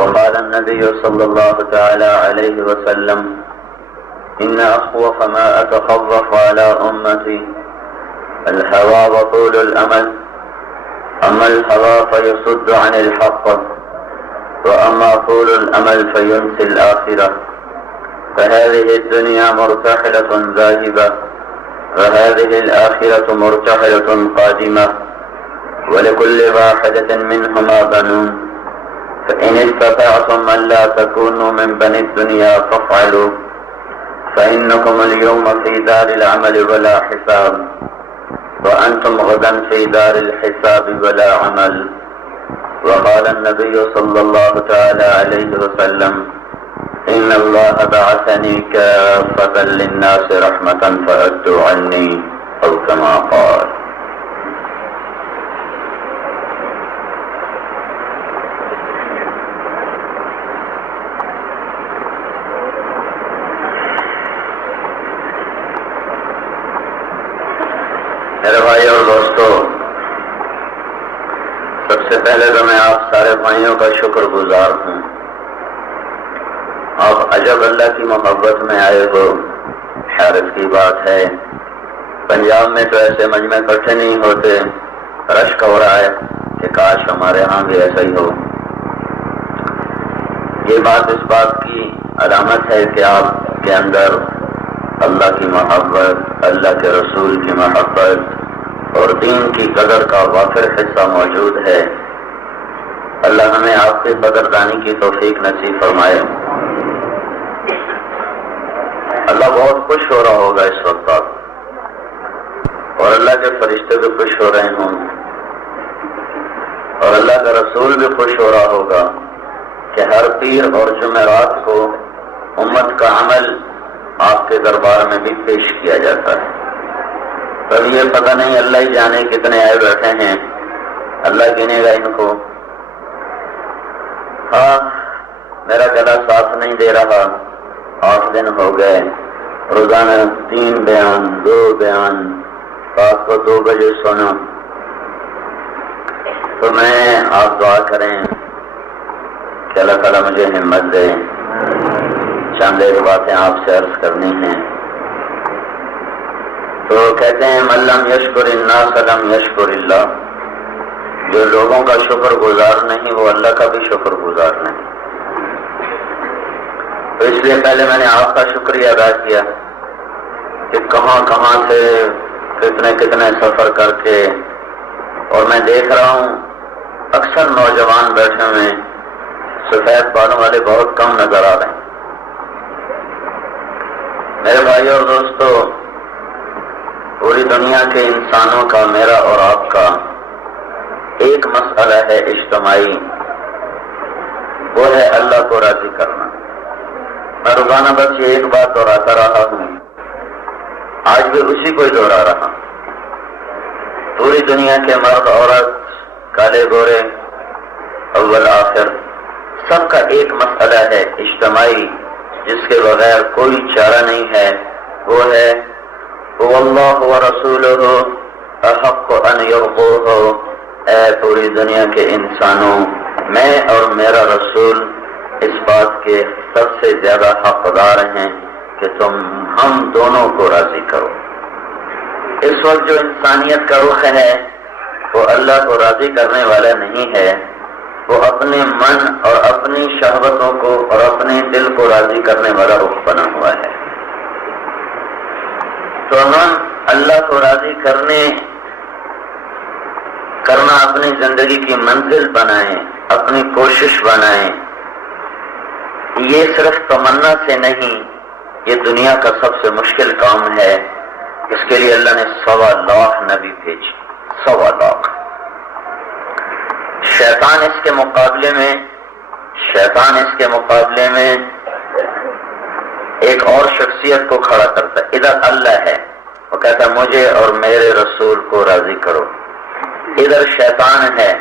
وقال النبي صلى الله تعالى عليه وسلم إن أخوف ما أتخوف على أمتي الهوى وطول الأمل، أما الهوى فيصد عن الحق، وأما طول الأمل فينسي الآخرة. فهذه الدنيا مرتحلة ذاهبة، وهذه الآخرة مرتحلة قادمة، ولكل واحدة منهما بنون، فإن استطعتم أن لا تكونوا من بني الدنيا فافعلوا، فإنكم اليوم في دار العمل ولا حساب، وأنتم غدا في دار الحساب ولا عمل. وقال النبي صلى الله تعالى عليه وسلم إن الله بعثني كافة للناس رحمة فأدوا عني، أو كما قال. میرے بھائی اور دوستو، سب سے پہلے تو میں آپ سارے بھائیوں کا شکر گزار ہوں. آپ عجب اللہ کی محبت میں آئے ہو. حیرت کی بات ہے، پنجاب میں تو ایسے مجمع اکٹھے نہیں ہوتے. رشک ہو رہا ہے کہ کاش ہمارے ہاں بھی ایسا ہی ہو. یہ بات اس بات کی علامت ہے کہ آپ کے اندر اللہ کی محبت، اللہ کے رسول کی محبت اور دین کی قدر کا وافر حصہ موجود ہے. اللہ ہمیں آپ کی قدردانی کی توفیق نصیب فرمائے. اللہ بہت خوش ہو رہا ہوگا اس وقت آپ، اور اللہ کے فرشتے بھی خوش ہو رہے ہوں، اور اللہ کا رسول بھی خوش ہو رہا ہوگا کہ ہر پیر اور جمعرات کو امت کا عمل آپ کے دربار میں بھی پیش کیا جاتا ہے. تب یہ پتہ نہیں، اللہ ہی جانے کتنے آئے بیٹھے ہیں، اللہ گنے گا ان کو. ہاں، میرا گلا ساتھ نہیں دے رہا. 8 دن ہو گئے، روزانہ 3 بیان 2 بیان، رات کو 2 بجے سونا. تو میں آپ دعا کریں کہ اللہ تعالیٰ مجھے ہمت دے. چند ایک باتیں آپ سے عرض کرنی ہیں. تو کہتے ہیں من لم یشکر الناس لم یشکر اللہ. جو لوگوں کا شکر گزار نہیں وہ اللہ کا بھی شکر گزار نہیں. تو اس لیے پہلے میں نے آپ کا شکریہ ادا کیا کہ کہاں کہاں سے کتنے سفر کر کے، اور میں دیکھ رہا ہوں اکثر نوجوان بیٹھے ہوئے، سفید بالوں والے بہت کم نظر آ رہے ہیں. میرے بھائی اور دوستو، پوری دنیا کے انسانوں کا، میرا اور آپ کا ایک مسئلہ ہے اجتماعی، وہ ہے اللہ کو راضی کرنا. میں روزانہ بس یہ ایک بات دہراتا رہا ہوں، آج بھی اسی کو ہی دہرا رہا. پوری دنیا کے مرد عورت، کالے گورے، اول آخر، سب کا ایک مسئلہ ہے اجتماعی جس کے بغیر کوئی چارہ نہیں ہے. وہ ہے واللہ ورسولہ احق ان یرضوہ. اے پوری دنیا کے انسانوں، میں اور میرا رسول اس بات کے سب سے زیادہ حقدار ہیں کہ تم ہم دونوں کو راضی کرو. اس وقت جو انسانیت کا رخ ہے وہ اللہ کو راضی کرنے والا نہیں ہے، وہ اپنے من اور اپنی شہوتوں کو اور اپنے دل کو راضی کرنے والا رخ بنا ہوا ہے. تو ہم اللہ کو راضی کرنا اپنی زندگی کی منزل بنائیں، اپنی کوشش بنائیں. یہ صرف تمنا سے نہیں، یہ دنیا کا سب سے مشکل کام ہے. اس کے لیے اللہ نے 1.25 لاکھ نبی بھیجے. 1.25 لاکھ. شیطان اس کے مقابلے میں ایک اور شخصیت کو کھڑا کرتا ہے. ادھر اللہ ہے، وہ کہتا ہے مجھے اور میرے رسول کو راضی کرو. ادھر شیطان ہے،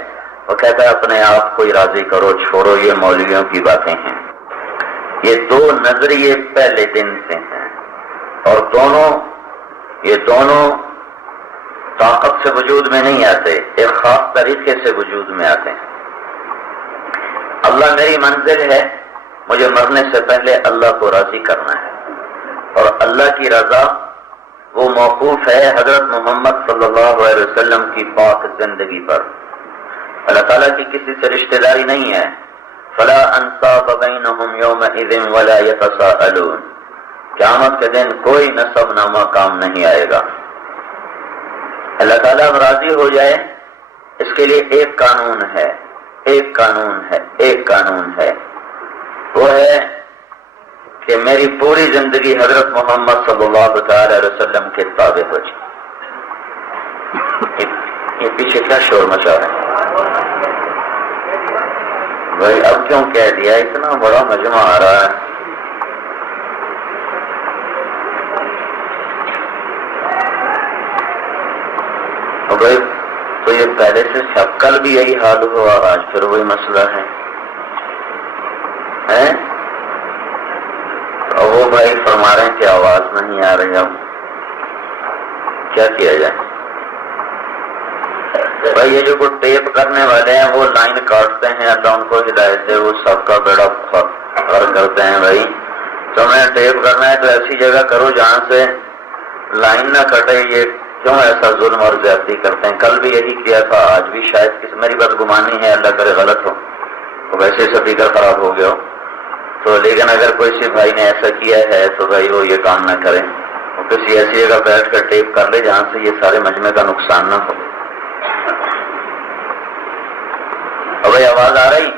وہ کہتا ہے اپنے آپ کو ہی راضی کرو، چھوڑو یہ مولویوں کی باتیں ہیں. یہ 2 نظریے پہلے دن سے ہیں، اور یہ دونوں طاقت سے وجود میں نہیں آتے، ایک خاص طریقے سے وجود میں آتے ہیں. اللہ میری منزل ہے، مجھے مرنے سے پہلے اللہ کو راضی کرنا ہے، اور اللہ کی رضا وہ موقوف ہے حضرت محمد صلی اللہ علیہ وسلم کی پاک زندگی پر۔ اللہ تعالیٰ کی کسی سے رشتہ داری نہیں ہے۔ فلا انصاب بینہم یومئذ ولا یتساءلون، قیامت کے دن کوئی نسب نامہ کام نہیں آئے گا۔ اللہ تعالیٰ اب راضی ہو جائے، اس کے لیے ایک قانون ہے، ایک قانون ہے، ایک قانون ہے، وہ ہے کہ میری پوری زندگی حضرت محمد صلی اللہ تعالی علیہ وسلم کے تابع ہو جائے۔ یہ پیچھے کیا شور مچا ہے بھائی؟ اب کیوں کہہ دیا؟ اتنا بڑا مجمع آ رہا ہے۔ بھائی تو یہ پہلے سے سب، کل بھی یہی حال ہوا، آج پھر وہی مسئلہ ہے۔ اور وہ بھائی فرما رہے ہیں کہ آواز نہیں آ رہی، اب کیا کیا جائے؟ بھائی یہ جو کوئی ٹیپ کرنے والے ہیں وہ لائن کاٹتے ہیں، اللہ ان کو ہدایت دے، وہ سب کا بیڑا غرق کرتے ہیں۔ بھائی تمہیں ٹیپ کرنا ہے تو ایسی جگہ کرو جہاں سے لائن نہ کٹے، یہ کیوں ایسا ظلم اور زیادتی کرتے ہیں؟ کل بھی یہی کیا تھا، آج بھی شاید میری بات گمانی ہے، اللہ کرے غلط ہو، تو ویسے سپیکر خراب ہو گیا ہو تو، لیکن اگر کوئی سی بھائی نے ایسا کیا ہے تو بھائی وہ یہ کام نہ کریں، وہ کسی ایسی جگہ بیٹھ کر ٹیپ کر لے جہاں سے یہ سارے مجمع کا نقصان نہ ہو۔ اور بھائی آواز آ رہی؟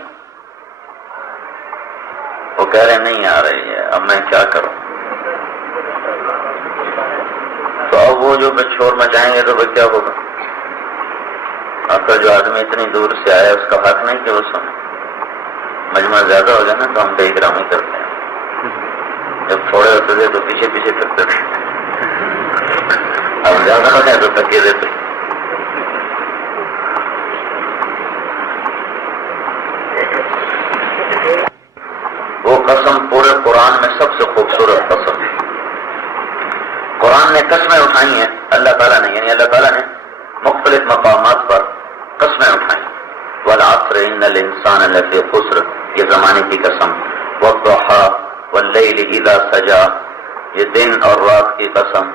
وہ کہہ رہے نہیں آ رہی ہے، اب میں کیا کروں؟ تو اب وہ جو شور مچائیں گے تو وہ کیا ہوگا؟ آپ کا جو آدمی اتنی دور سے آیا اس کا حق نہیں کہ وہ سنے؟ مجمع زیادہ ہو جائے نا تو ہم بے احترامی کرتے ہیں، جب تھوڑے ہوتے تھے تو پیچھے پیچھے تکتے تھے، اب زیادہ ہوتے ہیں تو تکیے دیتے۔ وہ قسم پورے قرآن میں سب سے خوبصورت قسم ہے۔ قرآن نے قسمیں اٹھائی ہیں اللہ تعالیٰ نے، یعنی اللہ تعالیٰ نے مختلف مقامات پر قسمیں اٹھائی۔ والعصر ان الانسان لفی خسر، یہ زمانے کی قسم۔ والضحی واللیل اذا سجا، یہ دن اور رات کی قسم۔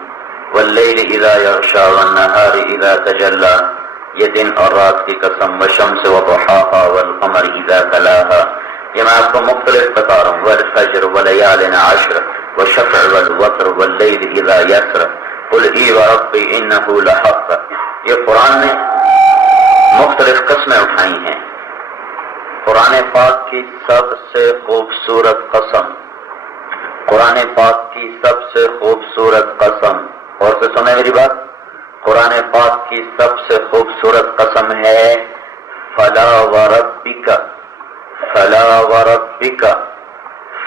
واللیل اذا یغشا والنہار اذا تجلی، یہ دن اور رات کی قسم۔ والشمس وضحاها والقمر اذا تلاها، یہ میں آپ کو مختلف بتا رہا ہوں۔ والفجر وليال عشر والشفع والوتر واللیل اذا یسر قل ای وربی انہ لحق، یہ قرآن نے مختلف قسمیں اٹھائی ہیں۔ قرآن پاک کی سب سے خوبصورت قسم، قرآن پاک کی سب سے خوبصورت قسم، اور سے سنیں میری بات، قرآن پاک کی سب سے خوبصورت قسم ہے فلا وربک، فلا وربک،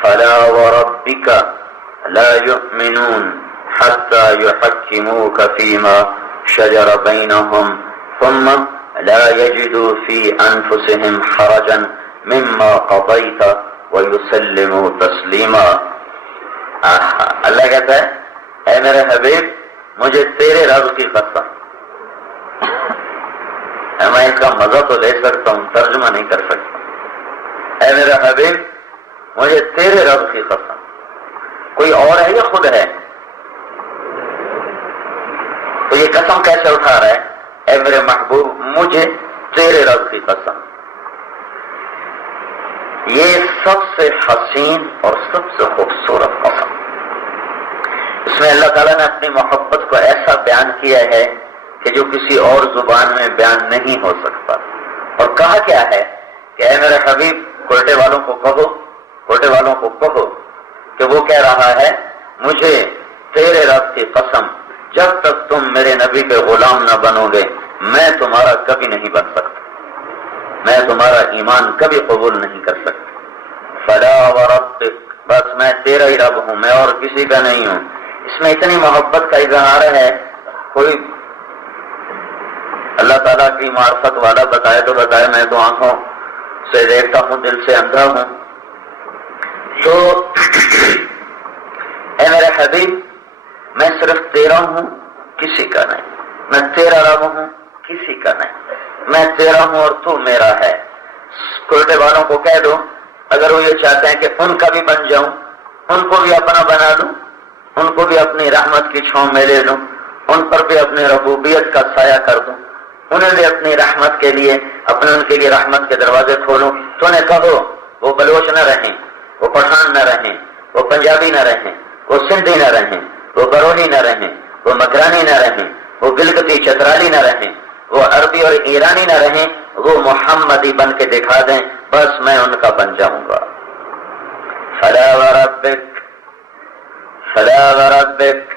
فلا وربک لا یؤمنون حتی یحکموک فیما شجر بینہم ثم لا یجدوا فی انفسہم حرجا مما قضیت ویسلموا تسلیما۔ اللہ کہتا ہے اے میرے حبیب مجھے تیرے رب کی قسم، میں اس کا مزہ تو لے سکتا ہوں، ترجمہ نہیں کر سکتا۔ اے میرے حبیب مجھے تیرے رب کی قسم، کوئی اور ہے یا خود ہے؟ تو یہ قسم کیسے اٹھا رہا ہے؟ اے میرے محبوب مجھے تیرے رب کی قسم۔ یہ سب سے حسین اور سب سے خوبصورت قسم، اس میں اللہ تعالیٰ نے اپنی محبت کو ایسا بیان کیا ہے کہ جو کسی اور زبان میں بیان نہیں ہو سکتا۔ اور کہا کیا ہے کہ اے میرے حبیب کوئٹے والوں کو کہو، کوئٹے والوں کو کہو کہ وہ کہہ رہا ہے مجھے تیرے رب کی قسم جب تک تم میرے نبی کے غلام نہ بنو گے میں تمہارا کبھی نہیں بن سکتا، میں تمہارا ایمان کبھی قبول نہیں کر سکتا۔ فلا وربک، بس میں تیرا ہی رب ہوں، میں اور کسی کا نہیں ہوں۔ اس میں اتنی محبت کا اظہار ہے، کوئی اللہ تعالیٰ کی معرفت والا بتائے تو بتائے، میں تو آنکھوں سے دیکھتا ہوں دل سے اندھا ہوں۔ تو اے میرے حبیب میں صرف تیرا ہوں کسی کا نہیں، میں تیرا رب ہوں کسی کا نہیں، میں تیرا ہوں اور تو میرا ہے۔ کوئٹے والوں کو کہہ دو اگر وہ یہ چاہتے ہیں کہ ان کا بھی بن جاؤں، ان کو بھی اپنا بنا لوں، ان کو بھی اپنی رحمت کی چھاؤں میں لے لوں، ان پر بھی اپنی ربوبیت کا سایہ کر دوں، انہیں بھی اپنی رحمت کے لیے ان کے لیے رحمت کے دروازے کھولوں، تو انہیں کہو وہ بلوچ نہ رہیں، وہ پٹھان نہ رہیں، وہ پنجابی نہ رہیں، وہ سندھی نہ رہیں، وہ برونی نہ رہیں، وہ مکرانی نہ رہیں، وہ گلگتی چترالی نہ رہیں، وہ عربی اور ایرانی نہ رہیں، وہ محمدی بن کے دکھا دیں، بس میں ان کا بن جاؤں گا۔ فلا وربک، فلا وربک،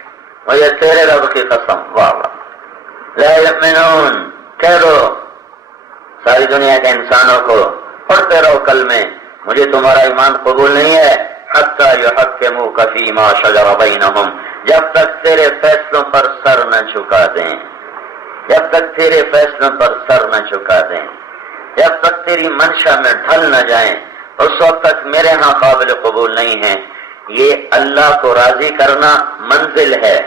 مجھے تیرے رب کی قسم، واہ واہ، لا یؤمنون، کہہ دو ساری دنیا کے انسانوں کو، پڑھتے رہو کلمے، مجھے تمہارا ایمان قبول نہیں ہے، حتی یحکموک فیما شجر بینہم، جب تک تیرے فیصلوں پر سر نہ جھکا دیں، جب تک تیرے فیصلوں پر سر نہ جھکا دیں، جب تک تیری منشا میں ڈھل نہ جائیں، اس وقت تک میرے ہاں قابل قبول نہیں ہے۔ یہ اللہ کو راضی کرنا منزل ہے،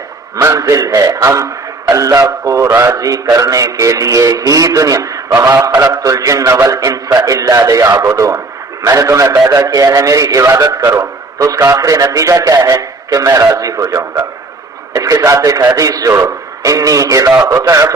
منزل ہے۔ ہم اللہ کو راضی کرنے کے لیے ہی دنیا، وما خلقت الجن والانس الا لیعبدون، میں نے تمہیں پیدا کیا ہے میری عبادت کرو، تو اس کا آخری نتیجہ کیا ہے کہ میں راضی ہو جاؤں گا۔ اس کے ساتھ ایک حدیث جوڑو، انی اذا اطعت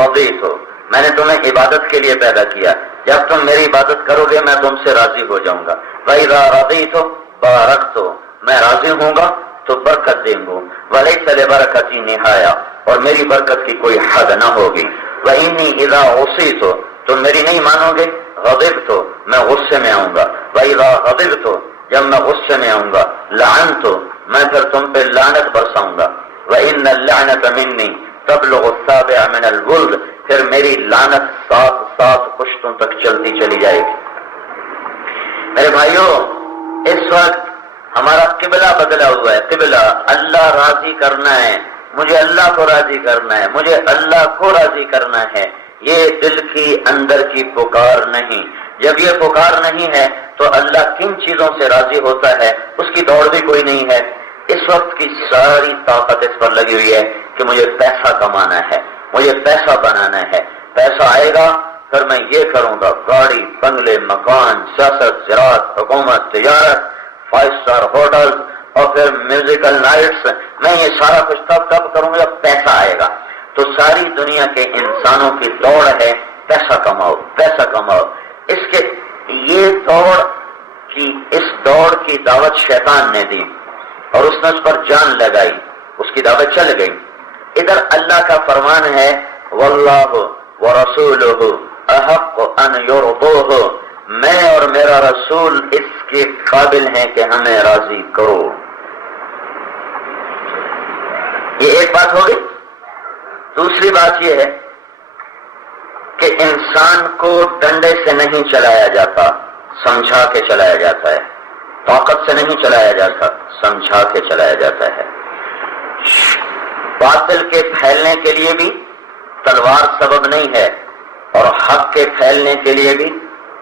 رضیت، میں نے تمہیں عبادت کے لیے پیدا کیا، جب تم میری عبادت کرو گے میں تم سے راضی ہو جاؤں گا۔ وَإِذَا رَضِيتُ بَارَكْتُ، میں راضی ہوں گا تو برکت دیں گا، وَلَيْسَ لِبَرَكَتِي نِهَایَةٌ، اور میری برکت کی کوئی حد نہ ہوگی۔ وَإِنِّي إِذَا عُصِيتُ، تم میری نہیں مانو گے، غضبت، میں غصے میں آؤں گا، وَإِذَا غضبت، جب میں غصے میں آؤں گا، لعنت، میں پھر تم پہ لعنت برساؤں گا، وَإِنَّ اللَّعْنَةَ مِنِّي تبلغ السابع من الولد، پھر میری لعنت 7 پشتوں تک چلتی چلی جائے گی۔ میرے بھائیوں، اس وقت ہمارا قبلہ بدلا ہوا ہے، قبلہ اللہ راضی کرنا ہے، مجھے اللہ کو راضی کرنا ہے، مجھے اللہ کو راضی کرنا ہے، یہ دل کی اندر کی پکار نہیں۔ جب یہ پکار نہیں ہے تو اللہ کن چیزوں سے راضی ہوتا ہے، اس کی دوڑ بھی کوئی نہیں ہے۔ اس وقت کی ساری طاقت اس پر لگی ہوئی ہے کہ مجھے پیسہ کمانا ہے، مجھے پیسہ بنانا ہے، پیسہ آئے گا پھر میں یہ کروں گا، گاڑی، بنگلے، مکان، سیاست، زراعت، حکومت، تجارت، 5 اسٹار ہوٹل اور پھر میوزیکل نائٹس، میں یہ سارا کچھ تب کروں گا جب پیسہ آئے گا۔ تو ساری دنیا کے انسانوں کی دوڑ ہے پیسہ کماؤ، پیسہ کماؤ۔ اس دوڑ کی دعوت شیطان نے دی اور اس نے اس پر جان لگائی، اس کی دعوت چل گئی۔ ادھر اللہ کا فرمان ہے، واللہ ورسولہ احق ان یرضوہ، میں اور میرا رسول اس کے قابل ہیں کہ ہمیں راضی کرو۔ یہ ایک بات ہوگی۔ دوسری بات یہ ہے کہ انسان کو ڈنڈے سے نہیں چلایا جاتا، سمجھا کے چلایا جاتا ہے، طاقت سے نہیں چلایا جاتا، سمجھا کے چلایا جاتا ہے۔ باطل کے پھیلنے کے لیے بھی تلوار سبب نہیں ہے، اور حق کے پھیلنے کے لیے بھی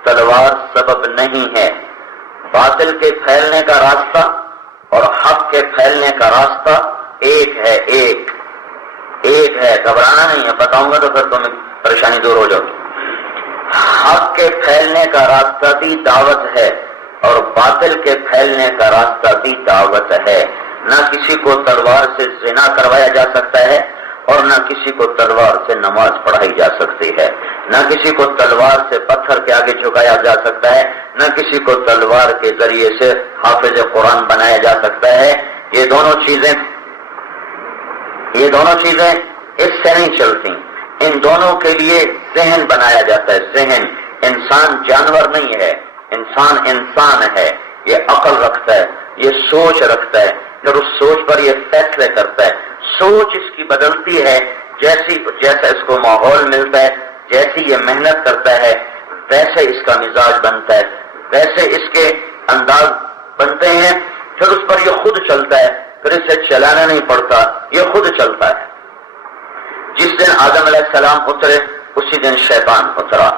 تلوار سبب نہیں ہے۔ باطل کے پھیلنے کا راستہ اور حق کے پھیلنے کا راستہ ایک ہے، ایک ہے، گھبرانا نہیں ہے، بتاؤں گا تو پھر تمہیں پریشانی دور ہو جاؤ۔ حق کے پھیلنے کا راستہ بھی دعوت ہے اور باطل کے پھیلنے کا راستہ بھی دعوت ہے۔ نہ کسی کو تلوار سے زنا کروایا جا سکتا ہے اور نہ کسی کو تلوار سے نماز پڑھائی جا سکتی ہے، نہ کسی کو تلوار سے پتھر کے آگے جھکایا جا سکتا ہے، نہ کسی کو تلوار کے ذریعے سے حافظ قرآن بنایا جا سکتا ہے۔ یہ دونوں چیزیں اس سے نہیں چلتی، ان دونوں کے لیے ذہن بنایا جاتا ہے۔ ذہن، انسان جانور نہیں ہے، انسان ہے، یہ عقل رکھتا ہے، یہ سوچ رکھتا ہے، پھر اس سوچ پر یہ فیصلے کرتا ہے۔ سوچ اس کی بدلتی ہے جیسا اس کو ماحول ملتا ہے، جیسی یہ محنت کرتا ہے ویسے اس کا مزاج بنتا ہے، ویسے اس کے انداز بنتے ہیں، پھر اس پر یہ خود چلتا ہے، پھر اسے چلانا نہیں پڑتا، یہ خود چلتا ہے۔ جس دن آدم علیہ السلام اترے اسی دن شیطان اترا۔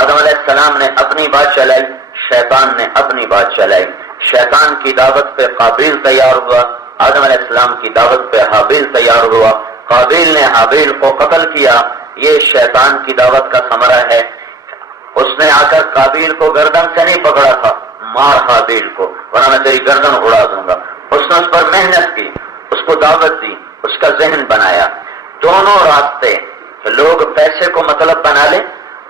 آدم علیہ السلام نے اپنی بات چلائی، شیطان نے اپنی بات چلائی۔ شیطان کی دعوت پہ قابیل تیار ہوا، آدم علیہ السلام کی دعوت پہ حابیل تیار ہوا، قابیل نے حابیل کو قتل کیا۔ یہ شیطان کی دعوت کا ثمرہ ہے۔ اس نے آ کر قابیل کو گردن سے نہیں پکڑا تھا، مار حابیل کو ورنہ میں تیری گردن اڑا دوں گا. اس نے اس پر محنت کی، اس کو دعوت دی، اس کا ذہن بنایا. دونوں راستے، لوگ پیسے کو مطلب بنا لیں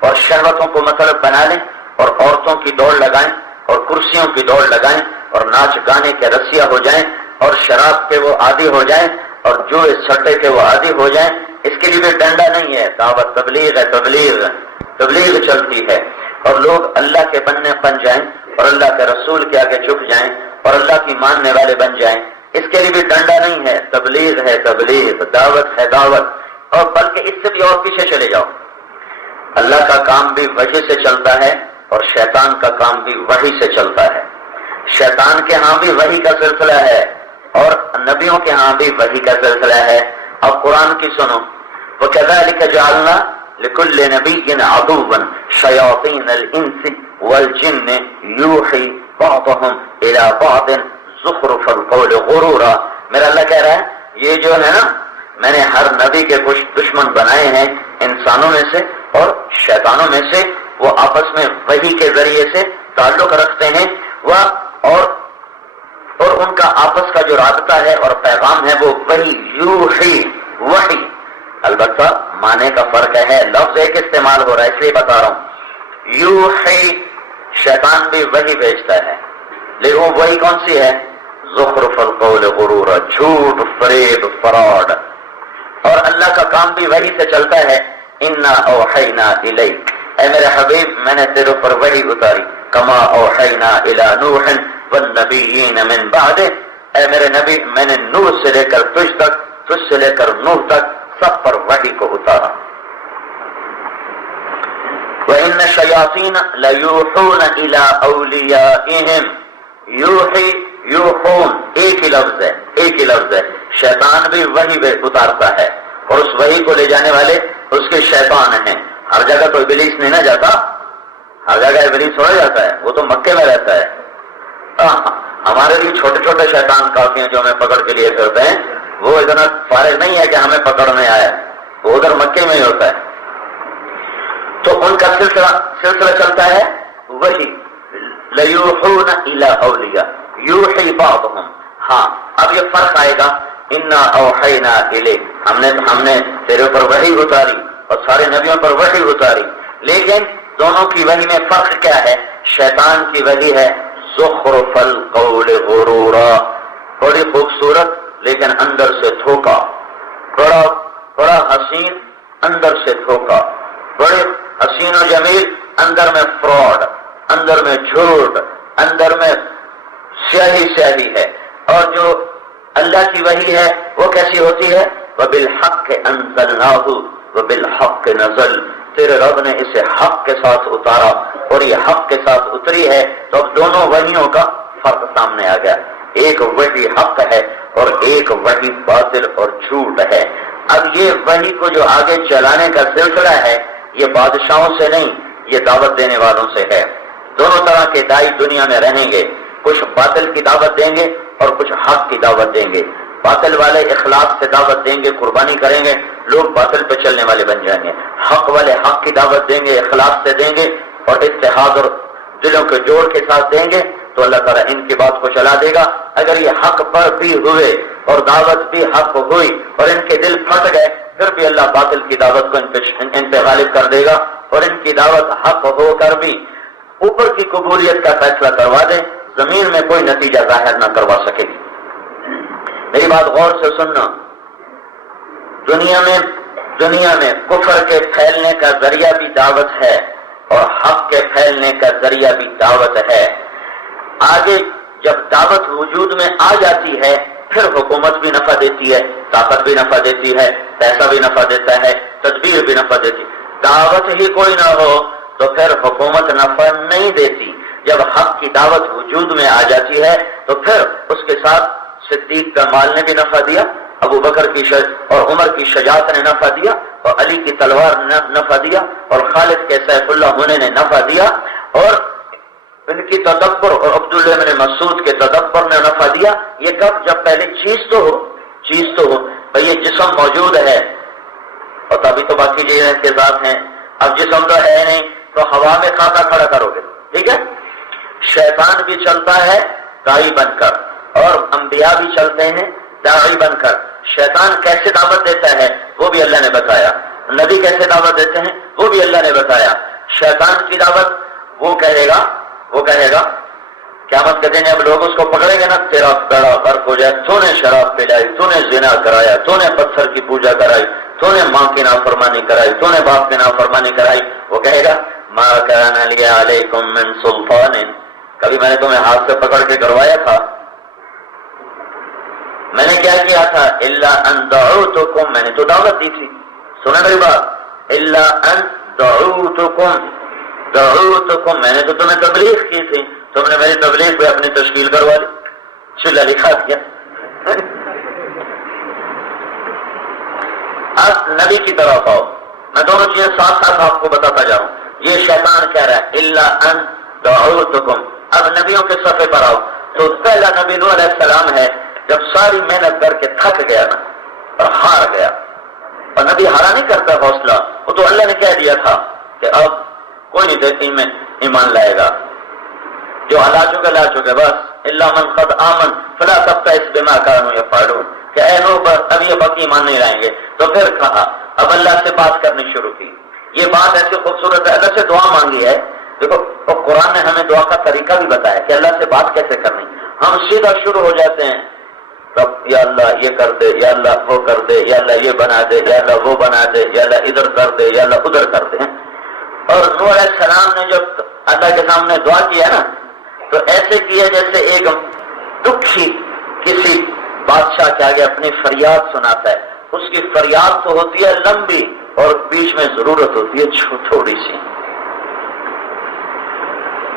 اور شہوتوں کو مطلب بنا لیں اور عورتوں کی دوڑ لگائیں اور کرسیوں کی دوڑ لگائیں اور ناچ گانے کے رسیا ہو جائیں اور شراب کے وہ عادی ہو جائیں اور جوئے سٹے کے وہ عادی ہو جائیں. اس کے لیے بھی ڈنڈا نہیں ہے، دعوت تبلیغ ہے، تبلیغ چلتی ہے. اور لوگ اللہ کے بن جائیں اور اللہ کے رسول کے آگے جھک جائیں اور اللہ کی ماننے والے بن جائیں. اس کے لیے بھی ڈنڈا نہیں ہے، تبلیغ ہے، دعوت ہے، دعوت. اور بلکہ اس سے بھی اور پیچھے چلے جاؤ، اللہ کا کام بھی وحی سے چلتا ہے اور شیطان کا کام بھی وحی سے چلتا ہے. شیطان کے ہاں بھی وحی کا سلسلہ ہے اور نبیوں کے ہاں بھی وحی کا سلسلہ ہے. اب قرآن کی سنو، وَكَذَلِكَ جَعَلْنَا لِكُلِّ نَبِيٍّ عَدُوًّا شَيَاطِينَ الْإِنسِ وَالْجِنِّ يُوحِي بَعْضُهُمْ إِلَى بَعْضٍ زُخْرُفَ الْقَوْلِ غُرُورًا. میرا اللہ کہہ رہا ہے یہ جو ہے نا، میں نے ہر نبی کے کچھ دشمن بنائے ہیں انسانوں میں سے اور شیطانوں میں سے، وہ آپس میں وحی کے ذریعے سے تعلق رکھتے ہیں اور ان کا آپس کا جو رابطہ ہے اور پیغام ہے وہ وحی، یوحی، وحی. البتہ معنی کا فرق ہے، لفظ ایک استعمال ہو رہا ہے اس لیے بتا رہا ہوں. یوحی، شیطان بھی وحی بھیجتا ہے، لیکن وہ وحی کون سی ہے؟ زخرف القول غرورا، جھوٹ، فریب، فراڈ. اور اللہ کا کام بھی وحی سے چلتا ہے. انا اوحینا الیک، اے میرے حبیب میں نے تیرے پر وحی اتاری. کما اوحینا الی نوح والنبیین من بعدہ، اے میرے نبی میں نے نوح سے لے کر تجھ تک، تجھ سے لے کر نوح تک سب پر وحی کو اتارا. وَإِنَّ الشَّيَاطِينَ لَيُوحُونَ إِلَىٰ أَوْلِيَائِهِمْ. یوحی، یوحون ایک ہی لفظ ہے. شیطان بھی وحی اتارتا ہے اور اس وحی کو لے جانے والے اس کے شیطان ہیں. ہر جگہ تو ابلیس نہیں نہ جاتا، ہر جگہ ابلیس ہو جاتا ہے، وہ تو مکے میں رہتا ہے. ہمارے لیے چھوٹے چھوٹے شیطان کافی ہیں جو ہمیں پکڑ کے لیے کرتے ہیں. وہ اتنا فارغ نہیں ہے کہ ہمیں پکڑنے آیا، وہ ادھر مکے میں ہی ہوتا ہے. تو ان کا سلسلہ چلتا ہے وہی. لیوحون الی اولیاء یوحی بعضهم. ہاں اب یہ فرق آئے گا. انا اوحینا الیک، ہم نے تیرے پر وحی اتاری اور سارے نبیوں پر وحی اتاری. لیکن دونوں کی وحی میں فرق کیا ہے؟ شیطان کی وحی ہے زخرف القول غرورا، بڑی خوبصورت لیکن اندر سے دھوکا، بڑا حسین اندر سے دھوکا، بڑے حسین و جمیل اندر میں فراڈ، اندر میں جھوٹ، اندر میں سیاہی ہے. اور جو اللہ کی وحی ہے وہ کیسی ہوتی ہے؟ وَبِالْحَقِّ أَنزَلْنَاهُ وَبِالْحَقِّ نَزَلَ. تیرے رب نے اسے حق کے ساتھ اتارا اور یہ حق کے ساتھ اتری ہے. تو اب دونوں وحیوں کا فرق سامنے آ گیا. ایک وحی حق ہے اور ایک وحی باطل اور جھوٹ ہے. اب یہ وحی کو جو آگے چلانے کا سلسلہ ہے یہ بادشاہوں سے نہیں، یہ دعوت دینے والوں سے ہے. دونوں طرح کے دائی دنیا میں رہیں گے، کچھ باطل کی دعوت دیں گے اور کچھ حق کی دعوت دیں گے. باطل والے اخلاص سے دعوت دیں گے، قربانی کریں گے، لوگ باطل پہ چلنے والے بن جائیں گے. حق والے حق کی دعوت دیں گے، اخلاص سے دیں گے اور اتحاد اور دلوں کے جوڑ کے ساتھ دیں گے تو اللہ تعالیٰ ان کی بات کو چلا دے گا. اگر یہ حق پر بھی ہوئے اور دعوت بھی حق ہوئی اور ان کے دل پھٹ گئے پھر بھی اللہ باطل کی دعوت کو ان پہ غالب کر دے گا اور ان کی دعوت حق ہو کر بھی اوپر کی قبولیت کا فیصلہ کروا دے، زمین میں کوئی نتیجہ ظاہر نہ کروا سکے گی. میری بات غور سے سننا. دنیا میں کفر کے پھیلنے کا ذریعہ بھی دعوت ہے اور حق کے پھیلنے کا ذریعہ بھی دعوت ہے. آگے جب دعوت وجود میں آ جاتی ہے پھر حکومت بھی نفع دیتی ہے، طاقت بھی نفع دیتی ہے، پیسہ بھی نفع دیتا ہے، تدبیر بھی نفع دیتی. دعوت ہی کوئی نہ ہو تو پھر حکومت نفع نہیں دیتی. جب حق کی دعوت وجود میں آ جاتی ہے تو پھر اس کے ساتھ صدیق کا مال نے بھی نفع دیا، ابو بکر کی اور عمر کی شجاعت نے نفع دیا اور علی کی تلوار نے نفع دیا اور خالد کے سیف اللہ ہونے نے نفع دیا اور ان کی تدبر اور عبداللہ بن مسعود کے تدبر نے نفع دیا. یہ کب؟ جب پہلے چیز تو ہو. بھئی یہ جسم موجود ہے اور تبھی تو باقی چیزیں کے ساتھ ہیں. اب جسم تو ہے نہیں تو ہوا میں خاکہ کھڑا کرو گے، ٹھیک ہے. شیطان بھی چلتا ہے داعی بن کر، اور انبیاء بھی چلتے ہیں داعی بن کر۔ شیطان کیسے دعوت دیتا ہے وہ بھی اللہ نے بتایا، نبی کیسے دعوت دیتے ہیں وہ بھی اللہ نے بتایا۔ شیطان کی دعوت وہ کہے گا قیامت کے دن جب لوگ اس کو پکڑیں گے نا، تیرا بیڑا غرق ہو جائے، تو نے شراب پلائی، تو نے زنا کرایا، تو نے پتھر کی پوجا کرائی، تو نے ماں کی نافرمانی کرائی، تو نے باپ کی نافرمانی کرائی، وہ کہے گا ما کان لی علیکم من سلطان، کبھی میں نے تمہیں ہاتھ سے پکڑ کے کروایا تھا؟ میں نے کیا کیا تھا؟ الا ان دعوتکم، میں نے تو دعوت دی تھی، سنیں میری بات، الا ان دعوتکم، میں نے تو تمہیں تبلیغ کی تھی، تم نے میری تبلیغ پہ اپنی تشکیل کروا لی، چلا لکھا دیا۔ اب نبی کی طرف آؤ، میں دونوں چیزیں ساتھ ساتھ آپ کو بتاتا جاؤں۔ یہ شیطان کہہ رہا ہے الا ان دعوتکم، اب نبیوں کے صفحے پر آؤ تو پہلا نبی نوح علیہ السلام ہے، جب ساری محنت کر کے تھک گیا نا اور ہار گیا، اور نبی ہارا نہیں کرتا حوصلہ، وہ تو اللہ نے کہہ دیا تھا کہ اب کوئی نہیں دیکھی میں ایمان لائے گا، جو لا چکے بس، الا من قد آمن فلا تبتئس بما كانوا يفعلون، کہ اے نوح بس اب یہ باقی ایمان نہیں لائیں گے۔ تو پھر کہا، اب اللہ سے بات کرنی شروع کی۔ یہ بات ایسی خوبصورت ہے، اللہ سے دعا مانگی ہے، دیکھو اور قرآن نے ہمیں دعا کا طریقہ بھی بتایا کہ اللہ سے بات کیسے کرنی۔ ہم سیدھا شروع ہو جاتے ہیں، رب یا اللہ یہ کر دے، یا اللہ وہ کر دے، یا اللہ یہ بنا دے، یا اللہ وہ بنا دے، یا اللہ ادھر کر دے، یا اللہ ادھر کر دے۔ اور نوح علیہ السلام نے جب اللہ کے سامنے دعا کیا نا تو ایسے کیا جیسے ایک دکھی کسی بادشاہ کے آگے اپنی فریاد سناتا ہے، اس کی فریاد تو ہوتی ہے لمبی اور بیچ میں ضرورت ہوتی ہے تھوڑی سی،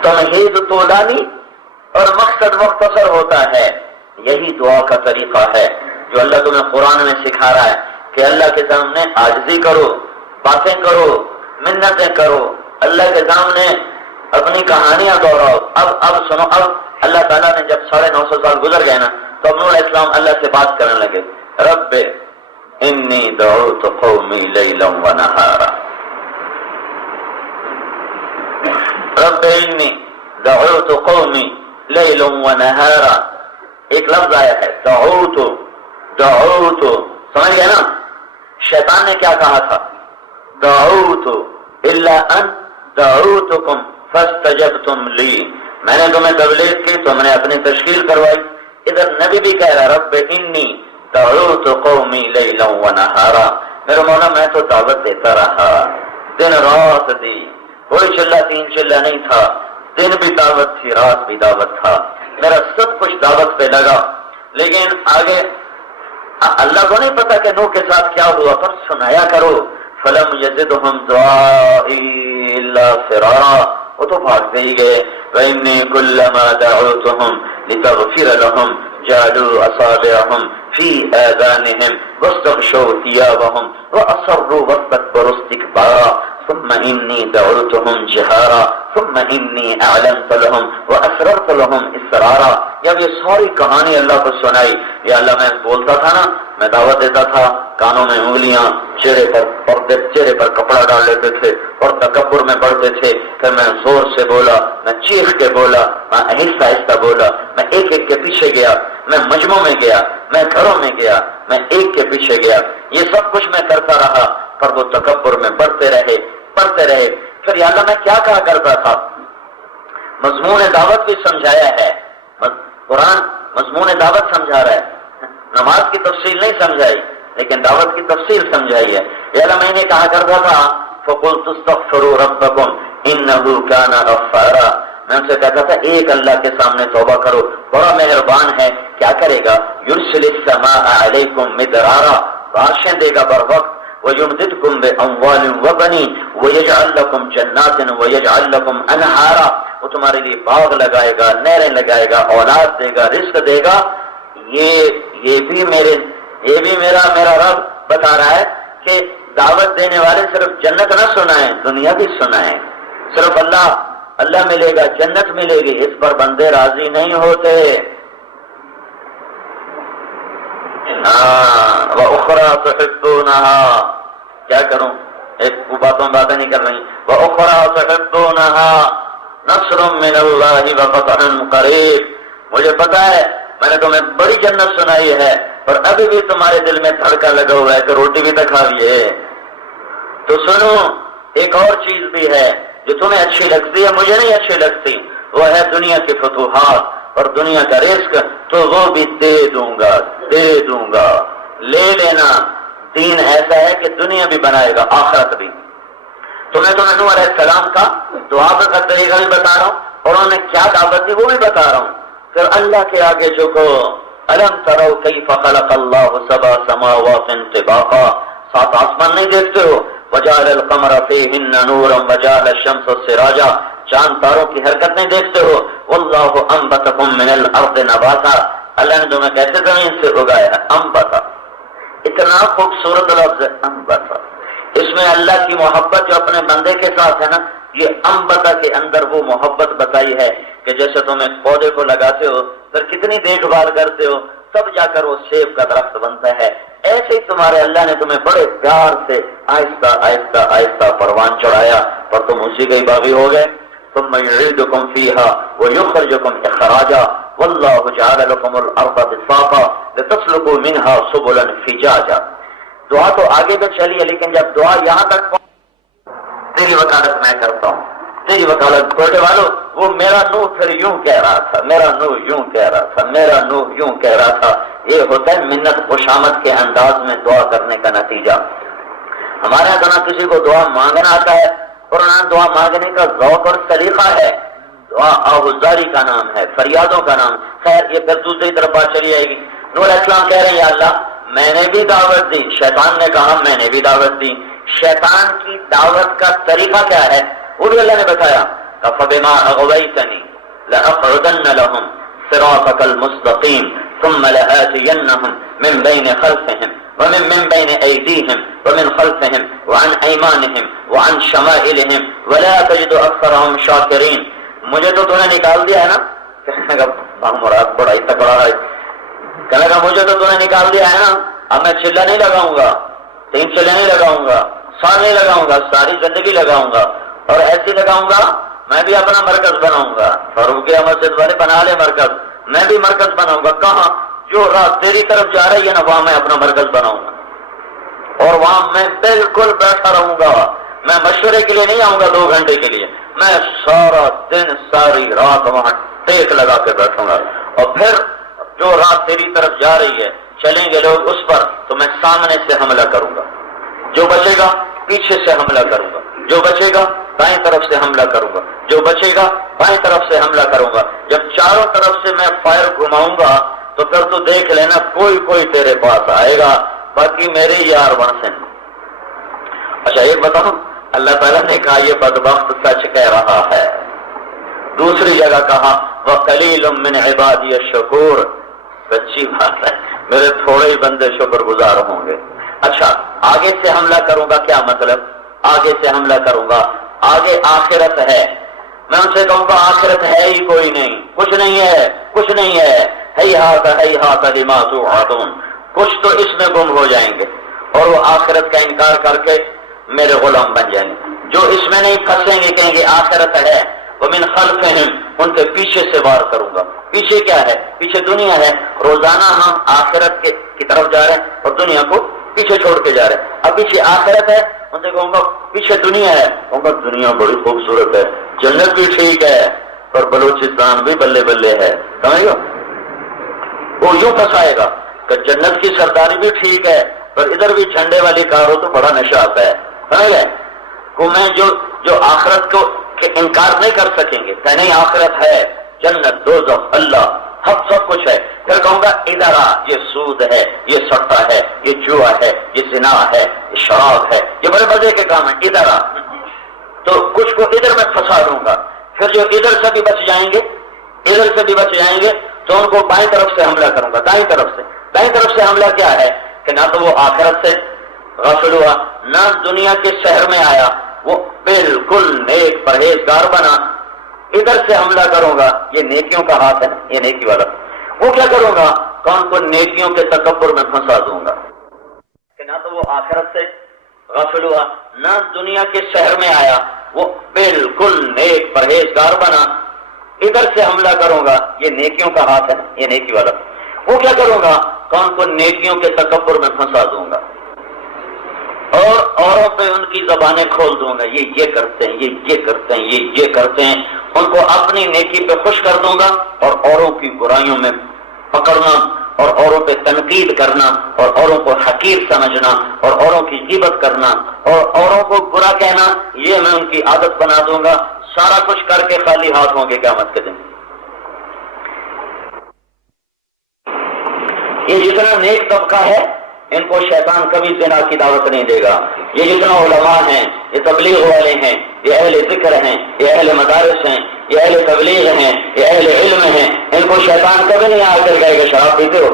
تمہید طولانی اور مقصد مختصر ہوتا ہے۔ یہی دعا کا طریقہ ہے جو اللہ تمہیں قرآن میں سکھا رہا ہے کہ اللہ کے سامنے عاجزی کرو، باتیں کرو، منتیں کرو، اللہ کے سامنے اپنی کہانیاں دوہراؤ۔ اب سنو، اب اللہ تعالیٰ نے جب 950 سال گزر گئے نا تو اب نوح علیہ السلام اللہ سے بات کرنے لگے، رب انی دعوت قومی لیلا ونہارا، رب انی دعوت قومی لیلا ونہارا، ایک لفظ آیا ہے دعوت، سمجھ گئے نا؟ شیطان نے کیا کہا تھا؟ دعوت الا ان دعوتکم فاستجبتم لی، میں نے تمہیں تبلیغ کی، تم نے اپنی تشکیل کروائی۔ ادھر نبی بھی کہہ رہا رب انی دعوت قومی لیلا ونہارا، میرے مولا میں تو دعوت دیتا رہا، دن رات دی، کوئی چلہ تین چلہ نہیں تھا، دن بھی دعوت تھی، رات بھی دعوت تھا، میرا سب کچھ دعوت پہ لگا۔ لیکن آگے اللہ کو نہیں پتا کہ نوح کے ساتھ کیا ہوا، پر سنایا کرو، فلم یزدہم دعائی الا فرارا، وہ تو بھاگتے ہی گئے۔ وَإِنِّي كُلَّمَا دَعَوْتُهُمْ لِتَغْفِرَ لَهُمْ جَعَلُوا أَصَابِعَهُمْ فِي آذَانِهِمْ وَاسْتَغْشَوْا ثِيَابَهُمْ وَأَصَرُّوا وَاسْتَكْبَرُوا اسْتِكْبَارًا ثُمَّ إِنِّي دَعَوْتُهُمْ جِهَارًا ثُمَّ إِنِّي أَعْلَنْتُ لَهُمْ وَأَسْرَرْتُ لَهُمْ إِسْرَارًا۔ جب یہ ساری کہانی اللہ کو سنائی، یا اللہ میں بولتا تھا نا، میں دعوت دیتا تھا، کانوں میں انگلیاں، چہرے پر کپڑا ڈال لیتے تھے اور تکبر میں بڑھتے تھے، پھر میں زور سے بولا، میں چیخ کے بولا، میں آہستہ آہستہ بولا، میں ایک ایک کے پیچھے گیا، میں مجمع میں گیا، میں گھروں میں گیا، میں ایک کے پیچھے گیا، یہ سب کچھ میں کرتا رہا، پر وہ تکبر میں بڑھتے رہے۔ پھر یا اللہ میں کیا کہا کرتا تھا؟ مضمون دعوت بھی سمجھایا ہے، قرآن مضمون دعوت سمجھا رہا ہے، نماز کی تفصیل نہیں سمجھائی لیکن دعوت کی تفصیل سمجھائی ہے۔ یا اللہ میں نے کہا کرتا تھا فَقُلْتُ اسْتَغْفِرُوا رَبَّكُمْ إِنَّهُ كَانَ غَفَّارًا، میں ان سے کہتا تھا ایک اللہ کے سامنے توبہ کرو، بڑا مہربان ہے، کیا کرے گا؟ يُرْسِلِ السَّمَاءَ عَلَيْكُمْ مِدْرَارًا، بارشیں دے گا بر وقت، وَيُمْدِدْكُمْ بِأَمْوَالٍ وَبَنِينَ وَيَجْعَلْ لَكُمْ جَنَّاتٍ وَيَجْعَلْ لَكُمْ أَنْهَارًا، وہ تمہارے لیے باغ لگائے گا، نہریں لگائے گا، اولاد دے گا، رزق دے گا۔ یہ بھی میرا رب بتا رہا ہے کہ دعوت دینے والے صرف جنت نہ سنائیں، دنیا بھی سنائیں، صرف اللہ ملے گا، جنت ملے گی، اس پر بندے راضی نہیں ہوتے۔ وَأُخْرَى تُحِبُّونَهَا، کیا کروں، ایک باتیں نہیں کر رہی، وَأُخْرَى تُحِبُّونَهَا، نصر من اللہ و فتح قریب، مجھے پتا ہے میں نے تمہیں بڑی جنت سنائی ہے، اور ابھی بھی تمہارے دل میں دھڑکا لگا ہوا ہے کہ روٹی بھی تو کھائیے۔ تو سنو، ایک اور چیز بھی ہے جو تمہیں اچھی لگتی ہے، مجھے نہیں اچھی لگتی، وہ ہے دنیا کی فتوحات اور دنیا کا رزق، تو وہ بھی دے دوں گا، دے دوں گا، لے لینا۔ دین ایسا ہے کہ دنیا بھی بنائے گا، آخرت بھی۔ تو میں تمہیں نوح علیہ السلام کا دعا کا طریقہ بھی بتا رہا ہوں، اور انہوں نے کیا دعوت دی وہ بھی بتا رہا ہوں۔ پھر اللہ کے آگے جھکو، الم تروا کیف خلق اللہ سبع سماوات طباقا، سات آسمان نہیں دیکھتے ہو؟ وجعل القمر فیہن نورا وجعل الشمس سراجا، چاند تاروں کی حرکت نہیں دیکھتے ہو؟ واللہ انبتکم من الارض نباتا، اللہ نے تمہیں کیسے زمین سے اگایا ہے؟ انبتا، اتنا خوبصورت لفظ ہے انبتا۔ اس میں اللہ کی محبت جو اپنے بندے کے ساتھ ہے نا، یہ انبتا کے اندر وہ محبت بتائی ہے کہ جیسے تم ایک پودے کو لگاتے ہو پھر کتنی دیکھ بھال کرتے ہو تب جا کر وہ سیب کا درخت بنتا ہے، ایسے ہی تمہارے اللہ نے تمہیں بڑے پیار سے آہستہ آہستہ آہستہ پروان چڑھایا، پر تم اسی کے ہی باغی ہو گئے۔ ثم يعيدكم فيها ويخرجكم اخراجا والله جعل لكم الارض بساطا لتسلكوا منها سبلا فجاجا۔ دعا تو آگے بھی چلی ہے، لیکن جب دعا یہاں تک تیری وکالت میں کرتا ہوں، تیری وکالت چھوٹے والوں، وہ میرا نوح پھر یوں کہہ رہا تھا، میرا نوح یوں کہہ رہا تھا، میرا نوح یوں کہہ رہا تھا۔ یہ ہوتا ہے منت خوشامد کے انداز میں دعا کرنے کا نتیجہ۔ ہمارے یہاں نہ کسی کو دعا مانگنا آتا ہے، اور نہ دعا مانگنے کا ذوق اور سلیقہ ہے۔ دعا آہوزاری کا نام ہے، فریادوں کا نام۔ خیر، یہ پھر دوسری طرف بات چلی جائے گی۔ نوح علیہ السلام کہہ رہے ہیں یا اللہ میں نے بھی دعوت دی، شیطان نے کہا میں نے بھی دعوت دی۔ شیطان کی دعوت کا طریقہ کیا ہے وہ بھی اللہ نے بتایا، فَبِمَا أَغْوَيْتَنِي لَأَقْعُدَنَّ لَهُمْ صِرَاطَكَ الْمُسْتَقِيمَ ثُمَّ لَآتِيَنَّهُمْ مِنْ بَيْنِ خَلْفِهِمْ ومن بين أيديهم ومن خلفهم وعن أيمانهم وعن شمائلهم ولا تجد أكثرهم شاكرين۔ مجھے تو نے نکال دیا ہے نا، کہنے کا مراد بڑا ہی تکڑا ہے، کہنے کا مجھے تو نے نکال دیا ہے نا، اب میں چلا نہیں لگاؤں گا، 3 چلے نہیں لگاؤں گا، سال نہیں لگاؤں گا، ساری زندگی لگاؤں گا، اور ایسی لگاؤں گا میں بھی اپنا مرکز بناؤں گا۔ فاروقیہ مسجد والے بنا لے مرکز، میں بھی مرکز بناؤں گا۔ کہاں؟ جو رات تیری طرف جا رہی ہے نا وہاں میں اپنا مرکز بناؤں گا، اور وہاں میں بالکل بیٹھا رہوں گا۔ میں مشورے کے لیے نہیں آؤں گا 2 گھنٹے کے لیے، میں سارا دن ساری رات وہاں ٹیک لگا کے بیٹھوں گا، اور پھر جو رات تیری طرف جا رہی ہے چلیں گے لوگ اس پر، تو میں سامنے سے حملہ کروں گا، جو بچے گا پیچھے سے حملہ کروں گا، جو بچے گا دائیں طرف سے حملہ کروں گا، جو بچے گا بائیں طرف سے حملہ کروں گا۔ جب چاروں طرف سے میں فائر گھماؤں گا تو پھر تو دیکھ لینا کوئی تیرے پاس آئے گا، باقی میرے یار بن سے۔ اچھا ایک بتاؤ، اللہ تعالیٰ نے کہا یہ بدبخت سچ کہہ رہا ہے۔ دوسری جگہ کہا وَقَلِيلٌ مِّنْ عِبَادِيَ الشَّكُورُ، سچی بات ہے میرے تھوڑے ہی بندے شکر گزار ہوں گے۔ اچھا آگے سے حملہ کروں گا کیا مطلب؟ آگے سے حملہ کروں گا، آگے آخرت ہے، میں ان سے کہوں گا آخرت ہے ہی کوئی نہیں، کچھ نہیں ہے، کچھ نہیں ہے، ہیہات لما توعدون، کچھ تو اس میں گم ہو جائیں گے اور وہ آخرت کا انکار کر کے میرے غلام بن جائیں گے۔ جو اس میں نہیں پھنسیں گے کہیں گے آخرت ہے، ومن خلفہم، ان کے پیچھے سے وار کروں گا۔ پیچھے کیا ہے؟ پیچھے دنیا ہے۔ روزانہ ہم آخرت کی طرف جا رہے ہیں اور دنیا کو پیچھے چھوڑ کے جا رہے ہیں۔ اب پیچھے آخرت ہے، ان سے کہوں گا پیچھے دنیا ہے، کہوں گا دنیا بڑی خوبصورت ہے، جنت بھی ٹھیک ہے، اور بلوچستان بھی بلے بلے ہے، سمجھ گا؟ وہ یوں پھنسائے گا کہ جنت کی سرداری بھی ٹھیک ہے پر ادھر بھی جھنڈے والی کار ہو تو بڑا نشہ آتا ہے، سمجھ گئے؟ کو میں جو آخرت کو کہ انکار نہیں کر سکیں گے کہ نہیں آخرت ہے، جنت، دوزخ، اللہ، سب کچھ ہے، پھر کہوں گا ادھر آ، یہ سود ہے، یہ سٹا ہے، یہ جوا ہے، یہ زنا ہے، یہ شراب ہے، یہ بڑے مزے کے کام ہیں، ادھر آ، تو کچھ کو ادھر میں پھنسا دوں گا۔ پھر جو ادھر سے بھی بچ جائیں گے، ادھر سے بھی بچ جائیں گے تو ان کو بائیں طرف سے حملہ کروں گا، دائیں طرف سے۔ دائیں طرف سے حملہ کیا ہے کہ نہ تو وہ آخرت سے غافل ہوا، نہ دنیا کے شہر میں آیا، وہ بالکل نیک پرہیزگار بنا۔ ادھر سے حملہ کروں گا، یہ نیکیوں کا ہاتھ ہے، یہ نیکی والا۔ وہ کیا کروں گا؟ کون کو نیکیوں کے تکبر میں پھنسا دوں گا کہ نہ تو وہ آخرت سے غافل ہوا، نہ دنیا کے شہر میں آیا، وہ بالکل نیک پرہیزگار بنا. ادھر سے حملہ کروں گا، یہ نیکیوں کا ہاتھ ہے نا، یہ نیکی والا. وہ کیا کروں گا؟ کون کو نیکیوں کے تکبر میں پھنسا دوں گا اور اوروں پہ ان کی زبانیں کھول دوں گا. یہ کرتے ہیں، یہ کرتے ہیں، یہ کرتے ہیں. ان کو اپنی نیکی پہ خوش کر دوں گا اور اوروں کی برائیوں میں پکڑنا اور اوروں پہ تنقید کرنا اور اوروں کو حقیر سمجھنا اور اوروں کی غیبت کرنا اور اوروں کو برا کہنا، یہ میں ان کی عادت بنا دوں گا. سارا کچھ کر کے خالی ہاتھ ہوں گے قیامت کے دن. یہ جتنا نیک طبقہ ہے ان کو شیطان کبھی زنا کی دعوت نہیں دے گا. یہ جتنا علماء ہیں، یہ تبلیغ والے ہیں، یہ اہل ذکر ہیں، یہ اہل مدارس ہیں، یہ اہل تبلیغ ہیں، یہ اہل علم ہیں، ان کو شیطان کبھی نہیں آ کر کہے گا شراب پیتے ہو.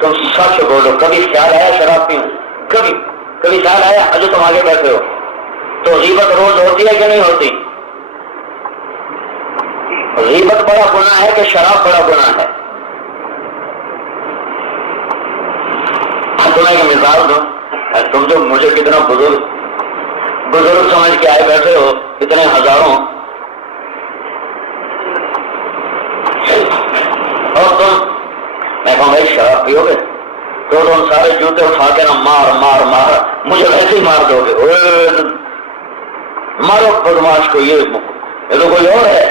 تم سچ بولو، کبھی خیال آیا شراب پیوں؟ کبھی خیال آیا؟ جو تم آگے بیٹھے ہو تو غیبت روز ہوتی ہے کہ نہیں ہوتی؟ غیبت بڑا گناہ ہے کہ شراب بڑا گناہ ہے؟ تمہیں ایک مثال دوں. تم جو مجھے کتنا بزرگ سمجھ کے آئے بیٹھے ہو، اتنے ہزاروں، اور تم، میں کہوں بھائی شراب پیو گے تو تم سارے جوتے اٹھا کے نا مار مجھے ویسے ہی مار دو گے. مارو بدماش کو، یہ تو کوئی اور ہے.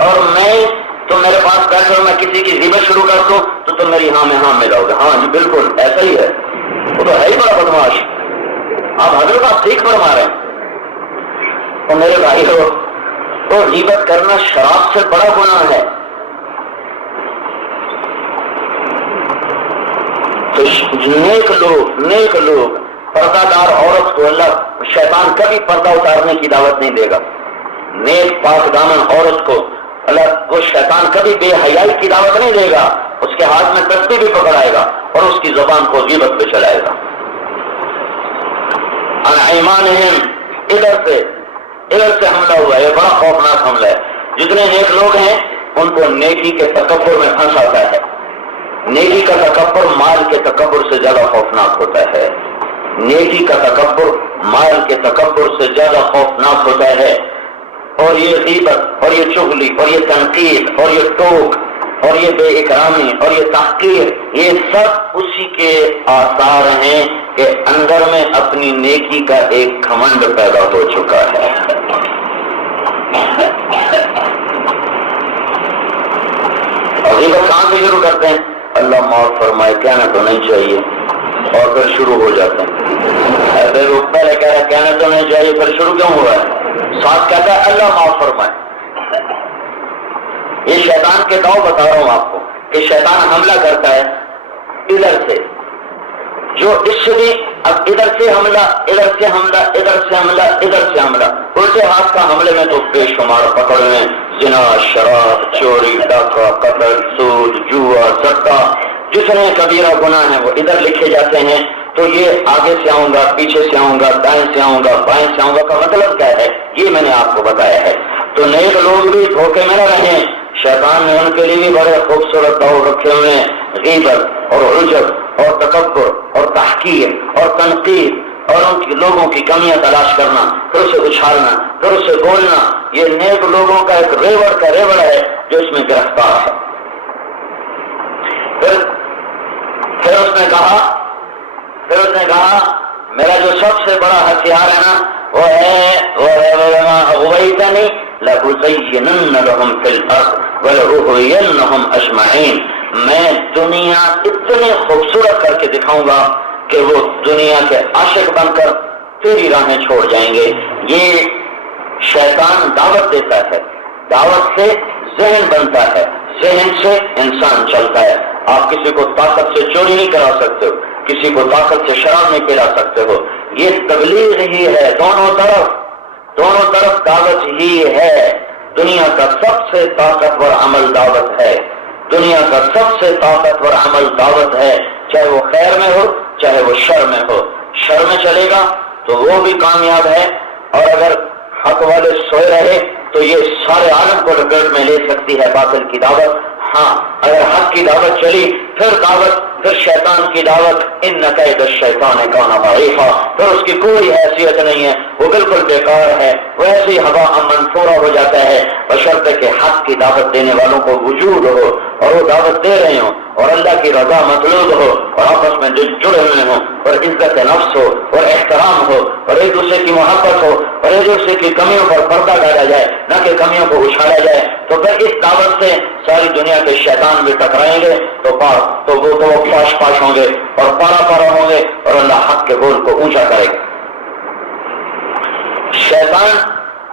اور میں تم میرے پاس بیٹھے ہو، میں کسی کی غیبت شروع کر دوں تو تم میری ہاں میں ہاں ملاؤ گے. ہاں جی بالکل ایسا ہی ہے، وہ تو ہے ہی بڑا بدماش. آپ حضرت آپ ٹھیک فرما رہے ہیں. اور میرے بھائی ہو، تو غیبت کرنا شراب سے بڑا گناہ ہے. تو نیک لوگ پردہ دار عورت کو اللہ شیطان کبھی پردہ اتارنے کی دعوت نہیں دے گا. نیک پاک دامن عورت کو اللہ وہ شیطان کبھی بے حیائی کی دعوت نہیں دے گا. اس کے ہاتھ میں تسبیح بھی پکڑائے گا اور اس کی زبان کو غیبت پہ چلائے گا. ان ایمانہم، ادھر سے حملہ ہوا ہے، یہ بڑا خوفناک حملہ ہے. جتنے نیک لوگ ہیں ان کو نیکی کے تکبر میں پھنساتا ہے. نیکی کا تکبر مال کے تکبر سے زیادہ خوفناک ہوتا ہے. نیکی کا تکبر مال کے تکبر سے زیادہ خوفناک ہوتا ہے. اور یہ غیبت اور یہ چغلی اور یہ تنقید اور یہ ٹوک اور یہ بے اکرامی اور یہ تحقیر، یہ سب اسی کے آثار ہیں کہ اندر میں اپنی نیکی کا ایک گھمنڈ پیدا ہو چکا ہے. اور غیبت کہاں سے شروع کرتے ہیں؟ اللہ معاف فرمائے کہنا تو نہیں چاہیے اور پھر شروع ہو جاتے ہیں. ایسے لوگ پہلے کہہ رہے کہنا تو نہیں چاہیے، پھر شروع کیوں ہوا ہے؟ ساتھ کہتا ہے اللہ معاف فرمائے. یہ شیطان کے داؤ بتا رہا ہوں آپ کو کہ شیطان حملہ کرتا ہے ادھر سے، جو اس سے بھی اب ادھر سے حملہ، ادھر سے حملہ، ادھر سے حملہ، ادھر سے حملہ. الٹے ہاتھ کا حملے میں تو بے شمار پکڑنے، زنا، شراب، چوری، ڈاکہ، قتل، سود، جوا، سٹا، جتنے کبیرہ گناہ ہیں وہ ادھر لکھے جاتے ہیں. تو یہ آگے سے آؤں گا، پیچھے سے آؤں گا، دائیں سے آؤں گا، بائیں سے آؤں گا کا مطلب کیا ہے یہ میں نے آپ کو بتایا ہے. تو نیک لوگ بھی دھوکے میں نہ رہیں. شیطان نے ان کے لیے بھی بڑے خوبصورت دور رکھے ہوئے ہیں. غیبت اور عجب اور تکبر اور تحقیر اور تنقید اور ان کی لوگوں کی کمیاں تلاش کرنا، پھر اسے اچھالنا، پھر اسے بولنا، یہ نیک لوگوں کا ایک ریوڑ کا ریوڑ ہے جو اس میں گرفتار ہے. پھر اس نے کہا میرا جو سب سے بڑا ہتھیار ہے نا وہ ہے اغویتنی لأزینن لهم فی الارض ولأغوینہم اجمعین. میں دنیا اتنے خوبصورت کر کے دکھاؤں گا کہ وہ دنیا کے عاشق بن کر تیری راہیں چھوڑ جائیں گے. یہ شیطان دعوت دیتا ہے، دعوت سے ذہن بنتا ہے، ذہن سے انسان چلتا ہے. آپ کسی کو طاقت سے چوری نہیں کرا سکتے ہو، کسی کو طاقت سے شراب نہیں پلا سکتے ہو. یہ تبلیغ ہی ہے، دونوں طرف دعوت ہی ہے. دنیا کا سب سے طاقتور عمل دعوت ہے، دنیا کا سب سے طاقتور عمل دعوت ہے، چاہے وہ خیر میں ہو چاہے وہ شر میں ہو. شر میں چلے گا تو وہ بھی کامیاب ہے، اور اگر حق والے سوئے رہے تو یہ سارے عالم کو لپیٹ میں لے سکتی ہے باطل کی دعوت. ہاں اگر حق کی دعوت چلی پھر دعوت پھر شیطان کی دعوت ان کید الشیطان کان ضعیفا، پھر اس کی کوئی حیثیت نہیں ہے، وہ بالکل بیکار ہے، وہ ایسی ہوا منصورہ ہو جاتا ہے، بشرطے کہ حق کی دعوت دینے والوں کو وجود ہو اور وہ دعوت دے رہے ہوں اور اللہ کی رضا مطلوب ہو اور آپس میں جڑے ہوئے ہوں اور عزت نفس ہو اور احترام ہو اور ایک دوسرے کی محبت ہو اور ایک دوسرے کی کمیوں پر پردہ ڈالا جائے، نہ کہ کمیوں کو اچھالا جائے، تو پھر اس دعوت سے ساری دنیا کے شیطان بھی ٹکرائیں گے تو وہ پاش پاش ہوں گے اور پارا پارا ہوں گے اور اللہ حق کے بول کو اونچا کرے گا۔ شیطان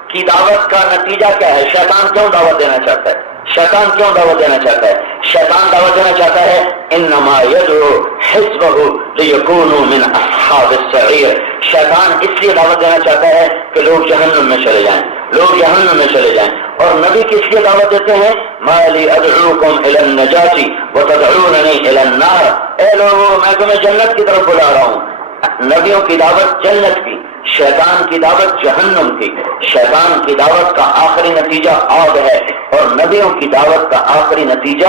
کی دعوت کا نتیجہ کیا ہے؟ شیطان کیوں دعوت دینا چاہتا ہے؟ شیطان کیوں دعوت دینا چاہتا ہے؟ شیطان دعوت دینا چاہتا ہے انما یدعو حزبہ لیکونوا من اصحاب السعیر۔ شیطان اس لیے دعوت دینا چاہتا ہے کہ لوگ جہنم میں چلے جائیں، لوگ جہنم میں چلے جائیں۔ اور نبی کس لیے دعوت دیتے ہیں؟ ما لی ادعوکم الی النجاۃ وتدعوننی الی النار۔ اے لوگوں، میں تمہیں جنت کی طرف بلا رہا ہوں۔ نبیوں کی دعوت جنت کی، شیطان کی دعوت جہنم کی۔ شیطان کی دعوت کا آخری نتیجہ آگ ہے اور نبیوں کی دعوت کا آخری نتیجہ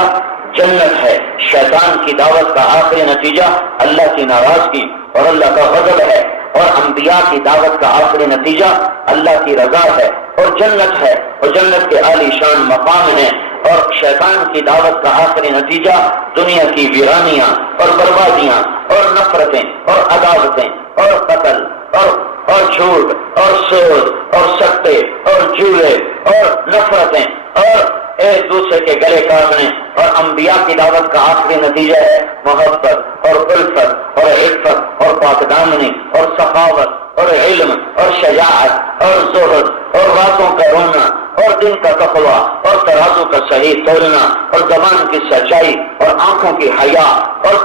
جنت ہے۔ شیطان کی دعوت کا آخری نتیجہ اللہ کی ناراضگی اور اللہ کا غضب ہے، اور انبیاء کی دعوت کا آخری نتیجہ اللہ کی رضا ہے اور جنت ہے، اور جنت کے عالی شان مقام ہیں۔ اور شیطان کی دعوت کا آخری نتیجہ دنیا کی ویرانیاں اور بربادیاں اور نفرتیں اور عداوتیں اور قتل اور جھوٹ اور سود اور سٹے اور جولے اور نفرتیں اور ایک دوسرے کے گلے کاٹنے۔ اور انبیاء کی دعوت کا آخری نتیجہ ہے محبت اور الفت اور عفت اور پاکدامنی اور سخاوت اور علم اور شجاعت اور زہد اور راتوں کا رونا اور دن کا تقوی اور ترازو کا صحیح تولنا اور زبان کی سچائی اور آنکھوں کی حیا اور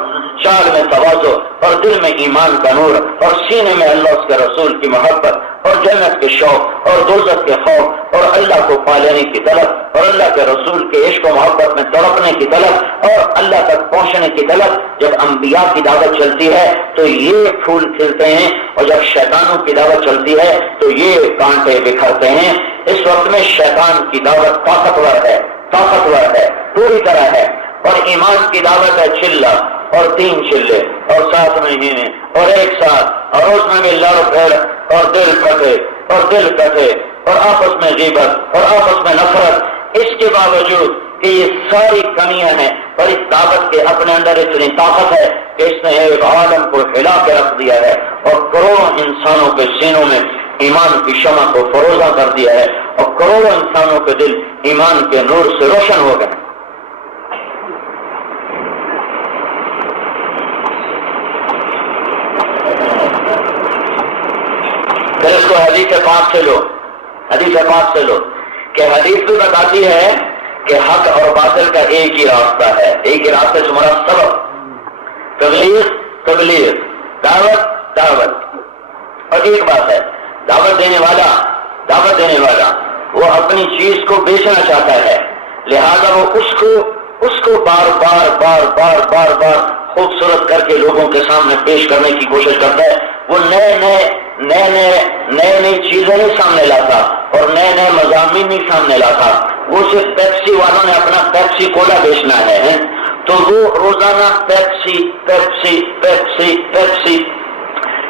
چال میں تواضع اور دل میں ایمان کا نور اور سینے میں اللہ اس کے رسول کی محبت اور جنت کے شوق اور دوزخ کے خوف اور اللہ کو پا لینے کی طلب اور اللہ کے رسول کے عشق و محبت میں تڑپنے کی طلب اور اللہ تک پہنچنے کی طلب۔ جب انبیاء کی دعوت چلتی ہے تو یہ پھول کھلتے ہیں، اور جب شیطانوں کی دعوت چلتی ہے تو یہ کانٹے بکھرتے ہیں۔ اس وقت میں شیطان کی دعوت طاقتور ہے پوری طرح ہے، اور ایمان کی دعوت ہے چلہ اور 3 چلے اور 7 مہینے اور 1 سال، اور اس میں بھی لڑ پھڑ اور دل کٹے اور آپس میں غیبت اور آپس میں نفرت۔ اس کے باوجود کہ یہ ساری کمیاں ہیں اور اس دعوت کے اپنے اندر اتنی طاقت ہے کہ اس نے ایک عالم کو ہلا کے رکھ دیا ہے اور کروڑوں انسانوں کے سینوں میں ایمان کی شمع کو فروزہ کر دیا ہے، اور کروڑوں انسانوں کے دل ایمان کے نور سے روشن ہو گئے۔ پھر اس کو حدیث پاک سے لو کہ حدیث بھی بتاتی ہے کہ حق اور باطل کا ایک ہی راستہ ہے، ایک ہی راستے سے مراد سبق، تبلیغ، دعوت۔ اور ایک بات ہے، دعوت دینے والا وہ اپنی چیز کو بیچنا چاہتا ہے، لہذا وہ اس کو بار بار خوبصورت کر کے لوگوں کے سامنے پیش کرنے کی کوشش کرتا ہے۔ وہ نئے چیزیں نہیں سامنے لاتا اور نئے مضامین نہیں سامنے لاتا۔ وہ صرف پیپسی والوں نے اپنا پیپسی کولا بیچنا ہے تو وہ روزانہ پیپسی۔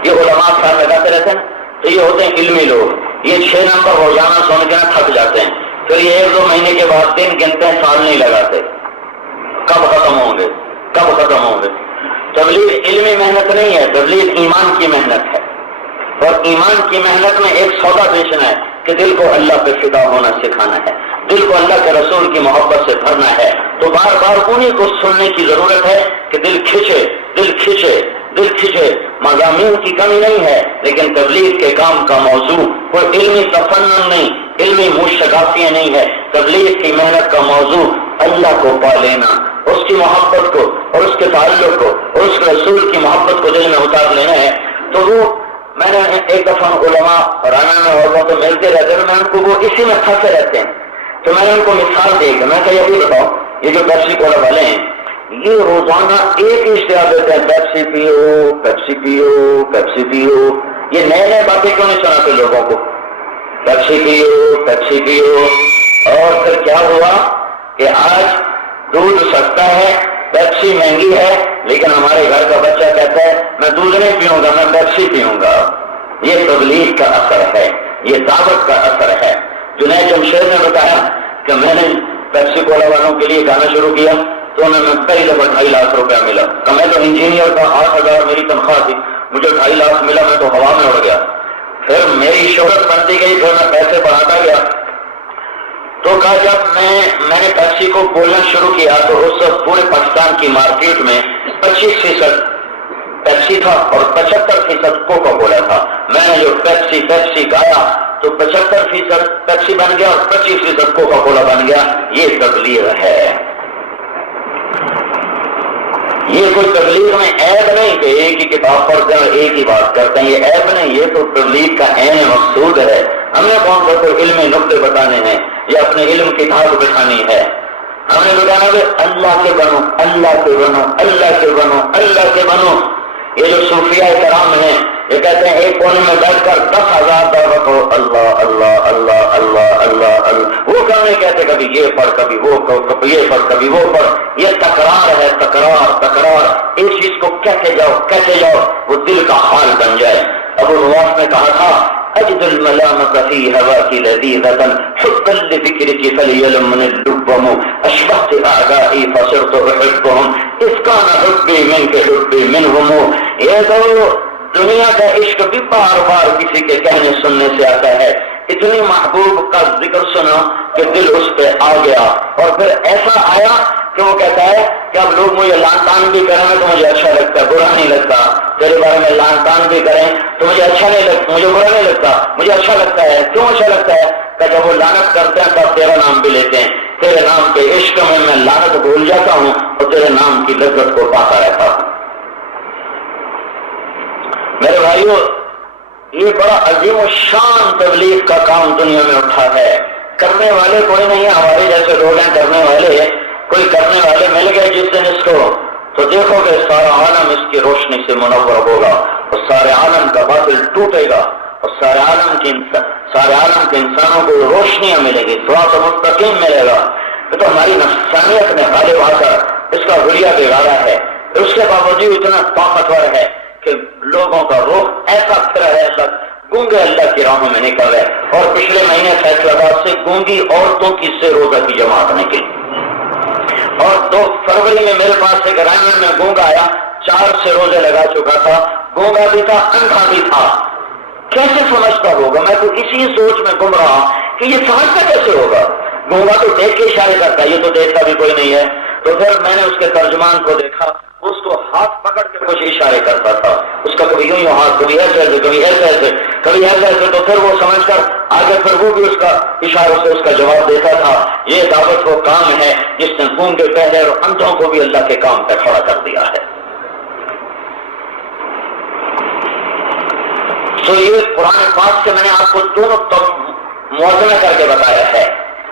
یہ علماء صاحب لگاتے رہتے ہیں، تو یہ ہوتے ہیں علمی لوگ، یہ 6 نمبر روزانہ سن کے تھک جاتے ہیں، پھر یہ 1-2 مہینے کے بعد دن گنتے ہیں، سال نہیں لگاتے، کب ختم ہوں گے۔ تبلیغ علمی محنت نہیں ہے، تبلیغ ایمان کی محنت ہے، اور ایمان کی محنت میں ایک سودا بیچنا ہے کہ دل کو اللہ پہ فدا ہونا سکھانا ہے، دل کو اللہ کے رسول کی محبت سے بھرنا ہے۔ تو بار بار انہیں کو سننے کی ضرورت ہے کہ دل کھچے۔ مضامین کی کمی نہیں ہے، لیکن تبلیغ کے کام کا موضوع کوئی علمی تفنن نہیں، علمی مشغافیاں نہیں ہے۔ تبلیغ کی محنت کا موضوع اللہ کو پا لینا، اس کی محبت کو اور اس کے تعلق کو اور اس کے رسول کی محبت کو دل میں اتار لینا ہے۔ تو وہ میں نے ایک دفعہ علماء رانا میں ہوگا تو ملتے رہتے ہیں، میں ان کو وہ اسی میں پھنسے رہتے ہیں، تو میں نے ان کو مثال دی کہ میں کہ یہ بھی بتاؤ، یہ جو پیپسی کولا والے ہیں یہ روزانہ ایک ہی اشتہار دیتے ہیں، پیپسی پیو۔ یہ نئے باتیں کیوں نہیں سناتے لوگوں کو؟ پیپسی پیو۔ اور پھر کیا ہوا کہ آج دودھ سستا ہے پیپسی مہنگی ہے لیکن ہمارے گھر کا بچہ کہتا ہے میں دودھ نہیں پیوں گا، میں پیپسی پیوں گا۔ یہ تبلیغ کا اثر ہے، یہ دعوت کا اثر ہے۔ جنید جمشید نے بتایا کہ میں نے پیپسی کولا والوں کے لیے گانا شروع کیا تو انہیں میں پہلی دفعہ 2.5 لاکھ روپیہ ملا۔ کہ میں تو انجینئر تھا، 8,000 میری تنخواہ تھی، مجھے 2.5 لاکھ ملا، میں تو ہوا میں اڑ گیا۔ پھر میری شہرت بنتی گئی، پھر میں پیسے بڑھاتا گیا۔ تو کہا جب میں نے پیپسی کو بولنا شروع کیا تو اس وقت پورے پاکستان کی مارکیٹ میں 25% پیپسی تھا اور 75% کوکا کولا تھا۔ میں نے جو پیپسی گایا تو 75% پیپسی بن گیا اور 25% کوکا کولا بن گیا۔ یہ تبلیغ ہے۔ یہ کوئی تبلیغ میں عیب نہیں کہ ایک ہی کتاب پڑھتے ہیں اور ایک ہی بات کرتے ہیں، یہ عیب نہیں، یہ تو تبلیغ کا عین مقصود ہے۔ ہم نے کون سا کوئی علمی نقطے بتانے ہیں یا اپنے علم کی دھاگ بٹھانی ہے؟ ہمیں بتانا کہ اللہ کے بنو، اللہ کے بنو، اللہ کے بنو، اللہ کے بنو۔ یہ جو صوفیاء کرام ہیں یہ کہتے ہیں ایک کونے میں بیٹھ کر 10,000 دعوت ہو، اللہ اللہ اللہ اللہ اللہ اللہ، وہ کہنے کہتے کبھی یہ پڑھ کبھی وہ کبھی یہ پڑھ کبھی وہ پڑھ۔ یہ تکرار ہے، تکرار تکرار، ایک چیز کو کہتے جاؤ وہ دل کا حال بن جائے۔ ابو نواس نے کہا تھا اجد الملامة في هواك لذيذة حبا لذكرك فليلمن اللبم اشبهت اعدائي فصرت احبهم اذ كان حبي منك حبي منهم۔ یہ تو دنیا کا عشق بھی بار بار کسی کے کہنے سننے سے آتا ہے۔ اتنی محبوب کا ذکر سنا کہ دل اس پہ آ گیا، اور پھر ایسا آیا کہ وہ کہتا ہے کہ اب لوگ مجھے لان تان بھی کریں تو مجھے اچھا لگتا ہے، برا نہیں لگتا۔ تیرے بارے میں لان تان بھی کریں تو مجھے اچھا نہیں لگتا، مجھے برا نہیں لگتا، مجھے اچھا لگتا ہے۔ کیوں اچھا لگتا ہے؟ کہ جب وہ لعنت کرتے ہیں تب تیرا نام بھی لیتے ہیں، تیرے نام کے عشق میں لعنت بھول جاتا ہوں اور تیرے نام کی لذت کو پاتا رہتا ہوں۔ میرے بھائیو، یہ بڑا عظیم و شان تبلیغ کا کام دنیا میں اٹھا ہے۔ کرنے والے کوئی نہیں ہے، ہمارے جیسے لوگ ہیں کرنے والے، کوئی کرنے والے مل گئے جس دن اس کو تو دیکھو گے سارا عالم اس کی روشنی سے منور ہوگا اور سارے عالم کا باطل ٹوٹے گا اور سارے عالم کے انسانوں کو روشنیاں ملے گی، صراط مستقیم ملے گا۔ تو ہماری نفسانیت نے غالب آ کر اس کا حلیہ بگاڑا ہے، اس کے باوجود اتنا طاقتور ہے کہ لوگوں کا رخ ایسا پھرا ہے، گونگے اللہ کی راہوں میں نکل رہے۔ اور پچھلے مہینے فیصل آباد سے گونگی عورتوں کی سے روزہ کی جماعت نکلی، اور 2 فروری میں میرے پاس ایک رائمنڈ میں گونگا آیا، 4 سے روزے لگا چکا تھا، گونگا بھی تھا، اندھا بھی تھا۔ کیسے سمجھتا ہوگا؟ میں تو اسی سوچ میں گم رہا کہ یہ سمجھتا کیسے ہوگا؟ گونگا تو دیکھ کے اشارے کرتا ہے، یہ تو دیکھتا بھی کوئی نہیں ہے۔ تو پھر میں نے اس کے ترجمان کو دیکھا، اس کو ہاتھ پکڑ کے کچھ اشارے کرتا تھا، اس کا کبھی یوں ہاتھ، کبھی ایسے کبھی ایسے کبھی ایسے، تو پھر وہ سمجھ کر آگے پھر وہ بھی اس کا اشاروں سے اس کا جواب دیتا تھا۔ یہ دعوت وہ کام ہے جس نے گونگے پہلے اور اندھوں کو بھی اللہ کے کام پہ کھڑا کر دیا ہے۔ تو یہ قرآن پاک سے میں نے آپ کو دونوں موازنہ کر کے بتایا ہے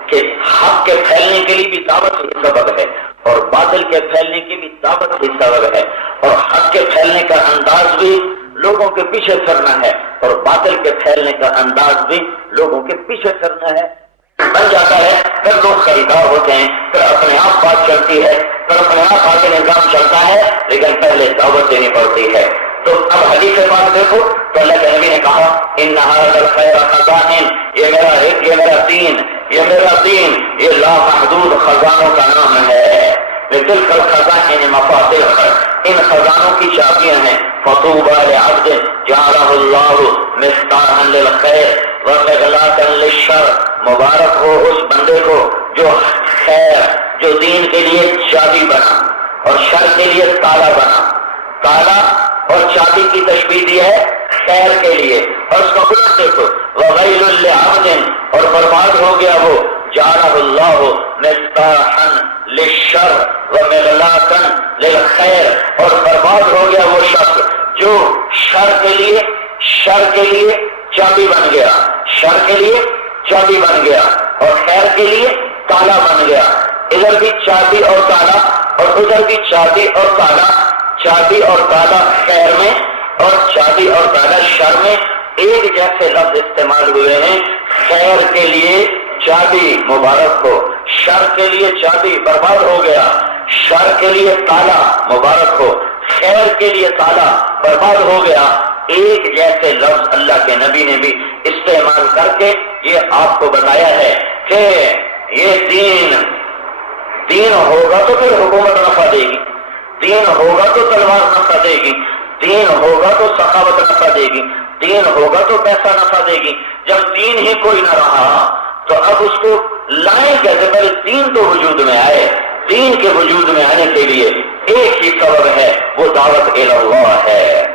کہ حق کے پھیلنے کے لیے بھی دعوت ہی سبب ہے اور باطل کے پھیلنے کی بھی دعوت ہی سبب ہے، اور حق کے پھیلنے کا انداز بھی لوگوں کے پیچھے پھرنا ہے اور باطل کے پھیلنے کا انداز بھی لوگوں کے پیچھے پھرنا ہے۔ بن جاتا ہے، پھر لوگ خریدار ہوتے ہیں، پھر اپنے آپ بات چلتی ہے، پھر اپنے آپ آگے نظام چلتا ہے، لیکن پہلے دعوت دینی پڑتی ہے۔ تو اب حدیث پاک دیکھو تو اللہ کے نبی نے کہا ان هذا الخير خزائن، یہ میرا رزق، یہ میرا دین، یہ میرا دین، یہ لامحدود خزانوں کا نام ہے۔ لتلك الخزائن مفاتيح، ان خزانوں کی چابیاں ہیں۔ فطوبى لعبد جعله الله مفتاحا للخير ومغلاقا للشر، مبارک ہو اس بندے کو جو خیر، جو دین کے لیے چابی بنا اور شر کے لیے تالا بنا۔ تالا اور چابی کی تشبیہ دی ہے خیر کے لیے، اور اس کا الٹ دیکھو وویل لعبد، اور برباد ہو گیا وہ جعلہ اللہ مفتاحا للشر ومغلاقا للخیر، اور برباد ہو گیا وہ شخص جو شر کے لیے چابی بن گیا، شر کے لیے چابی بن گیا اور خیر کے لیے تالا بن گیا۔ ادھر بھی چابی اور تالا اور ادھر بھی چابی اور تالا، چابی اور تالا خیر میں اور چابی اور تالا شر میں ایک جیسے لفظ استعمال ہوئے ہیں۔ خیر کے لیے چابی مبارک ہو، شر کے لیے چابی برباد ہو گیا۔ شر کے لیے تالا مبارک ہو، خیر کے لیے تالا برباد ہو گیا، ایک جیسے لفظ اللہ کے نبی نے بھی استعمال کر کے یہ آپ کو بتایا ہے کہ یہ دین ہوگا تو پھر حکومت نفع دے گی، دین ہوگا تو تلوار نفع دے گی، دین ہوگا تو سخاوت نفع دے گی، دین ہوگا تو پیسہ نفع دے گی۔ جب دین ہی کوئی نہ رہا تو اب اس کو لائیں کیسے؟ پہلے دین تو وجود میں آئے، دین کے وجود میں آنے کے لیے ایک ہی سبب ہے، وہ دعوت اللہ ہے۔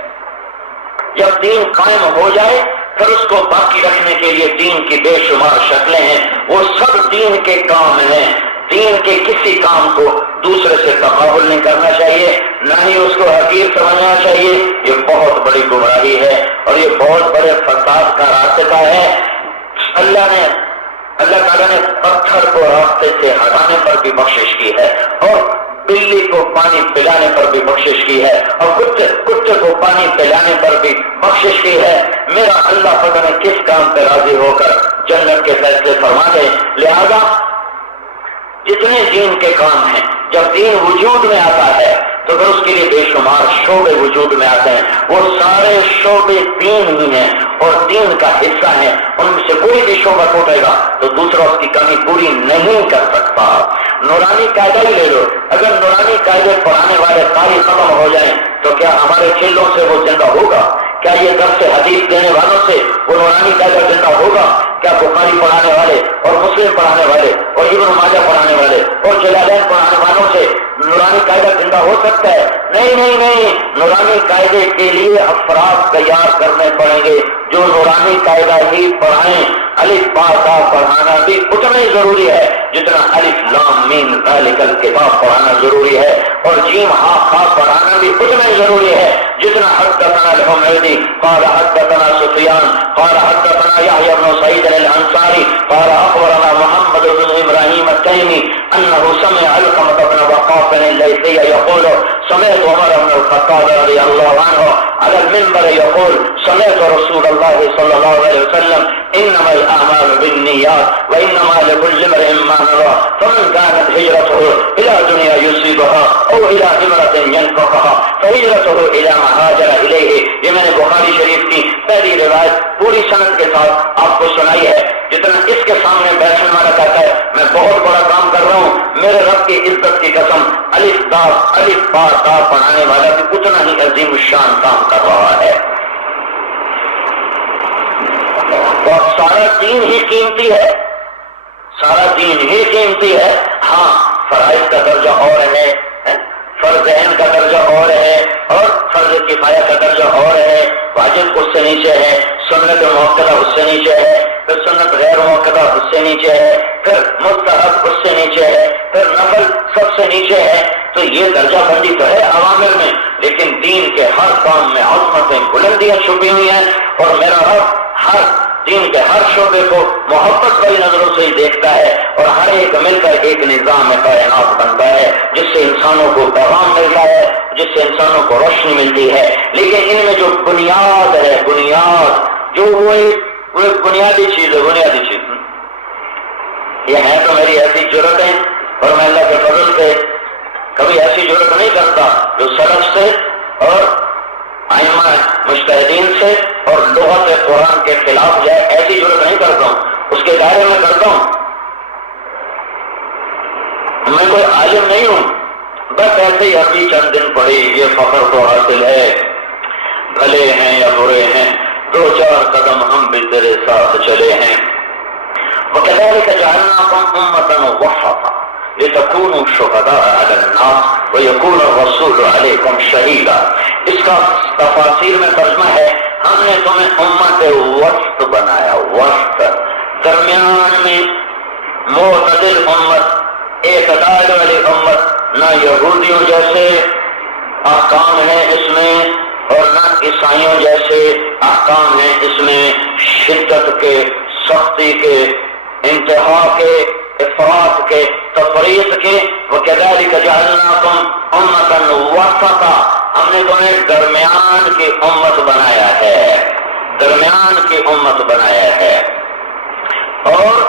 جب دین قائم ہو جائے پھر اس کو باقی رکھنے کے لیے دین کی بے شمار شکلیں ہیں، وہ سب دین کے کام ہیں۔ دین کے کسی کام کو دوسرے سے تقابل نہیں کرنا چاہیے، نہ ہی اس کو حقیر سمجھنا چاہیے، یہ بہت بڑی گمراہی ہے اور یہ بہت بڑے فساد کا راستہ ہے۔ اللہ تعالیٰ نے پتھر کو راستے سے ہٹانے پر بھی بخشش کی ہے، اور بلی کو پانی پلانے پر بھی بخشش کی ہے، اور کتے کو پانی پلانے پر بھی بخشش کی ہے۔ میرا اللہ پتہ نہیں کس کام پہ راضی ہو کر جنت کے فیصلے فرما دے۔ لہذا جتنے دین کے کام ہیں، جب دین وجود میں آتا ہے تو پھر اس کے لیے بے شمار شعبے وجود میں آتے ہیں، وہ سارے شعبے دین ہی ہیں اور دین کا حصہ ہیں، ان میں سے کوئی بھی شعبہ ٹوٹے گا تو دوسرا اس کی کمی پوری نہیں کر سکتا۔ نورانی قاعدہ ہی لے لو، اگر نورانی قاعدے پڑھانے والے قاری ختم ہو جائیں تو کیا ہمارے چیلوں سے وہ زندہ ہوگا؟ کیا یہ درس حدیث دینے والوں سے وہ نورانی قاعدہ زندہ ہوگا؟ کیا بخاری پڑھانے والے اور مسلم پڑھانے والے اور ابن ماجہ پڑھانے والے اور جلالین پڑھانے والوں سے نورانی قاعدہ زندہ ہو سکتا ہے؟ نہیں، نورانی قاعدے کے لیے افراد تیار کرنے پڑیں گے جو نورانی قاعدہ ہی پڑھائیں۔ الف با تا پڑھانا بھی اتنا ہی ضروری ہے جتنا الف لام میم ذالک الکتاب پڑھانا ضروری ہے، اور جیم ہا خا پڑھانا بھی اتنا ہی ضروری ہے جتنا حدثنا الحمیدی قال حدثنا سفیان قال حدثنا یحیی بن سعید الانصاری قال اخبرنا محمد بن ابراہیم التیمی انه سمع علقمة بن وقاص الليثي يقول سمعت عمر بن الخطاب رضي الله عنه على المنبر يقول سمعت رسول الله صلى الله عليه وسلم انما الاعمال بالنيات وانما لكل امرئ ما نوى فمن كانت هجرته الى دنيا يصيبها او الى امرأة ينكحها فهجرته الى ما هاجر اليه۔ یہ میں نے بخاری شریف کی پہلی روایت پوری سند کے ساتھ آپ کو سنائی ہے۔ جتنا اس کے سامنے بیٹھنے والا کہتا ہے میں بہت بڑا کام کر رہا ہوں، میرے رب کی عزت کی قسم الف با تا پڑھانے والا بھی اتنا ہی عظیم الشان کام کر رہا ہے۔ اور سارا دین ہی قیمتی ہے، سارا دین ہی قیمتی ہے۔ ہاں فرائض کا درجہ اور ہے، فرض عین کا درجہ اور ہے، اور فرض کفایہ کا درجہ اور ہے، واجب اس سے نیچے ہے، سنت موقدہ اس سے نیچے ہے، پھر سنت غیر موقدہ اس سے نیچے ہے، پھر مستحب اس سے نیچے ہے، پھر نفل سب سے نیچے ہے۔ تو یہ درجہ بندی تو ہے عوامر میں، لیکن دین کے ہر کام میں عظمتیں بلندیاں چھپی ہوئی ہیں، اور میرا رب ہر دین کے ہر شعبے کو محبت بھری نظروں سے ہی دیکھتا ہے، اور ہر ایک مل کر ایک نظام کائنات بنتا ہے جس سے انسانوں کو پیغام ملتا ہے، جس سے انسانوں کو روشنی ملتی ہے۔ لیکن ان میں جو بنیاد ہے، بنیاد جو وہ ایک بنیادی چیز ہے، بنیادی چیز یہ ہے تو میری ایسی ضرورت ہے، اور میں اللہ کے فضل سے کبھی ایسی ضرورت نہیں کرتا جو سڑک سے اور ائمہ مجتہدین سے اور لغت قرآن کے خلاف جائے، ایسی ضرورت نہیں کرتا ہوں، اس کے دائرے میں کرتا ہوں۔ میں کوئی عالم نہیں ہوں، بس ایسے ہی ابھی چند دن پڑھی یہ فخر تو حاصل ہے، بھلے ہیں یا برے ہیں دو چار قدم ہم بھی تیرے ساتھ چلے ہیں۔ وَكَذَلِكَ جَعَلْنَاكُمْ أُمَّةً وَسَطًا لِتَكُونُوا شُهَدَاءَ عَلَى النَّاسِ وَيَكُونَ الرَّسُولُ عَلَيْكُمْ شَهِيدًا۔ اس کا تفاسیر میں ترجمہ ہے ہم نے تمہیں امت وسط بنایا، وسط درمیان میں، معتدل امت، اعتدال والی امت، نہ یہودیوں جیسے احکام ہیں اس میں اور نہ عیسائیوں جیسے احکام ہیں اس میں، شدت کے، سختی کے، انتہا کے، افراط کے، تفریط کے۔ وَكَذَلِكَ جَعَلْنَاكُمْ أُمَّةً وَسَطًا، ہم نے تمہیں درمیان کی امت بنایا ہے، درمیان کی امت بنایا ہے، اور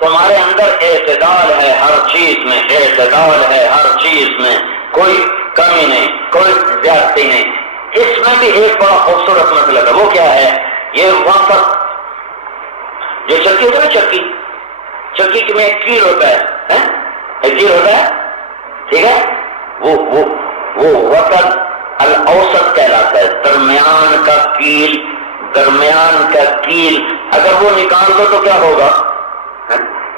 تمہارے اندر اعتدال ہے ہر چیز میں اعتدال ہے، ہر چیز میں کوئی کمی نہیں، کوئی زیادتی نہیں۔ اس میں بھی ایک بڑا خوبصورت مطلب ہے، وہ کیا ہے؟ یہ وسط، جو چکی ہوتا ہے نا، چکی میں ایک کیل ہوتا ہے، ایک کیل ہوتا ہے، ٹھیک ہے، وہ وسط الاوسط کہلاتا ہے، درمیان کا کیل، درمیان کا کیل اگر وہ نکال دو تو کیا ہوگا؟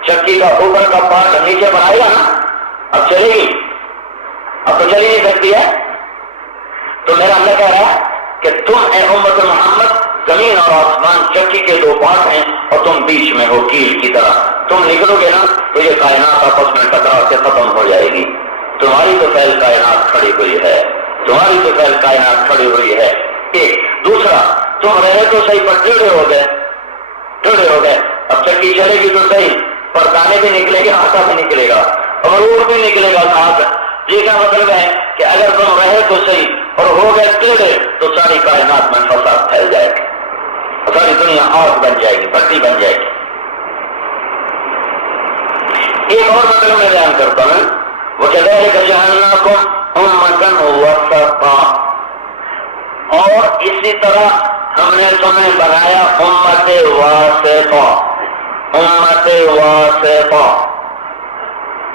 چکی کا اوپر کا پارٹ نیچے بنائے گا نا، اب چلے گی؟ اب تو چلی نہیں سکتی ہے۔ تو میرا اللہ کہہ رہا ہے کہ تم اے امت محمد، زمین اور آسمان چکی کے دو پارٹ ہیں اور تم بیچ میں ہو کیل کی طرح، تم نکلو گے نا تو یہ کائنات آپس میں ٹکرا کے ختم ہو جائے گی۔ تمہاری تو پہل کائنات کھڑی ہوئی ہے، تمہاری تو پہل کائنات کھڑی ہوئی ہے۔ ایک دوسرا، تم رہے تو صحیح پر ٹیڑھے ہو گئے، اب چکی چلے گی تو صحیح پر دانے بھی نکلے گا، آٹا بھی نکلے گا اور روڈ بھی نکلے گا ساتھ۔ یہ کا مطلب ہے کہ اگر تم رہے تو صحیح اور ہو گئے ٹیڑھے تو ساری کائنات میں فساد پھیل جائے گا، ساری دنیا آگ بن جائے گی، بتی بن جائے گی۔ ایک اور مطلب میں بیان کرتا ہوں، وَكَذَلِكَ جَعَلْنَاكُمْ أُمَّةً وَسَطًا، اور اسی طرح ہم نے تمہیں بنایا امت واسطہ، امت واسطہ۔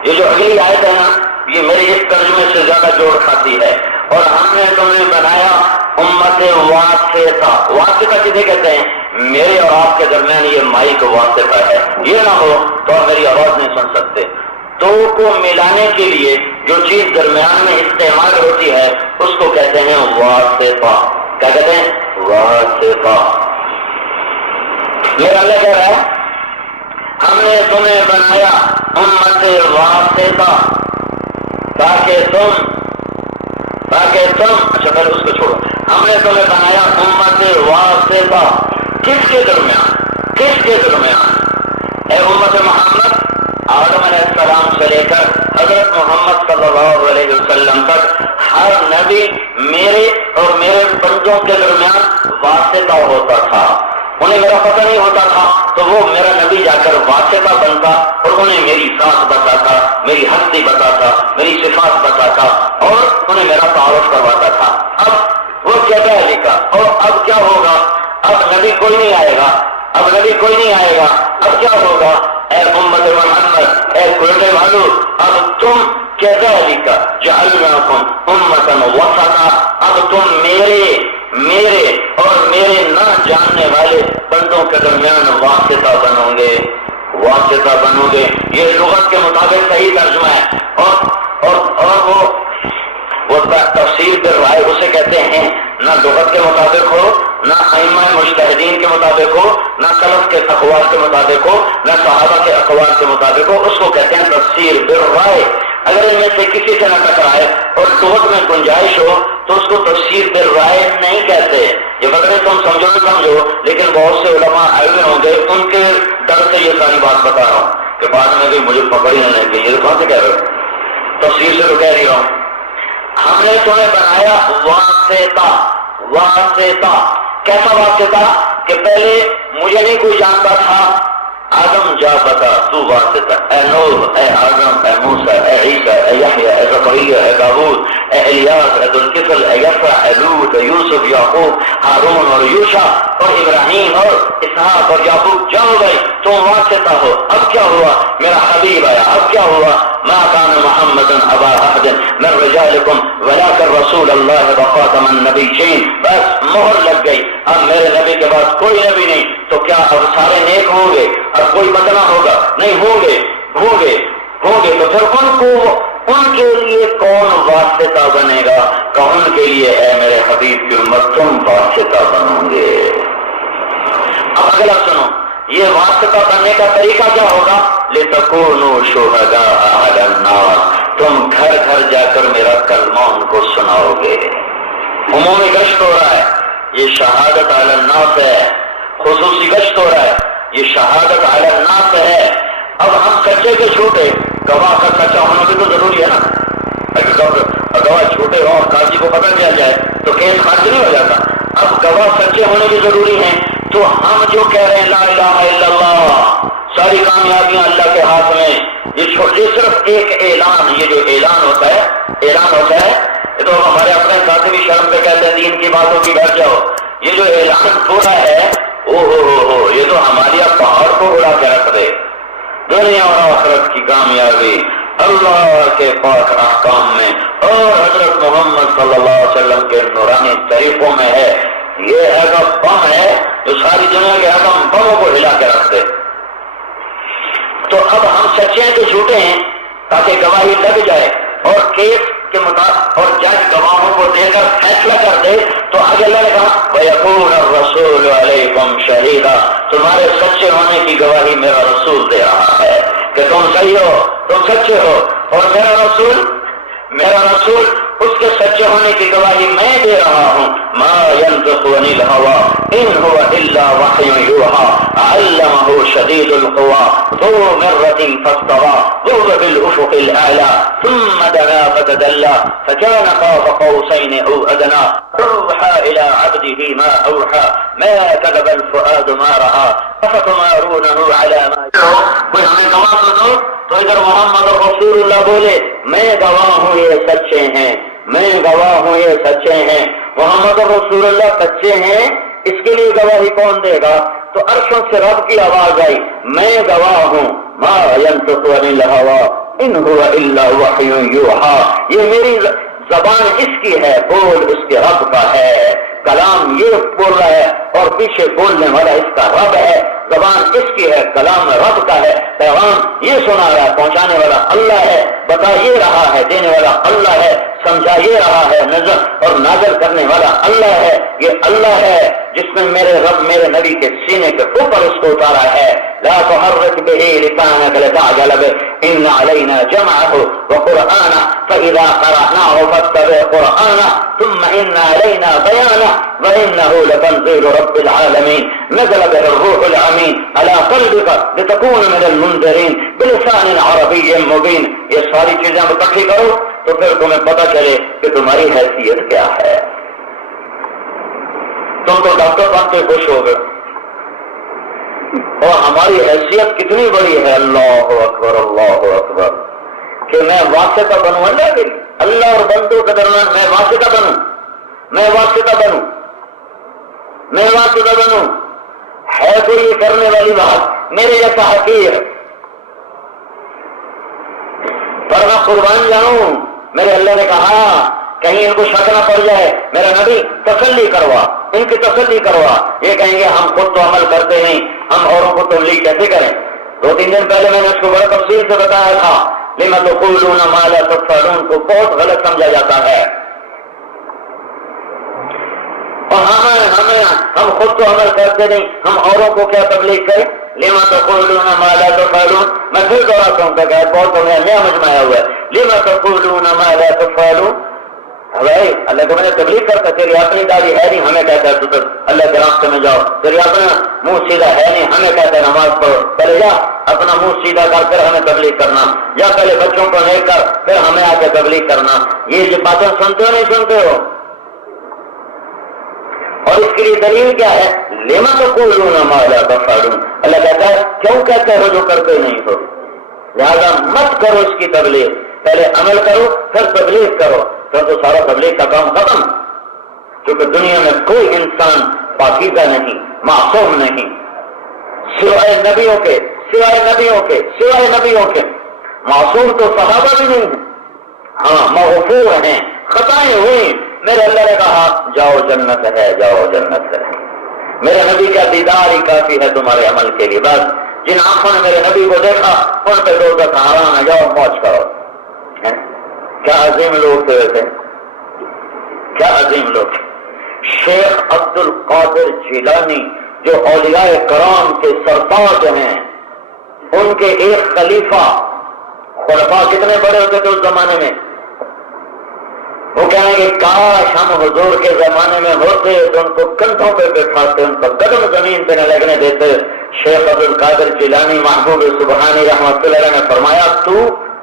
یہ جو اگلی آیت ہے نا، یہ میری اس ترجمے سے زیادہ جوڑ کھاتی ہے، اور ہم نے تمہیں بنایا امت واسطہ۔ واسطہ کسے کہتے ہیں؟ میرے اور آپ کے درمیان یہ مائک واسطہ ہے، یہ نہ ہو تو آپ میری آواز نہیں سن سکتے۔ دو کو ملانے کے لیے جو چیز درمیان میں استعمال ہوتی ہے اس کو کہتے ہیں واسطہ۔ کیا کہتے ہیں؟ واسطہ۔ میرا اللہ کہہ رہا ہے ہم نے تمہیں بنایا امت واسطہ تاکہ تم اچھا پہلے اس کو چھوڑو، ہم نے تمہیں بنایا امت واسطہ۔ کس کے درمیان؟ اے امت محمد، آدم علیہ السلام سے لے کر حضرت محمد صلی اللہ علیہ وسلم تک ہر نبی میرے اور میرے بندوں کے درمیان واسطہ ہوتا تھا۔ انہیں میرا پتہ نہیں ہوتا تھا تو وہ میرا نبی جا کر واسطہ بنتا اور انہیں میری ذات بتاتا، میری ہستی بتاتا، میری صفات بتاتا اور انہیں میرا تعارف کرواتا تھا۔ اب وہ کیا لکھا اور اب کیا ہوگا؟ اب نبی کوئی نہیں آئے گا، اب کیا ہوگا؟ اے امت محمد، اے قرآن والو، اب تم كذلك جعلناكم امة وسطا، اب تم میرے اور میرے نہ جاننے والے بندوں کے درمیان واسطہ بنو گے۔ یہ لغت کے مطابق صحیح ترجمہ ہے، اور وہ تفسیر کر رہا ہے، اسے کہتے ہیں نہ لغت کے مطابق ہو، نہ ائمہ مجتہدین کے مطابق ہو، نہ سلف کے اقوال کے مطابق ہو، نہ صحابہ کے اقوال کے مطابق ہو، اس کو کہتے ہیں تفسیر بالرائے۔ اگر ان میں سے کسی سے نہ ٹکرائے اور لغت میں گنجائش ہو تو اس کو تفسیر بالرائے نہیں کہتے۔ یہ وغیرہ تم سمجھو نہ سمجھو، لیکن بہت سے علماء ایسے ہوں گے، ان کے ڈر سے یہ ساری بات بتا رہا ہوں کہ بعد میں بھی مجھے پکڑ ہی نہ لگے، یہ کہاں سے کہہ رہے ہو؟ تفسیر سے تو کہہ رہی ہوں۔ ہم نے تمہیں بنایا واسطہ۔ کیسا واسطہ؟ کہ پہلے مجھے نہیں کوئی جانتا تھا، آدم جا بتا تو واسطہ، اے نوح، اے آدم، اے موسیٰ، اے عیسیٰ، اے یحییٰ، اے زکریا، اے داؤد، اے الیاس، اے ذوالکفل، اے یسع، اے لوط، اے یوسف، یعقوب، ہارون اور یوشع اور ابراہیم اور اسحاق اور یعقوب، جاؤ بھائی تم واسطہ ہو۔ اب کیا ہوا؟ میرا حبیب آیا، اب کیا ہوا؟ ما كان محمد ابا احد من رجالكم ولكن رسول الله وخاتم النبيين۔ بس مہر لگ گئی، اب میرے نبی کے بعد کوئی نبی نہیں، تو کیا اب سارے نیک ہوں گے؟ اب کوئی بدلا ہوگا؟ نہیں، ہوں گے تو پھر ان کے لیے کون واسطہ بنے گا؟ کہ ان کے لیے اے میرے حبیب کی امت تم واسطہ بنو گے۔ اب اگلا سنو، یہ واسطہ بننے کا طریقہ کیا ہوگا؟ لِتَكُونُوا شُهَدَاءَ عَلَى النَّاسِ، تم گھر گھر جا کر میرا کلمہ ان کو سناؤ گے۔ عمومی گشت ہو رہا ہے، یہ شہادت علی الناس ہے۔ خصوصی گشت ہو رہا ہے، یہ شہادت علی الناس ہے۔ اب ہم سچے کے چھوٹے، گواہ کا سچا ہونا بھی تو ضروری ہے نا۔ اگر گواہ چھوٹے ہو اور قاضی کو پکڑ لیا جائے تو کیس خارج نہیں ہو جاتا۔ اب گواہ سچے ہونے بھی ضروری ہیں، تو ہم جو کہہ رہے ہیں لا الہ الا اللہ، ساری کامیابیاں اللہ کے ہاتھ میں، یہ صرف ایک اعلان، یہ جو اعلان ہوتا ہے یہ تو ہمارے اپنے ساتھی بھی شرم پہ کہتے ہیں دین کی باتوں کی بیٹھ جاؤ، یہ جو اعلان تھوڑا ہے یہ تو ہمارے پہاڑ کو اڑا کے رکھ دے، دنیا اور آخرت کی کامیابی اللہ کے پاک احکام میں اور حضرت محمد صلی اللہ علیہ وسلم کے نورانی طریقوں میں ہے۔ یہ ایسا بم ہے جو ساری دنیا کے ایٹم بموں کو ہلا کے رکھ دے۔ تو اب ہم سچے ہیں کہ جھوٹے ہیں تاکہ گواہی لگ جائے اور کیس کے مطابق اور جج گواہوں کو دے کر فیصلہ کر دے، تو آگے اللہ نے کہا وَيَكُونَ الرَّسُولُ عَلَيْكُمْ شَهِيدًا، تمہارے سچے ہونے کی گواہی میرا رسول دے رہا ہے کہ تم صحیح ہو، تم سچے ہو، اور میرا رسول اس کے سچے ہونے کی گواہی میں دے رہا ہوں۔ ما ينطق عن الهوى ان هو الا وحي يوحى علمه شديد القوى ذو مرة فاستوى وهو بالافق الاعلى ثم دنا فتدلى فكان قاب قوسين او ادنى اوحى الى عبده ما اوحى ما كذب الفؤاد ما راى افتمارونه على ما يرى۔ کوئی ہمیں گواہ تو ادھر محمد رسول اللہ بولے میں گواہ ہوں یہ سچے ہیں، میں گواہ ہوں یہ سچے ہیں۔ محمد رسول اللہ سچے ہیں، اس کے لیے گواہی کون دے گا؟ تو عرشوں سے رب کی آواز آئی میں گواہ ہوں، ما ينطق عن الهوى ان هو الا وحي يوحى، یہ میری زبان اس کی ہے، بول اس کے رب کا ہے، کلام یہ بول رہا ہے اور پیچھے بولنے والا اس کا رب ہے، زبان اس کی ہے، کلام رب کا ہے، پیغام یہ سنا رہا ہے، پہنچانے والا اللہ ہے، بتا یہ رہا ہے، دینے والا اللہ ہے، سمجھا یہ رہا ہے، نظر اور نازل کرنے والا اللہ ہے، یہ اللہ ہے جس نے میرے رب میرے نبی کے سینے کے اوپر اس کو اتارا ہے۔ لا تحرك به لسانك لتعجل به ان علينا جمعه وقرآنه فإذا قرأناه فاتبع قرآنه ثم ان علينا بيانه وإنه لتنزيل رب العالمين نزل به الروح الامين على قلبك لتكون من المنذرين بلسان عربي مبين۔ یہ ساری چیزیں اکٹھی کرو تو پھر تمہیں پتہ چلے کہ تمہاری حیثیت کیا ہے۔ تم تو ڈاکٹر بن کے خوش ہو گئے اور ہماری حیثیت کتنی بڑی ہے، اللہ اکبر اللہ اکبر، کہ میں واسطہ بنوں اللہ کے لیے، اللہ اور بندوں کے درمیان میں واسطہ بنوں ہے تو یہ کرنے والی بات میرے جیسا حقیر، پر میں قربان جاؤں، میرے اللہ نے کہا کہیں ان کو شک نہ پڑ جائے، میرا نبی تسلی کروا، ان کی تسلی کروا، یہ کہیں گے ہم خود تو عمل کرتے نہیں، ہم اوروں کو تبلیغ کیسے کریں؟ 2-3 دن پہلے میں نے اس کو بڑا تفصیل سے بتایا تھا، لما تقولون ما لا تفعلون کو بہت غلط سمجھا جاتا ہے، اور ہم خود تو عمل کرتے نہیں، ہم اوروں کو کیا تبلیغ کریں؟ لما تقولون ما لا تفعلون، میں پھر دوہراتا ہوں کہ بہت تمہیں نیا مجمع ہوا ہے، لما تقولون ما لا تفعلون، بھائی اللہ کو میں نے تبلیغ کرتا، تیری اپنی داڑھی ہے نہیں، ہمیں کہتا ہے تو اللہ کے راستے میں جاؤ، تیری اپنا منہ سیدھا ہے نہیں، ہمیں کہتا ہے نماز پڑھو، پہلے جا اپنا منہ سیدھا کر پھر ہمیں تبلیغ کرنا، یا پہلے بچوں کو لے کر پھر ہمیں آ کے تبلیغ کرنا۔ یہ جو باتیں سنتے ہو نہیں سنتے ہو؟ اور اس کے لیے دلیل کیا ہے؟ لما تقولون ما لا تفعلون، اللہ کہتا ہے کیوں کہتے ہو جو کرتے نہیں ہو، لہذا مت کرو اس کی تبلیغ، پہلے عمل کرو پھر تبلیغ کرو، پھر تو سارا تبلیغ کا کام ختم، کیونکہ دنیا میں کوئی انسان پاکیزہ نہیں، معصوم نہیں، سوائے نبیوں کے، معصوم تو صحابہ بھی نہیں ہیں، ہاں مغفور ہیں، خطائیں ہوئی، میرے اللہ نے کہا جاؤ جنت ہے، جاؤ جنت ہے، میرے نبی کا دیدار ہی کافی ہے تمہارے عمل کے لیے، بس جن آنکھوں نے میرے نبی کو دیکھا ان پہ دوزخ حرام ہے، جاؤ موج کرو۔ کیا عظیم لوگ تھے ویسے، کیا عظیم لوگ تھے۔ شیخ عبد القادر جیلانی جو اولیاء کرام کے سرتاج ہیں، ان کے ایک خلیفہ، خلفاء کتنے بڑے ہوتے تھے اس زمانے میں، وہ کہیں گے کاش ہم حضور کے زمانے میں ہوتے تو ان کو کندھوں پہ بٹھاتے، ان کا قدم زمین پہ نہ لگنے دیتے۔ شیخ عبد القادر جیلانی محبوب سبحانی رحمۃ اللہ علیہ نے فرمایا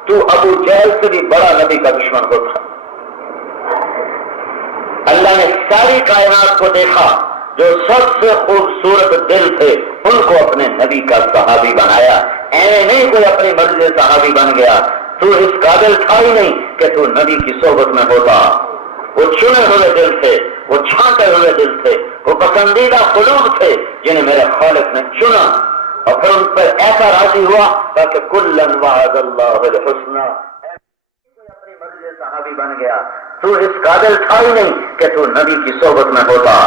تو ابو جہل سے بھی بڑا نبی کا دشمن کو تھا۔ اللہ نے ساری کائنات کو دیکھا، جو سب سے خوبصورت دل تھے ان کو اپنے نبی کا صحابی بنایا، نہیں کوئی اپنی مرضی سے صحابی بن گیا، تو اس قابل تھا ہی نہیں کہ تو نبی کی صحبت میں ہوتا. وہ چنے ہوئے دل تھے, وہ چھانٹے ہوئے دل تھے, وہ پسندیدہ قلوب تھے جنہیں میرے خالق نے چنا اور پھر ان پر ایسا راضی ہوا تاکہ کلن وعد اللہ الحسنى. اپنی مرضی سے صحابی بن گیا. تو اس قابل تھا ہی نہیں کہ تو نبی کی صحبت میں ہوتا.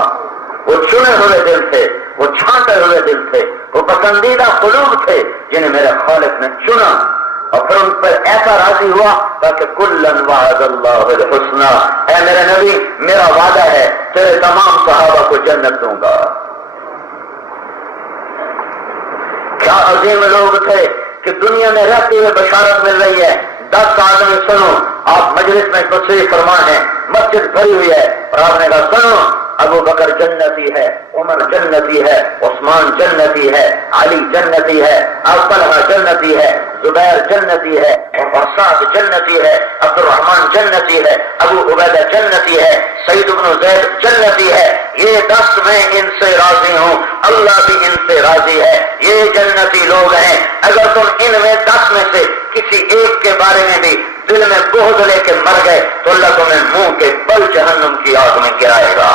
وہ چنے ہوئے دل تھے, وہ چھانٹے ہوئے دل تھے, وہ پسندیدہ قلوب تھے جنہیں میرے خالق نے چنا اور پھر ان پر ایسا راضی ہوا تاکہ کلن وعد اللہ الحسنى. اے میرے نبی, میرا وعدہ ہے تیرے تمام صحابہ کو جنت دوں گا. کیا عظیم لوگ تھے کہ دنیا میں رہتے ہوئے بشارت مل رہی ہے. 10 آدمی سنو, آپ مجلس میں تشریف فرما ہے, مسجد بھری ہوئی ہے, اور آپ نے کہا سنو, ابو بکر جنتی ہے, عمر جنتی ہے, عثمان جنتی ہے, علی جنتی ہے, طلحہ جنتی ہے, زبیر جنتی ہے, اور سعد جنتی ہے, عبد الرحمن جنتی ہے, ابو عبیدہ جنتی ہے, سعید بن زید جنتی ہے. یہ 10 میں ان سے راضی ہوں, اللہ بھی ان سے راضی ہے. یہ جنتی لوگ ہیں. اگر تم ان میں 10 میں سے کسی ایک کے بارے میں بھی دل میں بغض لے کے مر گئے تو اللہ تمہیں منہ کے بل جہنم کی آگ میں گرائے گا.